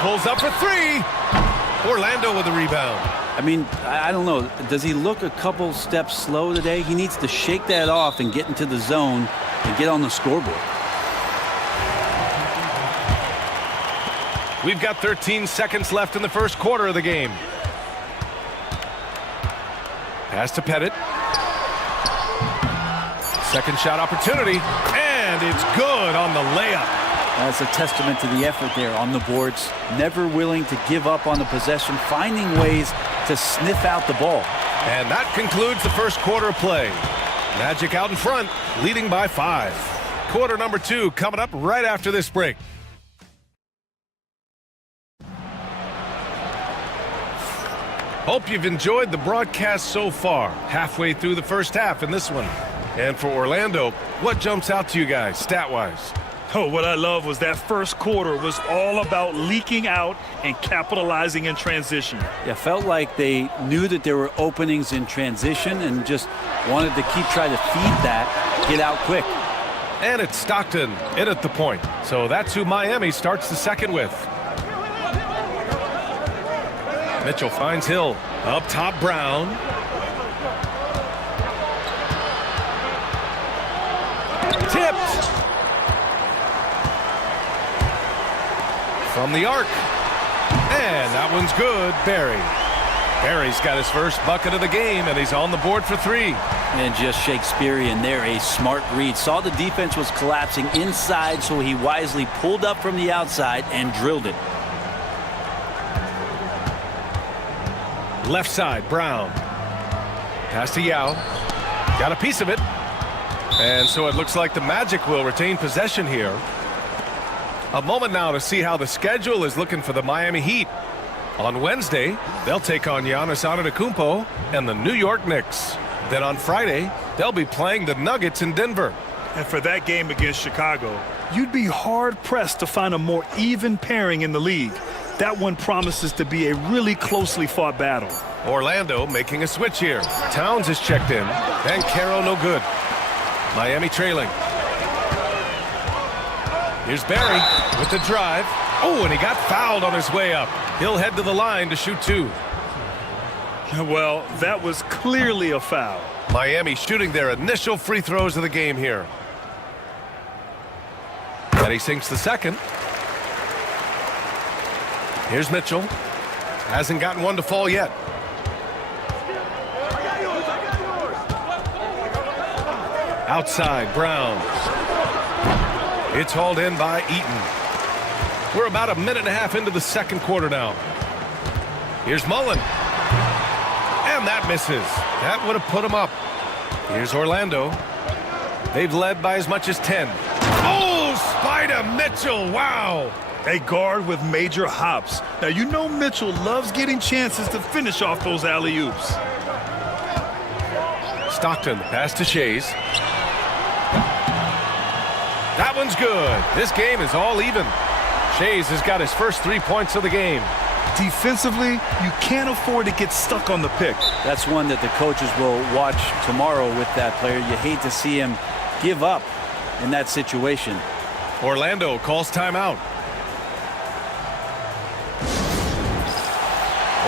Pulls up for 3. Orlando with the rebound. I mean, I don't know. Does he look a couple steps slow today? He needs to shake that off and get into the zone and get on the scoreboard. We've got 13 seconds left in the first quarter of the game. Pass to Pettit. Second shot opportunity. And it's good on the layup. That's a testament to the effort there on the boards. Never willing to give up on the possession, finding ways to sniff out the ball. And that concludes the first quarter of play. Magic out in front, leading by 5. Quarter number 2 coming up right after this break. Hope you've enjoyed the broadcast so far. Halfway through the first half in this one. And for Orlando, what jumps out to you guys stat-wise? Oh, what I love was that first quarter was all about leaking out and capitalizing in transition. Yeah, felt like they knew that there were openings in transition and just wanted to keep trying to feed that, get out quick. And it's Stockton in at the point. So that's who Miami starts the second with. Mitchell finds Hill. Up top, Brown. Tipped. From the arc. And that one's good. Barry. Barry's got his first bucket of the game, and he's on the board for 3. And just Shakespearean there, a smart read. Saw the defense was collapsing inside, so he wisely pulled up from the outside and drilled it. Left side, Brown. Pass to Yao. Got a piece of it. And so it looks like the Magic will retain possession here. A moment now to see how the schedule is looking for the Miami Heat. On Wednesday, they'll take on Giannis Antetokounmpo and the New York Knicks. Then on Friday, they'll be playing the Nuggets in Denver. And for that game against Chicago, you'd be hard-pressed to find a more even pairing in the league. That one promises to be a really closely fought battle. Orlando making a switch here. Towns is checked in, and Caro no good. Miami trailing. Here's Barry with the drive. Oh, and he got fouled on his way up. He'll head to the line to shoot 2. Well, that was clearly a foul. Miami shooting their initial free throws of the game here. And he sinks the second. Here's Mitchell. Hasn't gotten one to fall yet. Outside, Brown. It's hauled in by Eaton. We're about a minute and a half into the second quarter now. Here's Mullen. And that misses. That would have put him up. Here's Orlando. They've led by as much as 10. Oh, Spider Mitchell. Wow. A guard with major hops. Now, you know Mitchell loves getting chances to finish off those alley-oops. Stockton, pass to Shays. That one's good. This game is all even. Shays has got his first 3 points of the game. Defensively, you can't afford to get stuck on the pick. That's one that the coaches will watch tomorrow with that player. You hate to see him give up in that situation. Orlando calls timeout.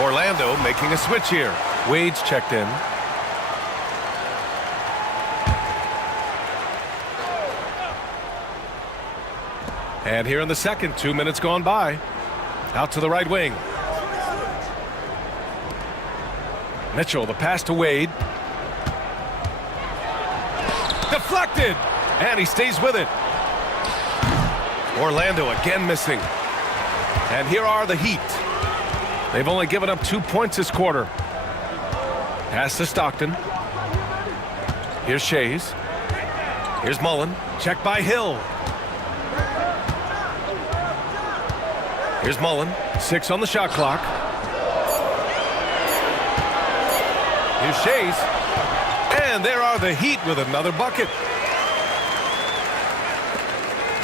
Orlando making a switch here. Wade's checked in. And here in the second, 2 minutes gone by. Out to the right wing. Mitchell, the pass to Wade. Deflected! And he stays with it. Orlando again missing. And here are the Heat. They've only given up 2 points this quarter. Pass to Stockton. Here's Shays. Here's Mullen. Checked by Hill. Here's Mullen. 6 on the shot clock. Here's Shays. And there are the Heat with another bucket.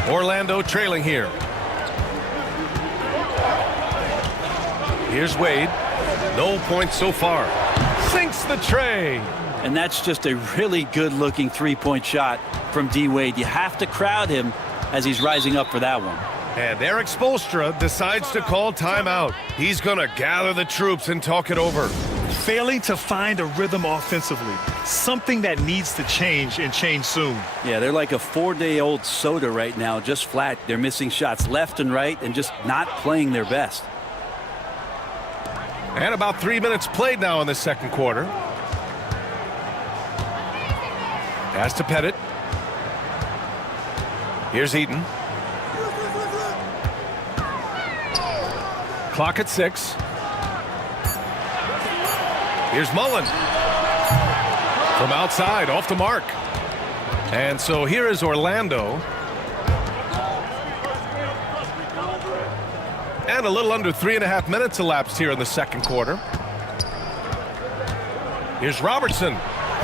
Orlando trailing here. Here's Wade. No points so far. Sinks the tray. And that's just a really good-looking three-point shot from D. Wade. You have to crowd him as he's rising up for that one. And Eric Spoelstra decides to call timeout. He's going to gather the troops and talk it over. Failing to find a rhythm offensively. Something that needs to change and change soon. Yeah, they're like a 4-day-old soda right now, just flat. They're missing shots left and right and just not playing their best. And about 3 minutes played now in the second quarter. Pass to Pettit. Here's Eaton. Clock at 6. Here's Mullen. From outside, off the mark. And so here is Orlando. And a little under 3.5 minutes elapsed here in the second quarter. Here's Robertson.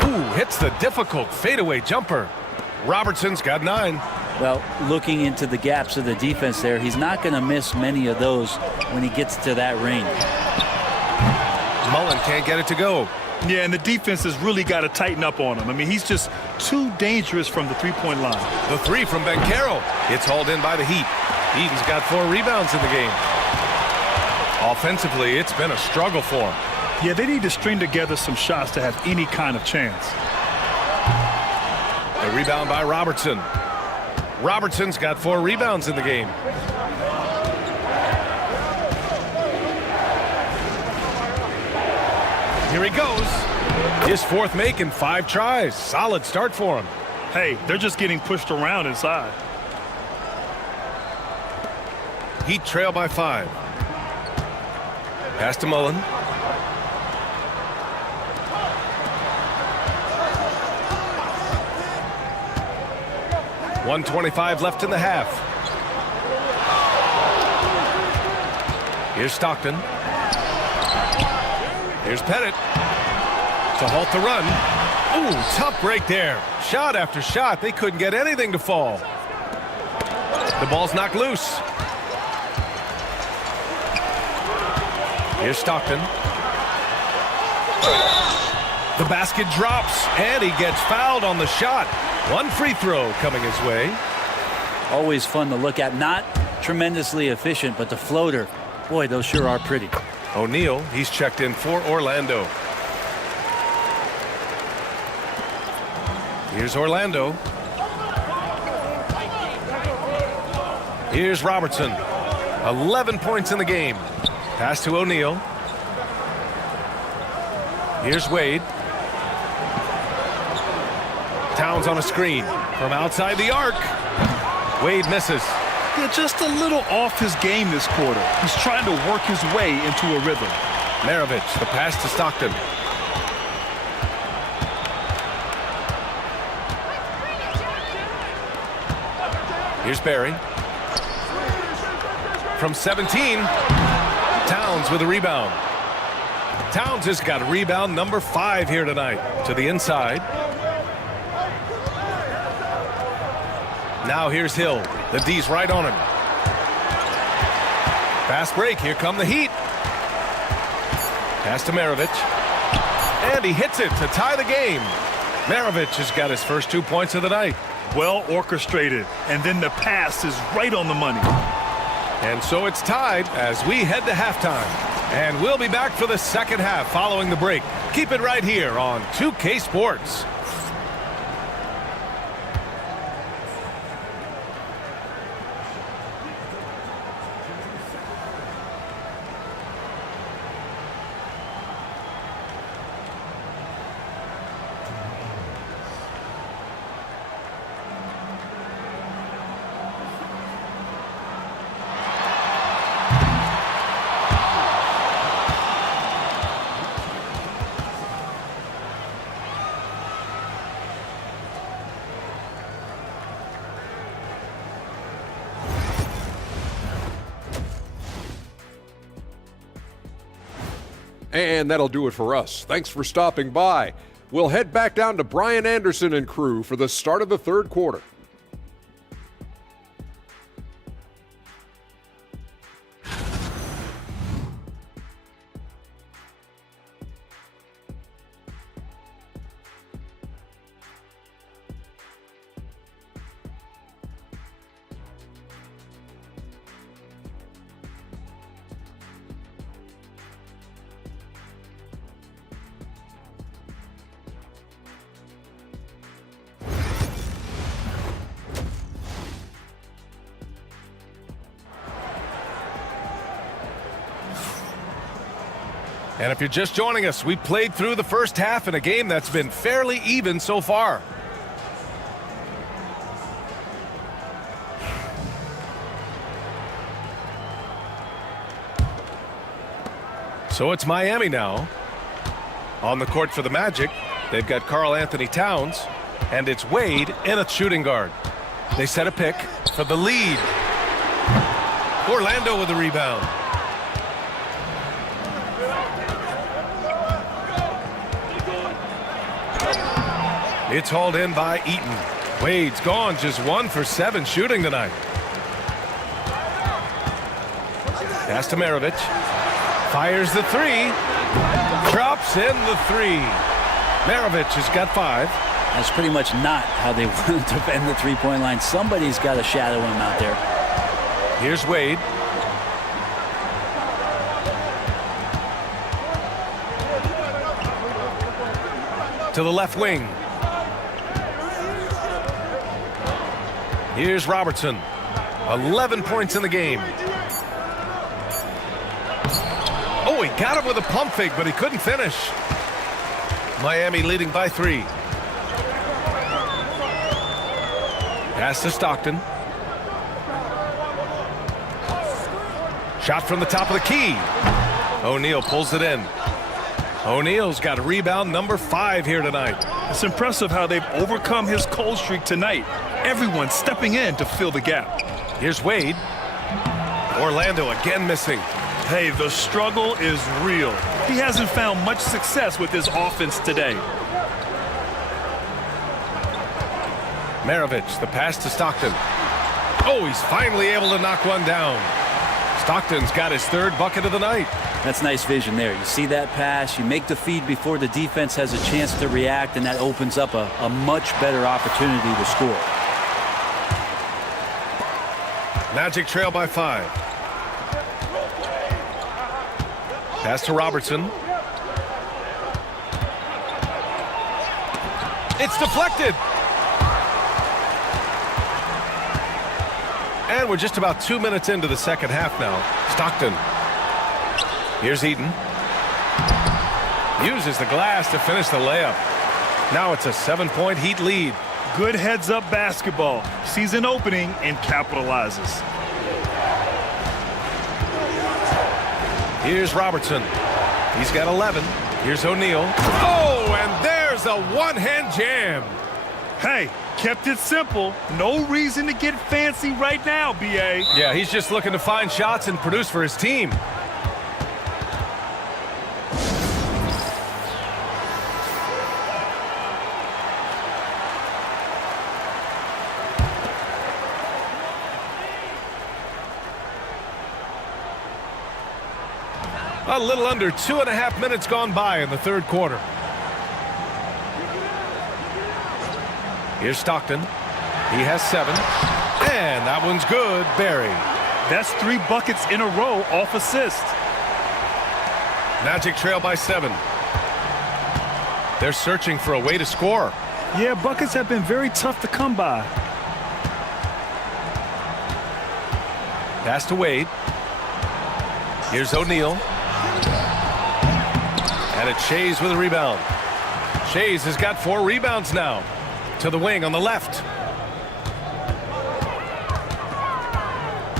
Ooh, hits the difficult fadeaway jumper. Robertson's got 9. Well, looking into the gaps of the defense there, he's not going to miss many of those when he gets to that range. Mullen can't get it to go. Yeah, and the defense has really got to tighten up on him. I mean, he's just too dangerous from the three-point line. The 3 from Banchero. It's hauled in by the Heat. Eden's got 4 rebounds in the game. Offensively, it's been a struggle for him. Yeah, they need to string together some shots to have any kind of chance. A rebound by Robertson. Robertson's got 4 rebounds in the game. Here he goes. His 4th make in 5 tries. Solid start for him. Hey, they're just getting pushed around inside. Heat trail by 5. Pass to Mullen. .125 left in the half. Here's Stockton. Here's Pettit to halt the run. Ooh, tough break there. Shot after shot. They couldn't get anything to fall. The ball's knocked loose. Here's Stockton. The basket drops, and he gets fouled on the shot. 1 free throw coming his way. Always fun to look at. Not tremendously efficient, but the floater, boy, those sure are pretty. O'Neal, he's checked in for Orlando. Here's Orlando. Here's Robertson. 11 points in the game. Pass to O'Neal. Here's Wade. Towns on a screen from outside the arc. Wade misses. Yeah, just a little off his game this quarter. He's trying to work his way into a rhythm. Maravich, the pass to Stockton. Here's Barry. From 17, Towns with a rebound. Towns has got rebound number 5 here tonight. To the inside. Now here's Hill. The D's right on him. Fast break. Here come the Heat. Pass to Maravich. And he hits it to tie the game. Maravich has got his first 2 points of the night. Well orchestrated. And then the pass is right on the money. And so it's tied as we head to halftime. And we'll be back for the second half following the break. Keep it right here on 2K Sports. And that'll do it for us. Thanks for stopping by. We'll head back down to Brian Anderson and crew for the start of the third quarter. And if you're just joining us, we played through the first half in a game that's been fairly even so far. So it's Miami now. On the court for the Magic, they've got Karl Anthony Towns, and it's Wade in a shooting guard. They set a pick for the lead. Orlando with the rebound. It's hauled in by Eaton. Wade's gone, just 1 for 7 shooting tonight. Pass to Maravich. Fires the 3. Drops in the 3. Maravich has got 5. That's pretty much not how they want to defend the three-point line. Somebody's got to shadow him out there. Here's Wade. To the left wing. Here's Robertson. 11 points in the game. Oh, he got him with a pump fake, but he couldn't finish. Miami leading by 3. Pass to Stockton. Shot from the top of the key. O'Neal pulls it in. O'Neal's got a rebound number 5 here tonight. It's impressive how they've overcome his cold streak tonight. Everyone stepping in to fill the gap. Here's Wade. Orlando again missing. Hey, the struggle is real. He hasn't found much success with his offense today. Maravich, the pass to Stockton. Oh, he's finally able to knock one down. Stockton's got his 3rd bucket of the night. That's nice vision there. You see that pass, you make the feed before the defense has a chance to react, and that opens up a much better opportunity to score. Magic trail by 5. Pass to Robertson. It's deflected. And we're just about 2 minutes into the second half now. Stockton. Here's Eaton. Uses the glass to finish the layup. Now it's a 7-point Heat lead. Good heads-up basketball. Sees an opening and capitalizes. Here's Robertson. He's got 11. Here's O'Neal. Oh, and there's a one-hand jam. Hey, kept it simple. No reason to get fancy right now, B.A. Yeah, he's just looking to find shots and produce for his team. A little under 2.5 minutes gone by in the 3rd quarter. Here's Stockton. He has 7. And that one's good. Barry. That's 3 buckets in a row off assist. Magic trail by 7. They're searching for a way to score. Yeah, buckets have been very tough to come by. Pass to Wade. Here's O'Neal. And it's Shays with a rebound. Shays has got 4 rebounds now. To the wing on the left.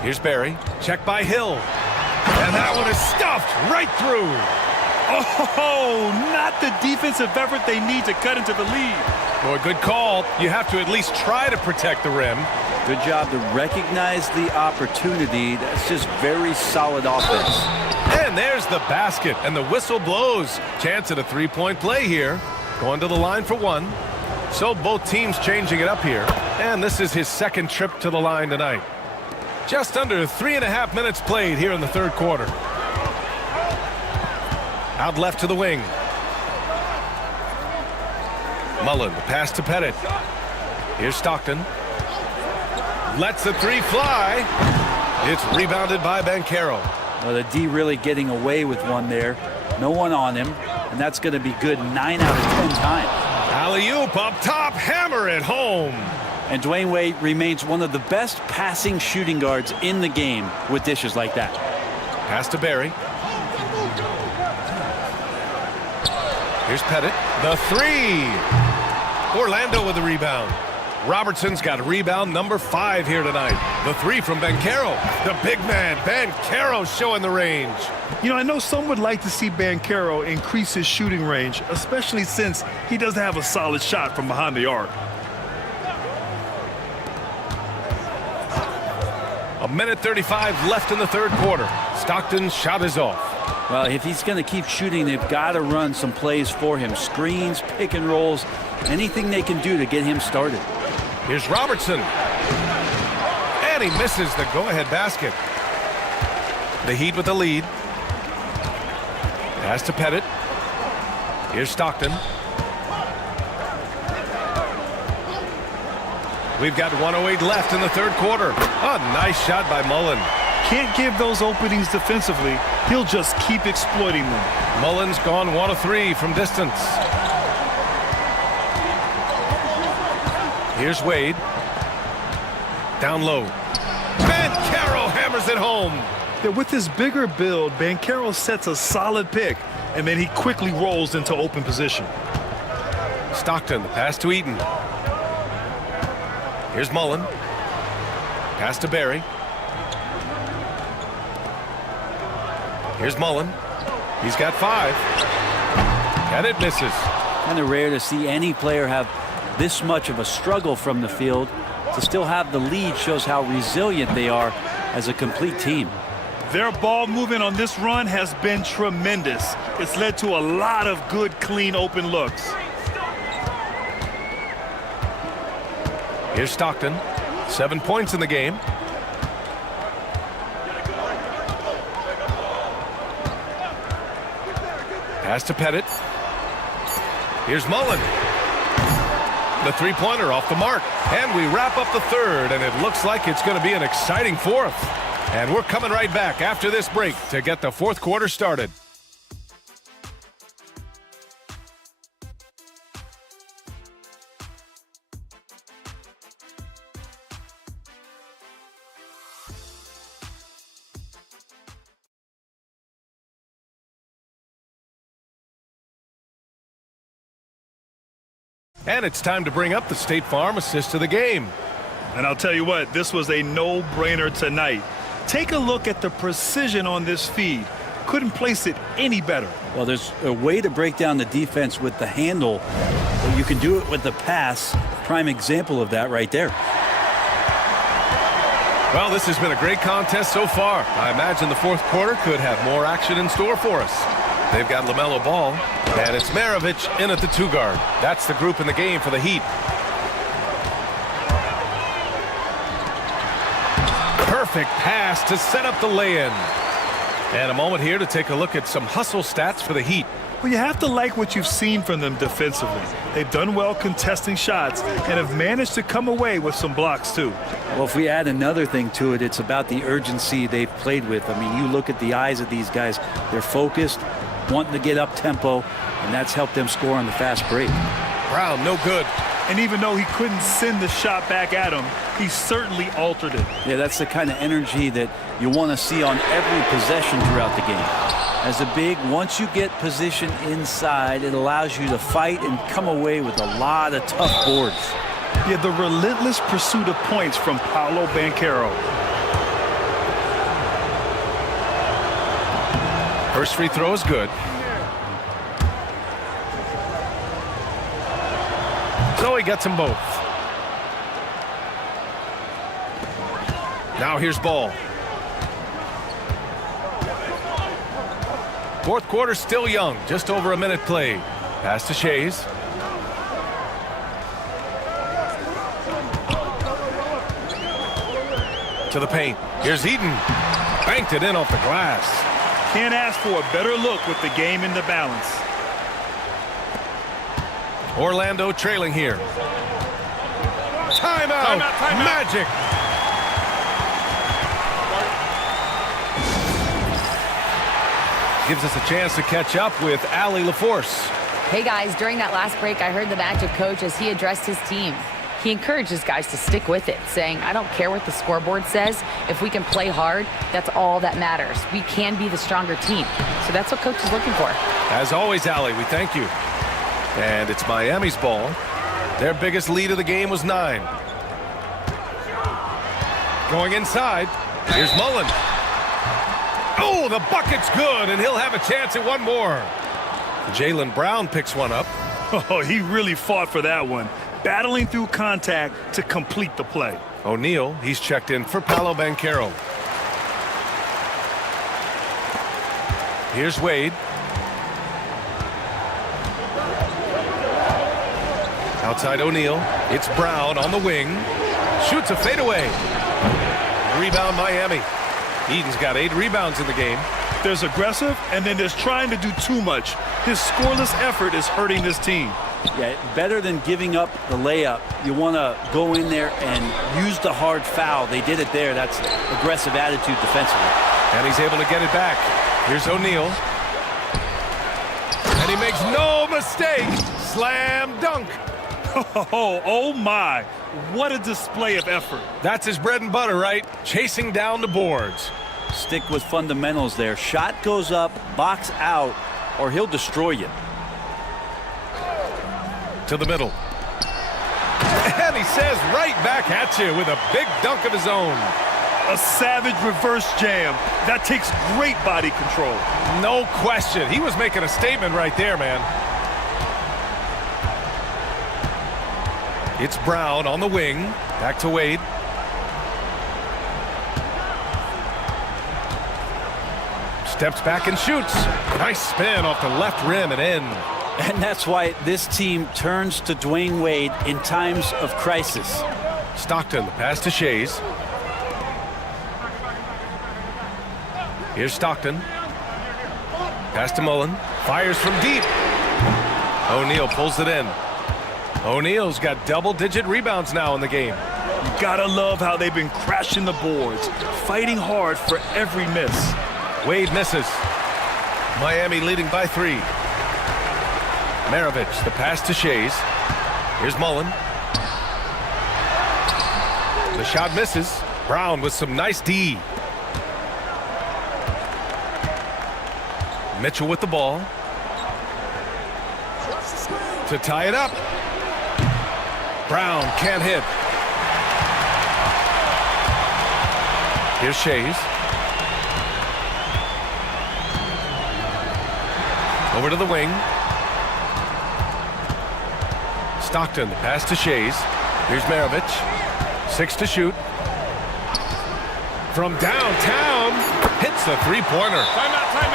Here's Barry. Check by Hill. And that one is stuffed right through. Oh, not the defensive effort they need to cut into the lead. Boy, good call. You have to at least try to protect the rim. Good job to recognize the opportunity. That's just very solid offense. And there's the basket, and the whistle blows. Chance at a 3-point play here. Going to the line for 1. So both teams changing it up here. And this is his 2nd trip to the line tonight. Just under 3.5 minutes played here in the 3rd quarter. Out left to the wing. Mullen, the pass to Pettit. Here's Stockton. Lets the 3 fly. It's rebounded by Banchero. Well, the D really getting away with one there. No one on him, and that's going to be good 9 out of 10 times. Alley-oop up top, hammer it home. And Dwayne Wade remains one of the best passing shooting guards in the game with dishes like that. Pass to Barry. Here's Pettit. The 3. Orlando with the rebound. Robertson's got rebound number 5 here tonight. The 3 from Banchero. The big man, Banchero, showing the range. You know, I know some would like to see Banchero increase his shooting range, especially since he doesn't have a solid shot from behind the arc. A minute 35 left in the third quarter. Stockton's shot is off. Well, if he's going to keep shooting, they've got to run some plays for him. Screens, pick and rolls, anything they can do to get him started. Here's Robertson. And he misses the go-ahead basket. The Heat with the lead. Pass to Pettit. Here's Stockton. We've got 1:08 left in the third quarter. A nice shot by Mullen. Can't give those openings defensively. He'll just keep exploiting them. Mullen's gone 1 of 3 from distance. Here's Wade. Down low. Banchero hammers it home. Yeah, with his bigger build, Banchero sets a solid pick, and then he quickly rolls into open position. Stockton, the pass to Eaton. Here's Mullen. Pass to Barry. Here's Mullen. He's got 5. And it misses. Kind of rare to see any player have this much of a struggle from the field. To still have the lead shows how resilient they are as a complete team. Their ball movement on this run has been tremendous. It's led to a lot of good, clean, open looks. Here's Stockton. 7 points in the game. Pass to Pettit. Here's Mullen. The three-pointer off the mark. And we wrap up the third, and it looks like it's going to be an exciting fourth. And we're coming right back after this break to get the fourth quarter started. And it's time to bring up the State Farm assist of the game. And I'll tell you what, this was a no-brainer tonight. Take a look at the precision on this feed. Couldn't place it any better. Well, there's a way to break down the defense with the handle, but you can do it with the pass. Prime example of that right there. Well, this has been a great contest so far. I imagine the fourth quarter could have more action in store for us. They've got LaMelo Ball, and it's Maravich in at the 2 guard. That's the group in the game for the Heat. Perfect pass to set up the lay-in. And a moment here to take a look at some hustle stats for the Heat. Well, you have to like what you've seen from them defensively. They've done well contesting shots and have managed to come away with some blocks, too. Well, if we add another thing to it, it's about the urgency they've played with. I mean, you look at the eyes of these guys. They're focused, wanting to get up tempo, and that's helped them score on the fast break. Brown, no good. And even though he couldn't send the shot back at him, he certainly altered it. Yeah, that's the kind of energy that you want to see on every possession throughout the game. As a big, once you get position inside, it allows you to fight and come away with a lot of tough boards. Yeah, the relentless pursuit of points from Paolo Banchero. First free throw is good. So he gets them both. Now here's Ball. Fourth quarter still young, just over a minute played. Pass to Shays. To the paint. Here's Eaton. Banked it in off the glass. Can't ask for a better look with the game in the balance. Orlando trailing here. Timeout. Magic. Gives us a chance to catch up with Allie LaForce. Hey guys, during that last break, I heard the Magic coach as he addressed his team. He encourages guys to stick with it, saying, I don't care what the scoreboard says. If we can play hard, that's all that matters. We can be the stronger team. So that's what coach is looking for. As always, Allie, we thank you. And it's Miami's ball. Their biggest lead of the game was 9. Going inside. Here's Mullen. Oh, the bucket's good, and he'll have a chance at one more. Jaylen Brown picks one up. Oh, he really fought for that one. Battling through contact to complete the play. O'Neal, he's checked in for Paolo Banchero. Here's Wade. Outside O'Neal. It's Brown on the wing. Shoots a fadeaway. Rebound Miami. Eden's got 8 rebounds in the game. There's aggressive, and then there's trying to do too much. His scoreless effort is hurting this team. Yeah, better than giving up the layup. You want to go in there and use the hard foul. They did it there. That's aggressive attitude defensively. And he's able to get it back. Here's O'Neal. And he makes no mistake. Slam dunk. Oh my. What a display of effort. That's his bread and butter, right? Chasing down the boards. Stick with fundamentals there. Shot goes up, box out, or he'll destroy you. To the middle. And he says right back at you with a big dunk of his own. A savage reverse jam. That takes great body control. No question. He was making a statement right there, man. It's Brown on the wing. Back to Wade. Steps back and shoots. Nice spin off the left rim and in. And that's why this team turns to Dwayne Wade in times of crisis. Stockton, the pass to Shays. Here's Stockton. Pass to Mullen. Fires from deep. O'Neal pulls it in. O'Neal's got double-digit rebounds now in the game. You gotta love how they've been crashing the boards, fighting hard for every miss. Wade misses. Miami leading by 3. Maravich, the pass to Shays. Here's Mullen. The shot misses. Brown with some nice D. Mitchell with the ball. To tie it up. Brown can't hit. Here's Shays. Over to the wing. Stockton, the pass to Shays. Here's Maravich. 6 to shoot. From downtown, hits the three-pointer.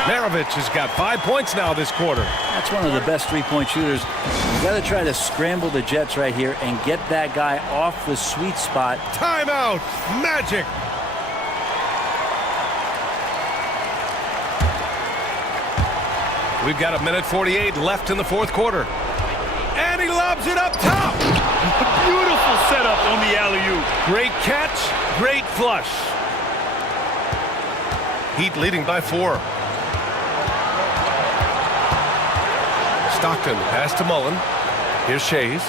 Maravich has got 5 points now this quarter. That's one of the best three-point shooters. You got to try to scramble the Jets right here and get that guy off the sweet spot. Timeout, Magic. We've got 1:48 left in the fourth quarter. And he lobs it up top. Beautiful setup on the alley-oop. Great catch, great flush. Heat leading by 4. Stockton, pass to Mullen. Here's Shays.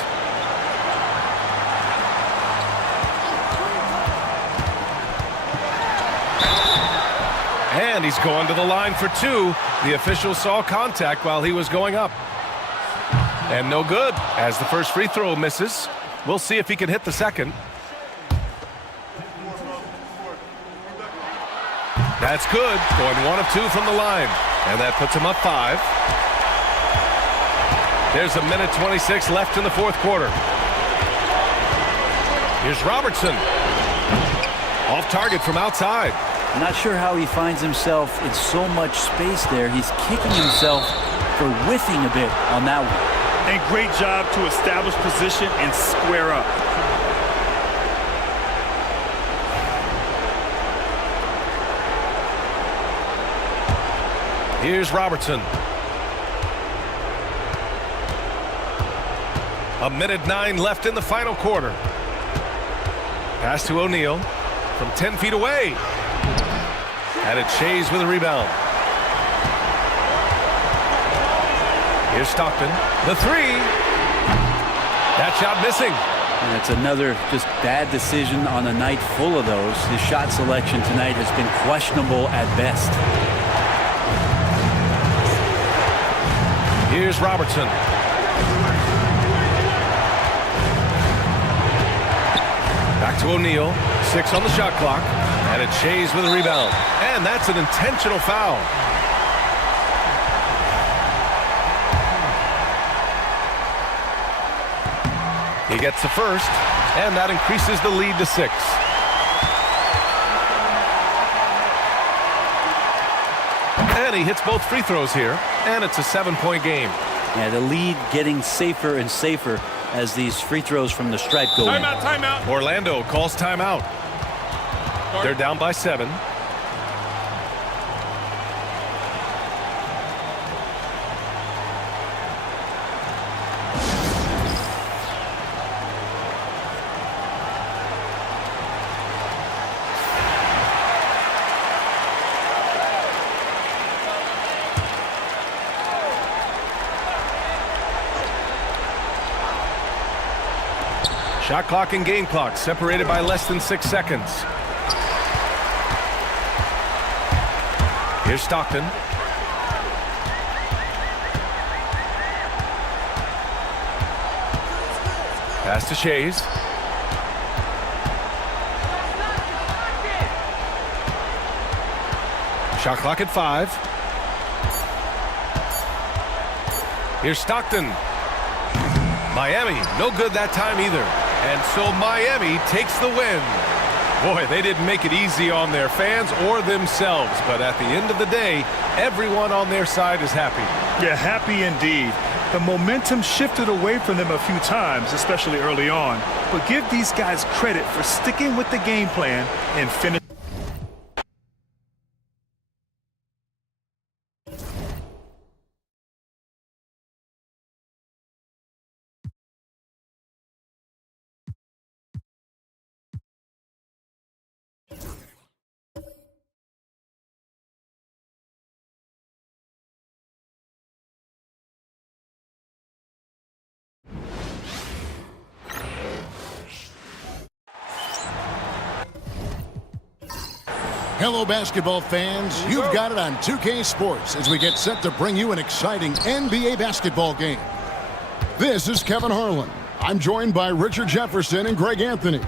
And he's going to the line for 2. The official saw contact while he was going up. And no good, as the first free throw misses. We'll see if he can hit the second. That's good, going 1 of 2 from the line. And that puts him up 5. There's 1:26 left in the fourth quarter. Here's Robertson. Off target from outside. I'm not sure how he finds himself in so much space there. He's kicking himself for whiffing a bit on that one. And great job to establish position and square up. Here's Robertson. 1:09 left in the final quarter. Pass to O'Neal from 10 feet away. And it's Shays with a rebound. Here's Stockton. The 3. That shot missing. And it's another just bad decision on a night full of those. His shot selection tonight has been questionable at best. Here's Robertson. to O'Neal. 6 on the shot clock. And it's Shays with a rebound. And that's an intentional foul. He gets the first, and that increases the lead to 6. And he hits both free throws here, and it's a 7-point game. Yeah, the lead getting safer and safer as these free throws from the stripe go in. Timeout. Orlando calls timeout. They're down by 7. Shot clock and game clock separated by less than 6 seconds. Here's Stockton. Pass to Shays. Shot clock at 5. Here's Stockton. Miami, no good that time either. And so Miami takes the win. Boy, they didn't make it easy on their fans or themselves. But at the end of the day, everyone on their side is happy. Yeah, happy indeed. The momentum shifted away from them a few times, especially early on. But give these guys credit for sticking with the game plan and finishing. Hello, basketball fans. You've got it on 2K Sports as we get set to bring you an exciting NBA basketball game. This is Kevin Harlan. I'm joined by Richard Jefferson and Greg Anthony.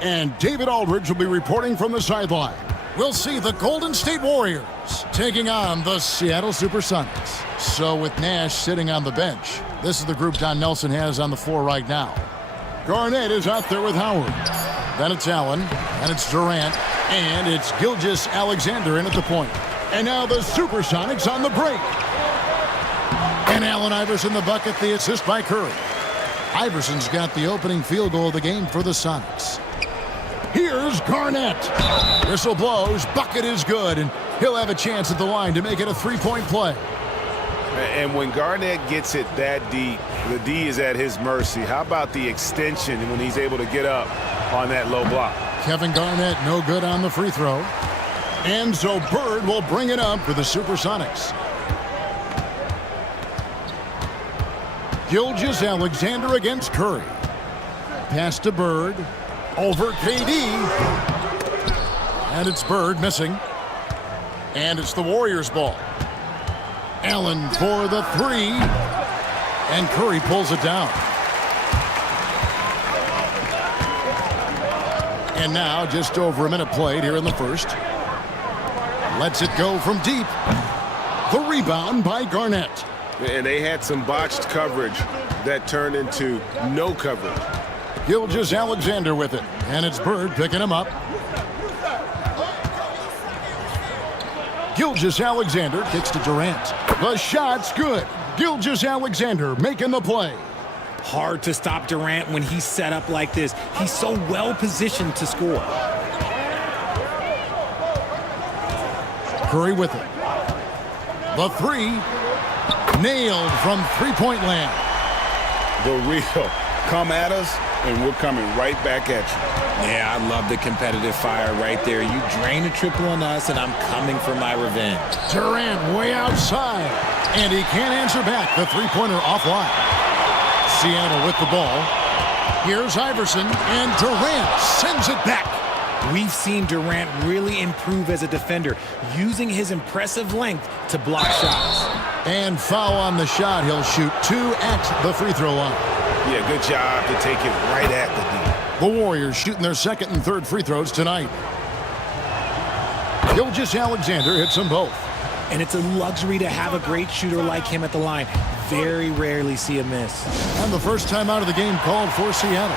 And David Aldridge will be reporting from the sideline. We'll see the Golden State Warriors taking on the Seattle Supersonics. So with Nash sitting on the bench, this is the group Don Nelson has on the floor right now. Garnett is out there with Howard. Then it's Allen, and it's Durant, and it's Gilgeous-Alexander in at the point. And now the Supersonics on the break. And Allen Iverson the bucket, the assist by Curry. Iverson's got the opening field goal of the game for the Sonics. Here's Garnett. Whistle blows, bucket is good, and he'll have a chance at the line to make it a three-point play. And when Garnett gets it that deep, the D is at his mercy. How about the extension when he's able to get up on that low block? Kevin Garnett no good on the free throw. And so Bird will bring it up for the Supersonics. Gilgeous-Alexander against Curry. Pass to Bird. Over KD. And it's Bird missing. And it's the Warriors' ball. Allen for the three. And Curry pulls it down. And now just over a minute played here in the first. Lets it go from deep. The rebound by Garnett. And they had some botched coverage that turned into no coverage. Gilgeous-Alexander with it. And it's Bird picking him up. Gilgeous-Alexander kicks to Durant. The shot's good. Gilgeous-Alexander making the play. Hard to stop Durant when he's set up like this. He's so well positioned to score. Curry with it. The three. Nailed from three-point land. The real. Come at us, and we're coming right back at you. Yeah, I love the competitive fire right there. You drain a triple on us, and I'm coming for my revenge. Durant way outside. And he can't answer back. The three-pointer offline. Seattle with the ball. Here's Iverson, and Durant sends it back. We've seen Durant really improve as a defender, using his impressive length to block shots. And foul on the shot. He'll shoot 2 at the free throw line. Yeah, good job to take it right at the D. The Warriors shooting their second and third free throws tonight. Gilgeous-Alexander hits them both. And it's a luxury to have a great shooter like him at the line. Very rarely see a miss. And the first time out of the game called for Seattle.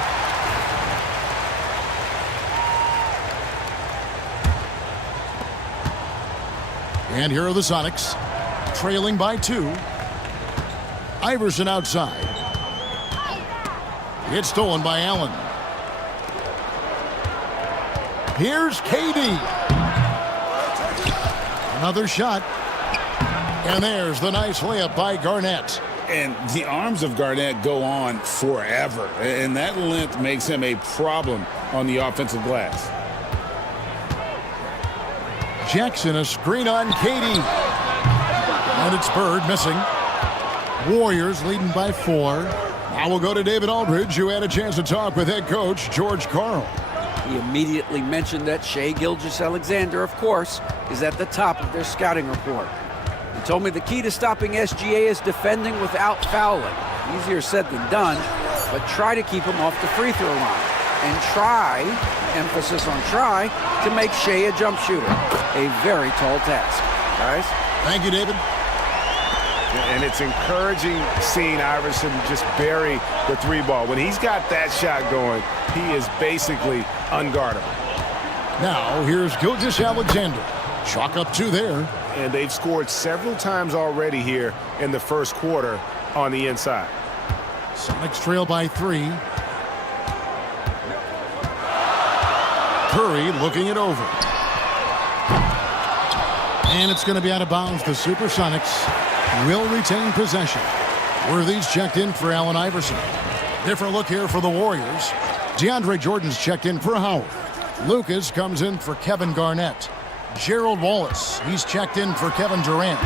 And here are the Sonics, trailing by 2. Iverson outside. It's stolen by Allen. Here's KD. Another shot. And there's the nice layup by Garnett. And the arms of Garnett go on forever. And that length makes him a problem on the offensive glass. Jackson, a screen on KD. And it's Bird missing. Warriors leading by 4. Now we'll go to David Aldridge, who had a chance to talk with head coach George Karl. He immediately mentioned that Shai Gilgeous-Alexander, of course, is at the top of their scouting report. He told me the key to stopping SGA is defending without fouling. Easier said than done, but try to keep him off the free throw line. And try, emphasis on try, to make Shai a jump shooter. A very tall task. Guys? Thank you, David. And it's encouraging seeing Iverson just bury the 3-ball. When he's got that shot going, he is basically unguardable. Now, here's Gilgeous-Alexander. Chalk up 2 there. And they've scored several times already here in the first quarter on the inside. Sonics trail by 3. Curry looking it over. And it's going to be out of bounds. The Supersonics will retain possession. Worthy's checked in for Allen Iverson. Different look here for the Warriors. DeAndre Jordan's checked in for Howard. Lucas comes in for Kevin Garnett. Gerald Wallace, he's checked in for Kevin Durant.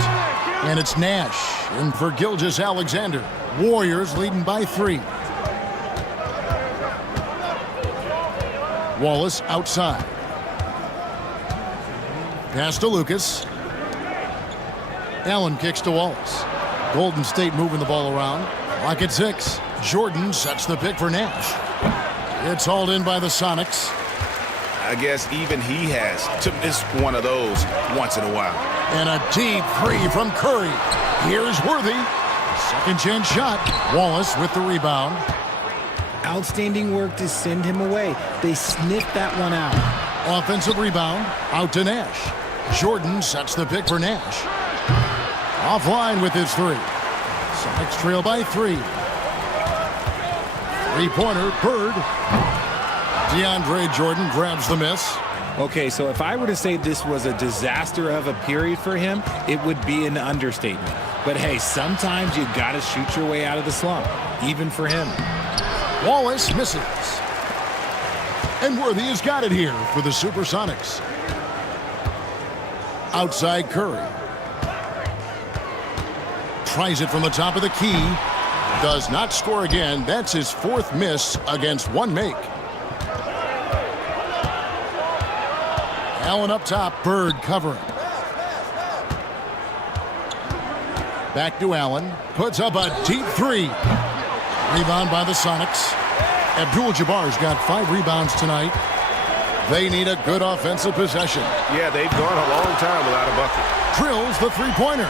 And it's Nash in for Gilgeous-Alexander. Warriors leading by 3. Wallace outside. Pass to Lucas. Allen kicks to Wallace. Golden State moving the ball around. Clock at 6. Jordan sets the pick for Nash. It's hauled in by the Sonics. I guess even he has to miss one of those once in a while. And a deep 3 from Curry. Here's Worthy. Second chance shot. Wallace with the rebound. Outstanding work to send him away. They sniffed that one out. Offensive rebound. Out to Nash. Jordan sets the pick for Nash. Offline with his 3. Sonics trail by 3. 3-pointer, Bird. DeAndre Jordan grabs the miss. Okay, so if I were to say this was a disaster of a period for him, it would be an understatement. But hey, sometimes you gotta shoot your way out of the slump, even for him. Wallace misses. And Worthy has got it here for the Supersonics. Outside Curry. Tries it from the top of the key. Does not score again. That's his 4th miss against 1 make. Allen up top. Bird covering. Back to Allen. Puts up a deep 3. Rebound by the Sonics. Abdul-Jabbar's got 5 rebounds tonight. They need a good offensive possession. Yeah, they've gone a long time without a bucket. Drills the 3-pointer.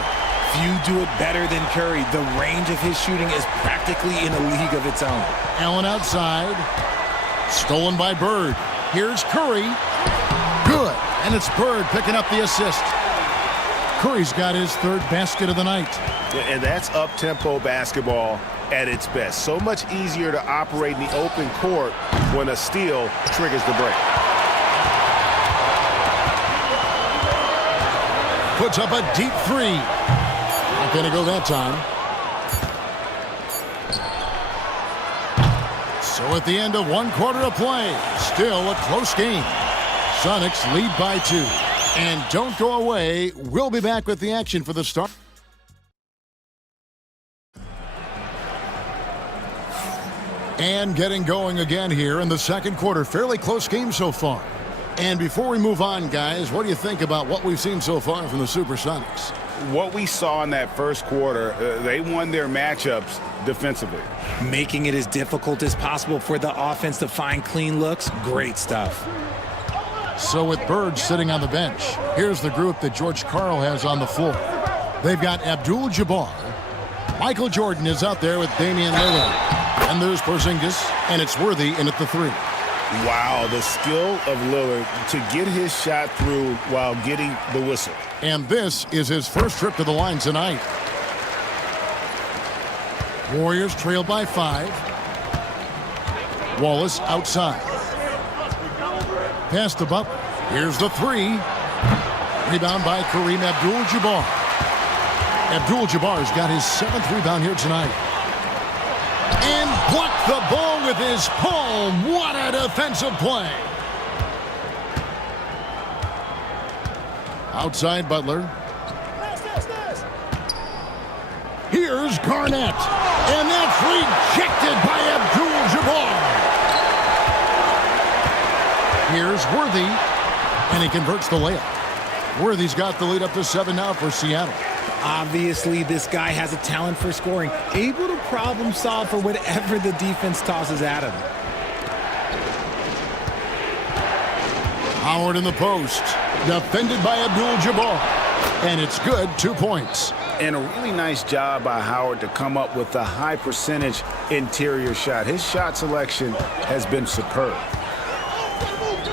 Few do it better than Curry. The range of his shooting is practically in a league of its own. Allen outside. Stolen by Bird. Here's Curry. Good. And it's Bird picking up the assist. Curry's got his 3rd basket of the night. And that's up-tempo basketball at its best. So much easier to operate in the open court when a steal triggers the break. Puts up a deep 3. Not going to go that time. So at the end of 1 quarter of play, still a close game. Sonics lead by 2. And don't go away. We'll be back with the action for the start. And getting going again here in the second quarter. Fairly close game so far. And before we move on, guys, what do you think about what we've seen so far from the Supersonics? What we saw in that first quarter, they won their matchups defensively. Making it as difficult as possible for the offense to find clean looks. Great stuff. So with Bird sitting on the bench, here's the group that George Karl has on the floor. They've got Abdul-Jabbar. Michael Jordan is out there with Damian Lillard. And there's Porzingis, and it's Worthy in at the 3. Wow, the skill of Lillard to get his shot through while getting the whistle. And this is his first trip to the line tonight. Warriors trail by 5. Wallace outside. Pass to Butler. Here's the 3. Rebound by Kareem Abdul-Jabbar. Abdul-Jabbar's got his 7th rebound here tonight. And blocked the ball with his palm. What a defensive play. Outside Butler. Here's Garnett. And that's rejected by Abdul-Jabbar. Here's Worthy. And he converts the layup. Worthy's got the lead up to 7 now for Seattle. Obviously, this guy has a talent for scoring, able to problem solve for whatever the defense tosses at him. Howard in the post, defended by Abdul-Jabbar, and it's good, 2 points. And a really nice job by Howard to come up with a high percentage interior shot. His shot selection has been superb.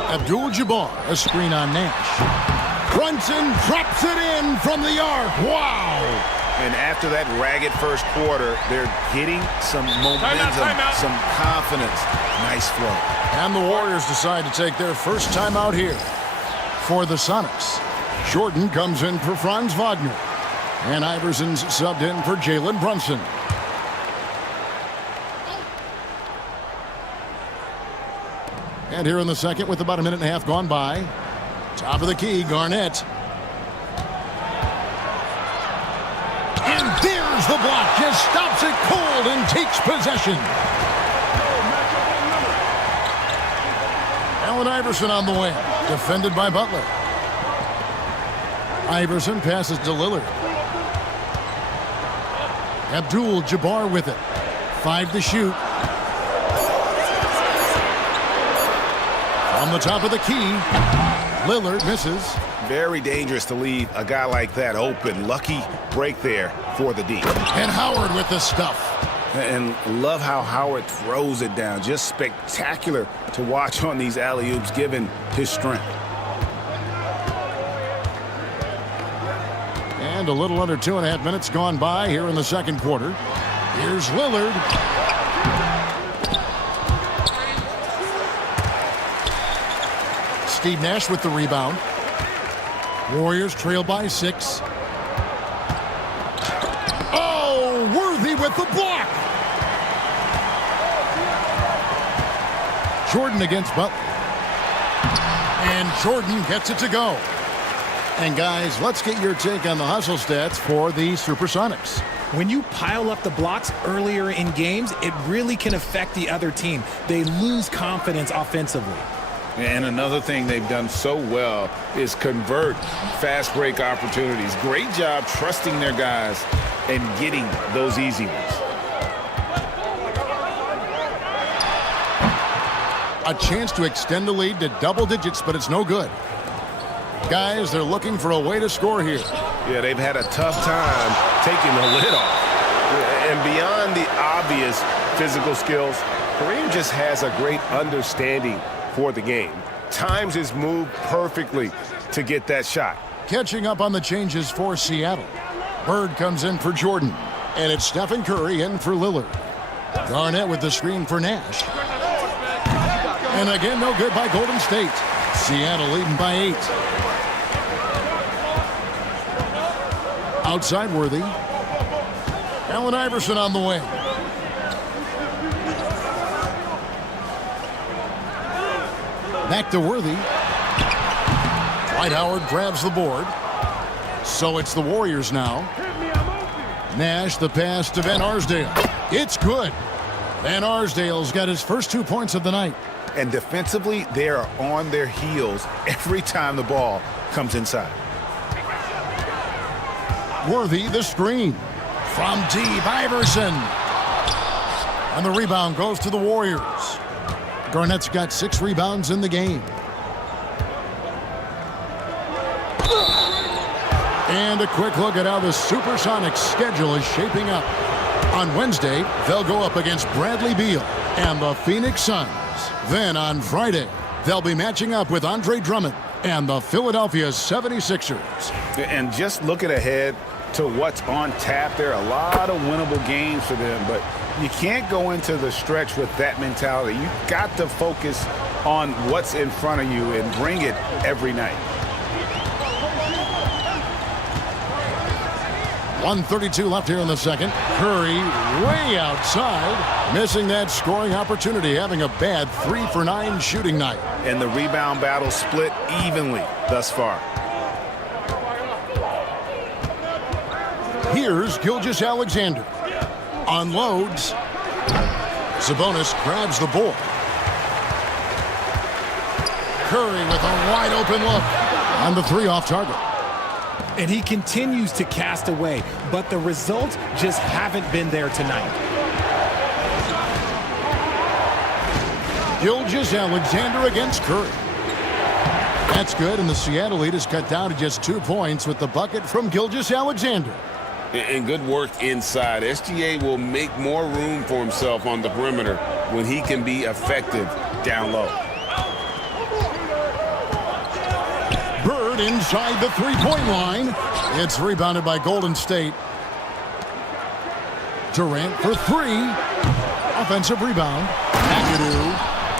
Abdul-Jabbar, a screen on Nash. Brunson drops it in from the arc. Wow! And after that ragged first quarter, they're getting some momentum, some confidence. Nice flow. And the Warriors decide to take their first timeout here for the Sonics. Jordan comes in for Franz Wagner. And Iverson's subbed in for Jalen Brunson. And here in the second with about a minute and a half gone by. Top of the key, Garnett. And there's the block. Just stops it cold and takes possession. Allen Iverson on the wing. Defended by Butler. Iverson passes to Lillard. Abdul-Jabbar with it. 5 to shoot. From the top of the key. Lillard misses. Very dangerous to leave a guy like that open. Lucky break there for the D. And Howard with the stuff. And love how Howard throws it down. Just spectacular to watch on these alley-oops given his strength. And a little under 2.5 minutes gone by here in the second quarter. Here's Lillard. Steve Nash with the rebound. Warriors trail by 6. Oh, Worthy with the block. Jordan against Butler. And Jordan gets it to go. And guys, let's get your take on the hustle stats for the Supersonics. When you pile up the blocks earlier in games, it really can affect the other team. They lose confidence offensively. And another thing they've done so well is convert fast break opportunities. Great job trusting their guys and getting those easy ones. A chance to extend the lead to double digits, but it's no good. Guys, they're looking for a way to score here. Yeah, they've had a tough time taking the lid off. And beyond the obvious physical skills, Kareem just has a great understanding for the game. Times his move perfectly to get that shot. Catching up on the changes for Seattle. Bird comes in for Jordan. And it's Stephen Curry in for Lillard. Garnett with the screen for Nash. And again, no good by Golden State. Seattle leading by 8. Outside Worthy. Allen Iverson on the wing. Back to Worthy. Dwight Howard grabs the board. So it's the Warriors now. Nash, the pass to Van Arsdale. It's good. Van Arsdale's got his first 2 points of the night. And defensively, they are on their heels every time the ball comes inside. Worthy the screen. From deep, Iverson. And the rebound goes to the Warriors. Garnett's got 6 rebounds in the game. And a quick look at how the Supersonics schedule is shaping up. On Wednesday, they'll go up against Bradley Beal and the Phoenix Suns. Then on Friday, they'll be matching up with Andre Drummond and the Philadelphia 76ers. And just looking ahead to what's on tap, there are a lot of winnable games for them, but you can't go into the stretch with that mentality. You've got to focus on what's in front of you and bring it every night. 1:32 left here in the second. Curry way outside, missing that scoring opportunity, having a bad 3 for 9 shooting night. And the rebound battle split evenly thus far. Here's Gilgeous-Alexander. Unloads. Sabonis grabs the ball. Curry with a wide open look. On the 3 off target. And he continues to cast away, but the results just haven't been there tonight. Gilgeous-Alexander against Curry. That's good, and the Seattle lead is cut down to just 2 points with the bucket from Gilgeous-Alexander. And good work inside. SGA will make more room for himself on the perimeter when he can be effective down low. Bird inside the 3-point line. It's rebounded by Golden State. Durant for 3. Offensive rebound. McAdoo.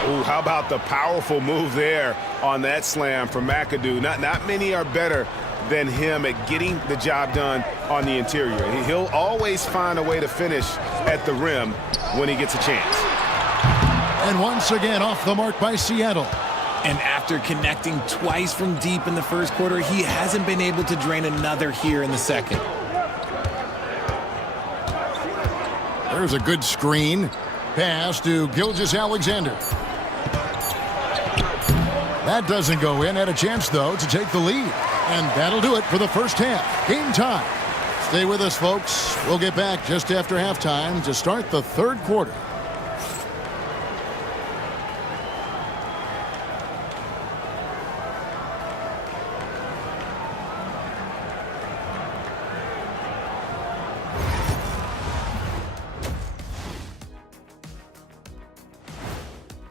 Oh, how about the powerful move there on that slam from McAdoo? Not many are better than him at getting the job done on the interior. He'll always find a way to finish at the rim when he gets a chance. And once again off the mark by Seattle. And after connecting twice from deep in the first quarter, he hasn't been able to drain another here in the second. There's a good screen. Pass to Gilgeous-Alexander. That doesn't go in. Had a chance, though, to take the lead. And that'll do it for the first half. Game time. Stay with us, folks. We'll get back just after halftime to start the third quarter.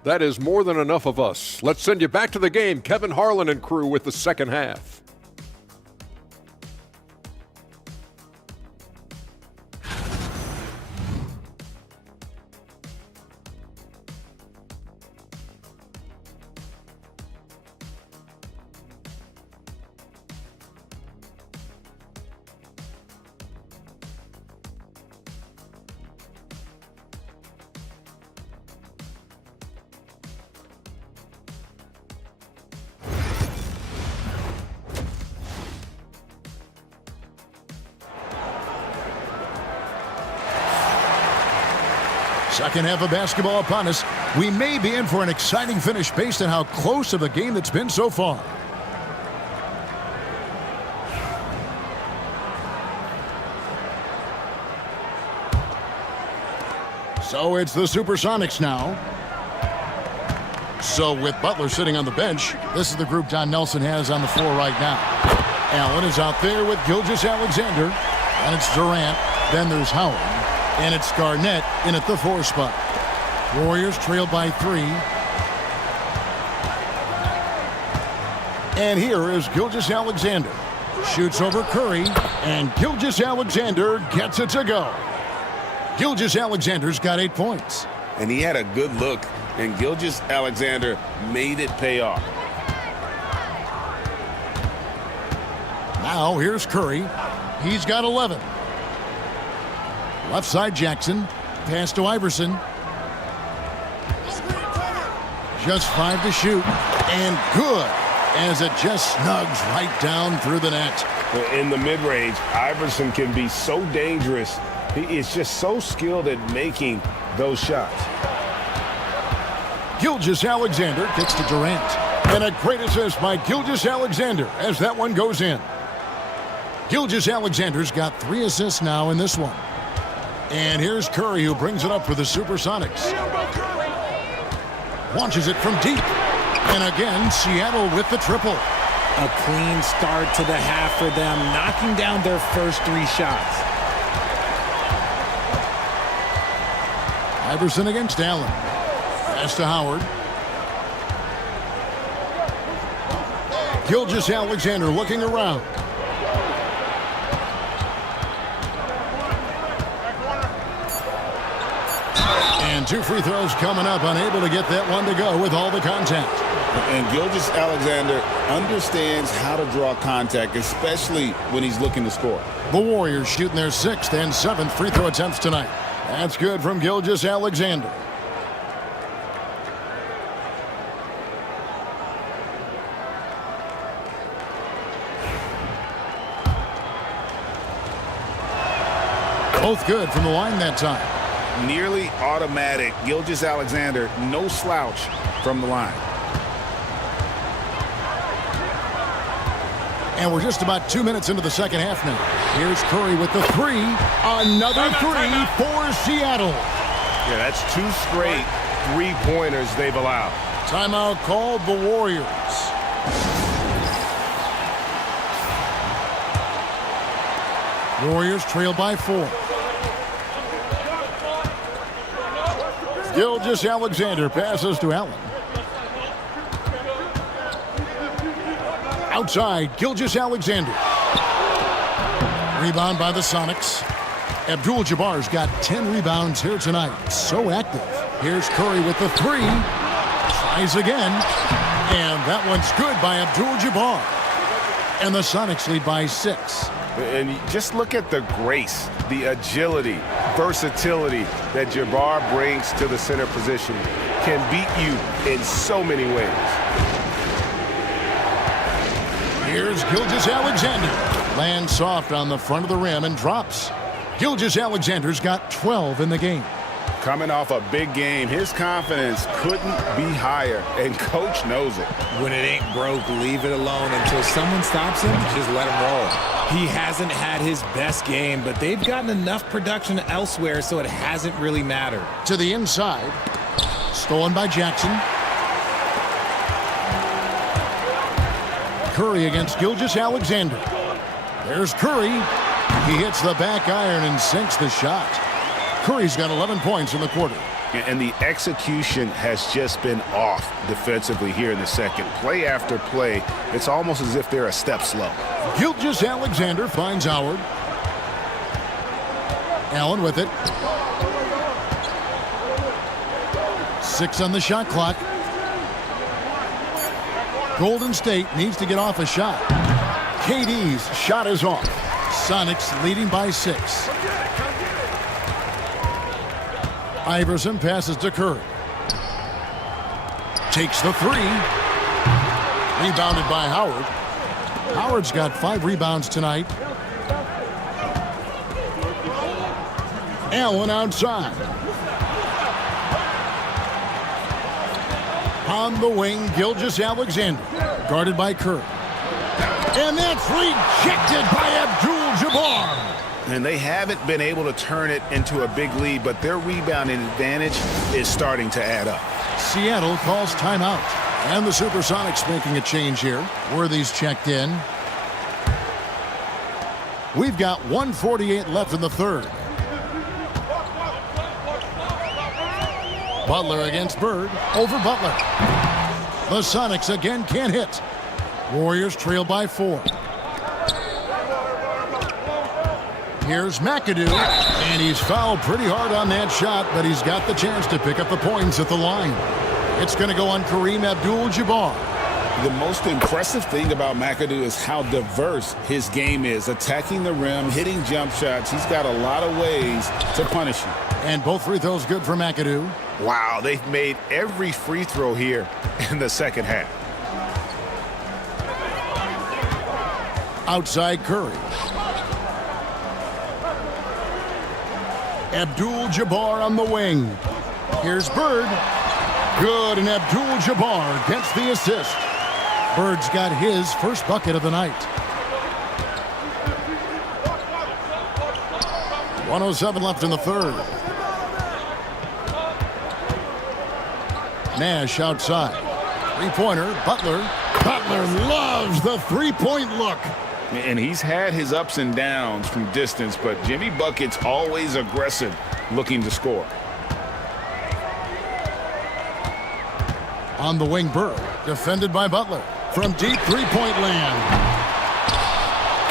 That is more than enough of us. Let's send you back to the game. Kevin Harlan and crew with the second half. Second half of basketball upon us. We may be in for an exciting finish based on how close of a game that's been so far. So it's the Supersonics now. So with Butler sitting on the bench, this is the group Don Nelson has on the floor right now. Allen is out there with Gilgeous-Alexander. And it's Durant. Then there's Howard. And it's Garnett in at the 4 spot. Warriors trail by 3. And here is Gilgeous-Alexander. Shoots over Curry. And Gilgeous-Alexander gets it to go. Gilgeous-Alexander's got 8 points. And he had a good look, and Gilgeous-Alexander made it pay off. Now here's Curry. He's got 11. Left side Jackson. Pass to Iverson. Just 5 to shoot. And good, as it just snugs right down through the net. In the mid-range, Iverson can be so dangerous. He is just so skilled at making those shots. Gilgeous-Alexander gets to Durant. And a great assist by Gilgeous-Alexander as that one goes in. Gilgeous-Alexander's got 3 assists now in this one. And here's Curry, who brings it up for the Supersonics. Launches it from deep. And again, Seattle with the triple. A clean start to the half for them, knocking down their first 3 shots. Iverson against Allen. Pass to Howard. Gilgeous-Alexander looking around. And 2 free throws coming up, unable to get that one to go with all the contact. And Gilgeous-Alexander understands how to draw contact, especially when he's looking to score. The Warriors shooting their 6th and 7th free throw attempts tonight. That's good from Gilgeous-Alexander. Both good from the line that time. Nearly automatic. Gilgeous-Alexander, no slouch from the line. And we're just about 2 minutes into the second half now. Here's Curry with the 3. Another 3 for Seattle. Yeah, that's 2 straight 3-pointers they've allowed. Timeout called the Warriors. Warriors trail by 4. Gilgeous-Alexander passes to Allen. Outside, Gilgeous-Alexander. Rebound by the Sonics. Abdul-Jabbar's got 10 rebounds here tonight. So active. Here's Curry with the 3. Tries again. And that one's good by Abdul-Jabbar. And the Sonics lead by 6. And just look at the grace, the agility, versatility that Jabbar brings to the center position. Can beat you in so many ways. Here's Gilgeous-Alexander. Lands soft on the front of the rim and drops. Gilgeous-Alexander's got 12 in the game. Coming off a big game, his confidence couldn't be higher, and coach knows it. When it ain't broke, leave it alone until someone stops him. Just let him roll. He hasn't had his best game, but they've gotten enough production elsewhere, so it hasn't really mattered. To the inside. Stolen by Jackson. Curry against Gilgeous-Alexander. There's Curry. He hits the back iron and sinks the shot. Curry's got 11 points in the quarter. And the execution has just been off defensively here in the second. Play after play, it's almost as if they're a step slow. Gilgeous-Alexander finds Howard. Allen with it. 6 on the shot clock. Golden State needs to get off a shot. KD's shot is off. Sonics leading by 6. Iverson passes to Curry. Takes the 3. Rebounded by Howard. Howard's got 5 rebounds tonight. Allen outside. On the wing, Gilgeous-Alexander. Guarded by Curry. And that's rejected by Abdul-Jabbar. And they haven't been able to turn it into a big lead, but their rebounding advantage is starting to add up. Seattle calls timeout. And the Supersonics making a change here. Worthy's checked in. We've got 1:48 left in the third. Butler against Bird. Over Butler. The Sonics again can't hit. Warriors trail by 4. Here's McAdoo, and he's fouled pretty hard on that shot, but he's got the chance to pick up the points at the line. It's going to go on Kareem Abdul-Jabbar. The most impressive thing about McAdoo is how diverse his game is. Attacking the rim, hitting jump shots. He's got a lot of ways to punish you. And both free throws good for McAdoo. Wow, they've made every free throw here in the second half. Outside Curry. Abdul-Jabbar on the wing. Here's Bird. Good, and Abdul-Jabbar gets the assist. Bird's got his first bucket of the night. 1:07 left in the third. Nash outside. Three-pointer, Butler. Butler loves the three-point look. And he's had his ups and downs from distance, but Jimmy Bucket's always aggressive, looking to score. On the wing, Bird, defended by Butler. From deep three-point land.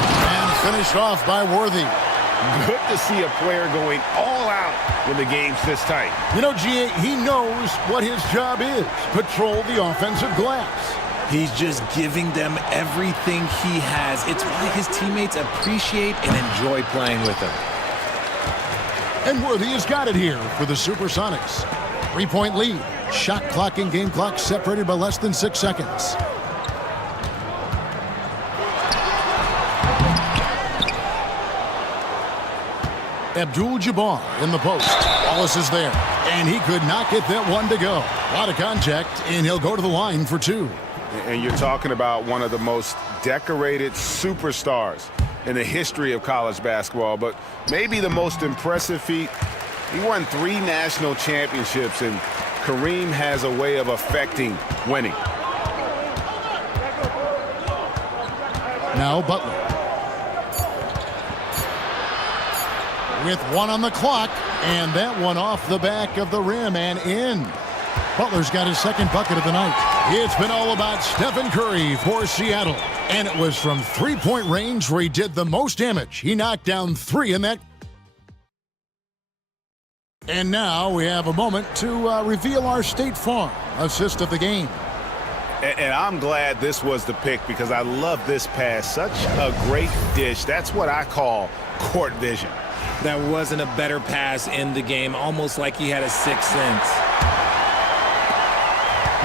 And finished off by Worthy. Good to see a player going all out when the game's this tight. You know, G.A., he knows what his job is. Patrol the offensive glass. He's just giving them everything he has. It's why his teammates appreciate and enjoy playing with him. And Worthy has got it here for the Supersonics. 3-point lead. Shot clock and game clock separated by less than 6 seconds. Abdul-Jabbar in the post. Wallace is there, and he could not get that one to go. A lot of contact, and he'll go to the line for two. And you're talking about one of the most decorated superstars in the history of college basketball, but maybe the most impressive feat. He won 3 national championships, and Kareem has a way of affecting winning. Now Butler. With 1 on the clock, and that one off the back of the rim and in. Butler's got his second bucket of the night. It's been all about Stephen Curry for Seattle, and it was from three-point range where he did the most damage. He knocked down 3 in that. And now we have a moment to reveal our State Farm assist of the game. And I'm glad this was the pick because I love this pass. Such a great dish. That's what I call court vision. That wasn't a better pass in the game, almost like he had a sixth sense.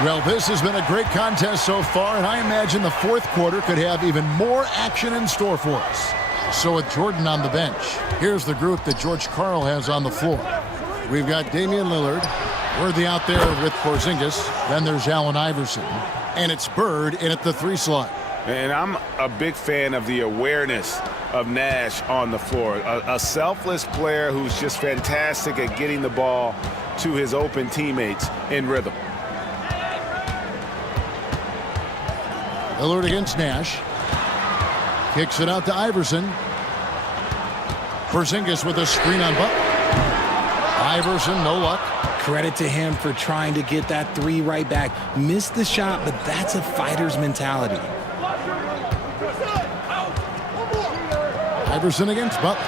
Well, this has been a great contest so far, and I imagine the fourth quarter could have even more action in store for us. So with Jordan on the bench, here's the group that George Karl has on the floor. We've got Damian Lillard, Worthy out there with Porzingis, then there's Allen Iverson, and it's Bird in at the 3 slot. And I'm a big fan of the awareness of Nash on the floor. A selfless player who's just fantastic at getting the ball to his open teammates in rhythm. Lillard against Nash. Kicks it out to Iverson. Porzingis with a screen on Butler. Iverson, no luck. Credit to him for trying to get that 3 right back. Missed the shot, but that's a fighter's mentality. Iverson against Butler.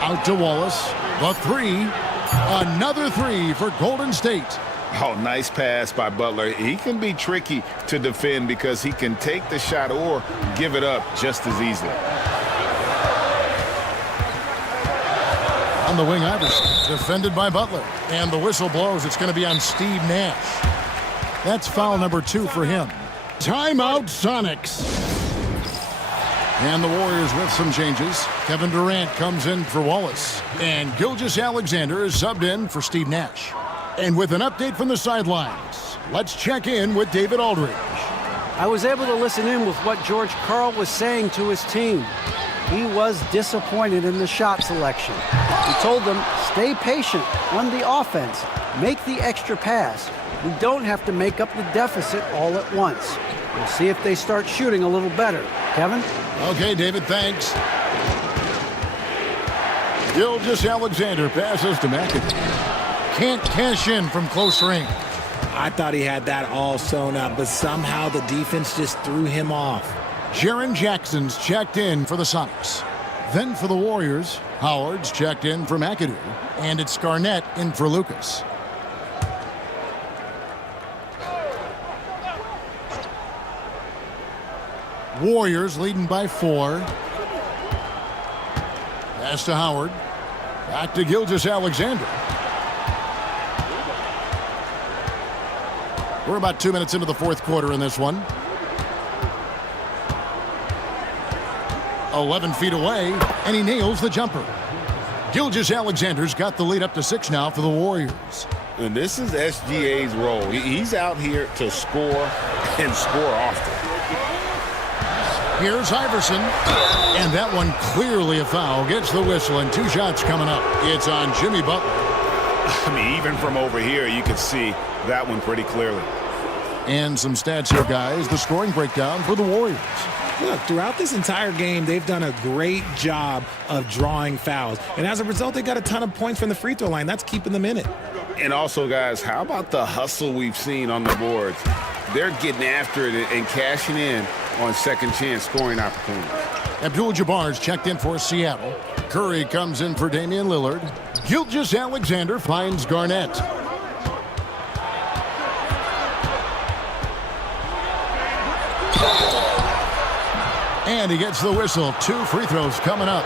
Out to Wallace. The 3. Another 3 for Golden State. Oh, nice pass by Butler. He can be tricky to defend because he can take the shot or give it up just as easily. On the wing, Iverson, defended by Butler. And the whistle blows. It's going to be on Steve Nash. That's foul number 2 for him. Timeout, Sonics. And the Warriors with some changes. Kevin Durant comes in for Wallace. And Gilgeous-Alexander is subbed in for Steve Nash. And with an update from the sidelines, let's check in with David Aldridge. I was able to listen in with what George Karl was saying to his team. He was disappointed in the shot selection. He told them, stay patient on the offense. Make the extra pass. We don't have to make up the deficit all at once. We'll see if they start shooting a little better. Kevin? Okay, David, thanks. Gilgeous-Alexander passes to McAdoo. Can't cash in from close range. I thought he had that all sewn up, but somehow the defense just threw him off. Jaren Jackson's checked in for the Sonics. Then for the Warriors, Howard's checked in for McAdoo. And it's Garnett in for Lucas. Warriors leading by 4. Pass to Howard. Back to Gilgeous-Alexander. We're about 2 minutes into the fourth quarter in this one. 11 feet away, and he nails the jumper. Gilgeous-Alexander's got the lead up to 6 now for the Warriors. And this is SGA's role. He's out here to score and score often. Here's Iverson. And that one clearly a foul. Gets the whistle and 2 shots coming up. It's on Jimmy Butler. I mean, even from over here, you can see that one pretty clearly. And some stats here, guys. The scoring breakdown for the Warriors. Look, throughout this entire game, they've done a great job of drawing fouls. And as a result, they got a ton of points from the free throw line. That's keeping them in it. And also, guys, how about the hustle we've seen on the boards? They're getting after it and cashing in on second chance scoring opportunities. Abdul-Jabbar's checked in for Seattle. Curry comes in for Damian Lillard. Gilgeous-Alexander finds Garnett. And he gets the whistle. 2 free throws coming up.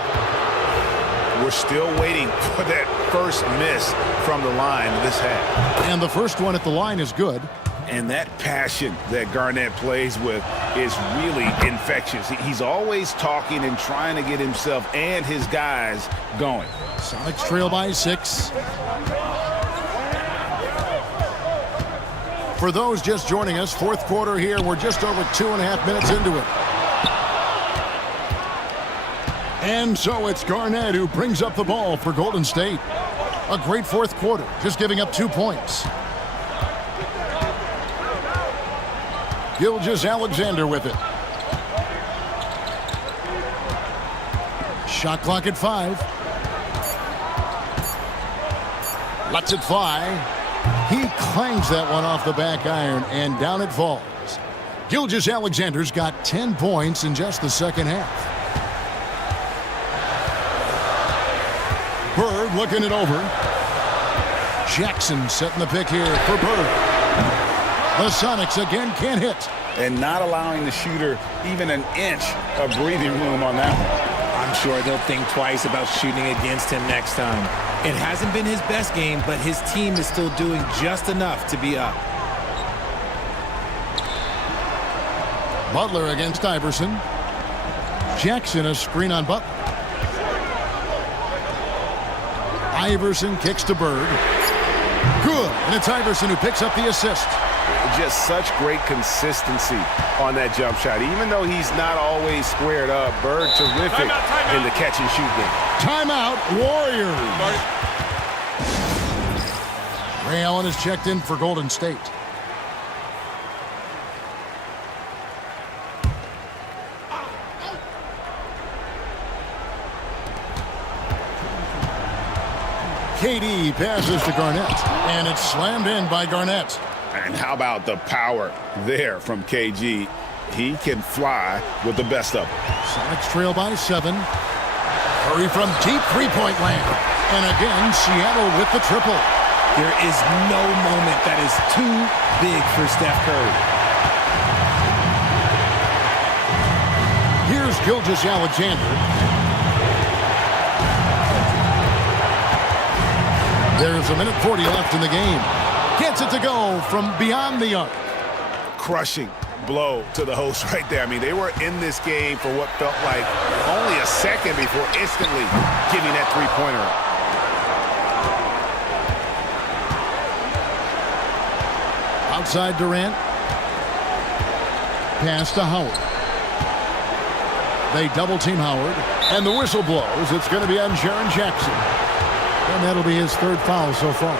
We're still waiting for that first miss from the line this half. And the first one at the line is good. And that passion that Garnett plays with is really infectious. He's always talking and trying to get himself and his guys going. Sonics trail by 6. For those just joining us, 4th quarter here. We're just over 2.5 minutes into it. And so it's Garnett who brings up the ball for Golden State. A great 4th quarter, just giving up 2 points. Gilgeous-Alexander with it. Shot clock at 5. Lets it fly. He clangs that one off the back iron, and down it falls. Gilgeous-Alexander's got 10 points in just the second half. Bird looking it over. Jackson setting the pick here for Bird. The Sonics again can't hit. And not allowing the shooter even an inch of breathing room on that one. I'm sure they'll think twice about shooting against him next time. It hasn't been his best game, but his team is still doing just enough to be up. Butler against Iverson. Jackson a screen on Butler. Iverson kicks to Bird. Good. And it's Iverson who picks up the assist. Just such great consistency on that jump shot. Even though he's not always squared up, Bird terrific in the catch and shoot game. Timeout, Warriors. Ray Allen is checked in for Golden State. KD passes to Garnett, and it's slammed in by Garnett. And how about the power there from KG? He can fly with the best of them. Sonics trail by 7. Curry from deep three-point land. And again, Seattle with the triple. There is no moment that is too big for Steph Curry. Here's Gilgeous-Alexander. There's 1:40 left in the game. Gets it to go from beyond the arc. Crushing blow to the host right there. I mean, they were in this game for what felt like only a second before instantly giving that three-pointer up. Outside Durant. Pass to Howard. They double-team Howard. And the whistle blows. It's going to be on Jaren Jackson. And that'll be his 3rd foul so far.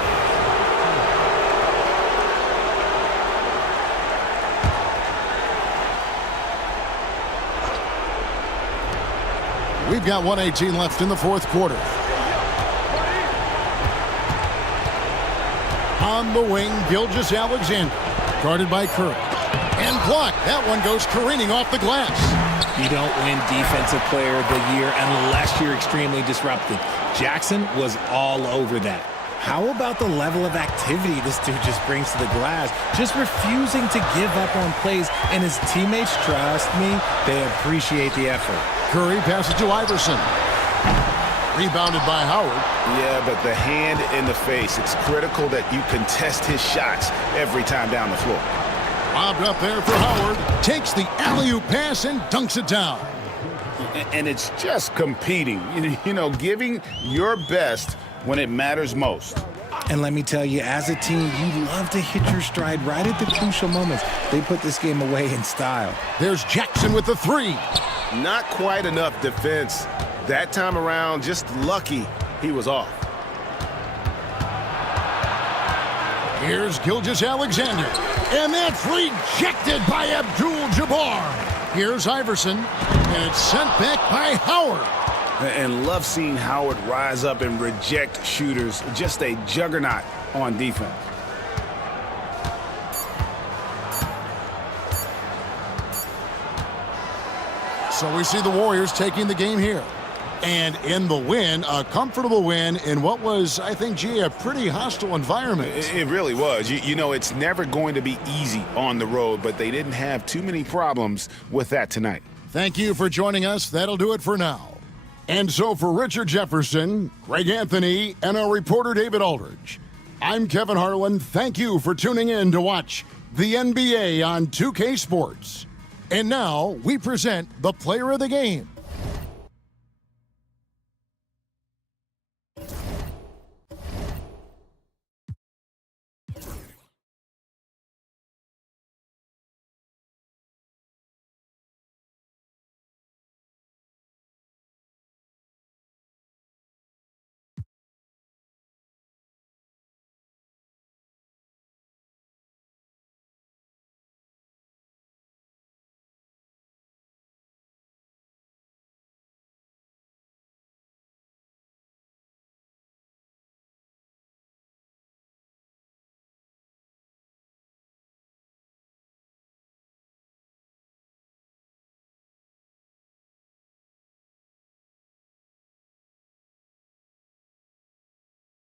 We've got 1:18 left in the 4th quarter. On the wing, Gilgeous-Alexander, guarded by Curry. And blocked. That one goes careening off the glass. You don't win Defensive Player of the Year unless you're extremely disruptive. Jackson was all over that. How about the level of activity this dude just brings to the glass? Just refusing to give up on plays, and his teammates, trust me, they appreciate the effort. Curry passes to Iverson. Rebounded by Howard. Yeah, but the hand in the face, it's critical that you contest his shots every time down the floor. Lobbed up there for Howard. Takes the alley-oop pass and dunks it down. And it's just competing, giving your best when it matters most. And let me tell you, as a team, you love to hit your stride right at the crucial moments. They put this game away in style. There's Jackson with the three. Not quite enough defense. That time around, just lucky he was off. Here's Gilgeous-Alexander. And that's rejected by Abdul-Jabbar. Here's Iverson. And it's sent back by Howard. And love seeing Howard rise up and reject shooters. Just a juggernaut on defense. So we see the Warriors taking the game here. And in the win, a comfortable win in what was, I think, a pretty hostile environment. It really was. It's never going to be easy on the road, but they didn't have too many problems with that tonight. Thank you for joining us. That'll do it for now. And so for Richard Jefferson, Greg Anthony, and our reporter David Aldridge, I'm Kevin Harlan. Thank you for tuning in to watch the NBA on 2K Sports. And now we present the player of the game.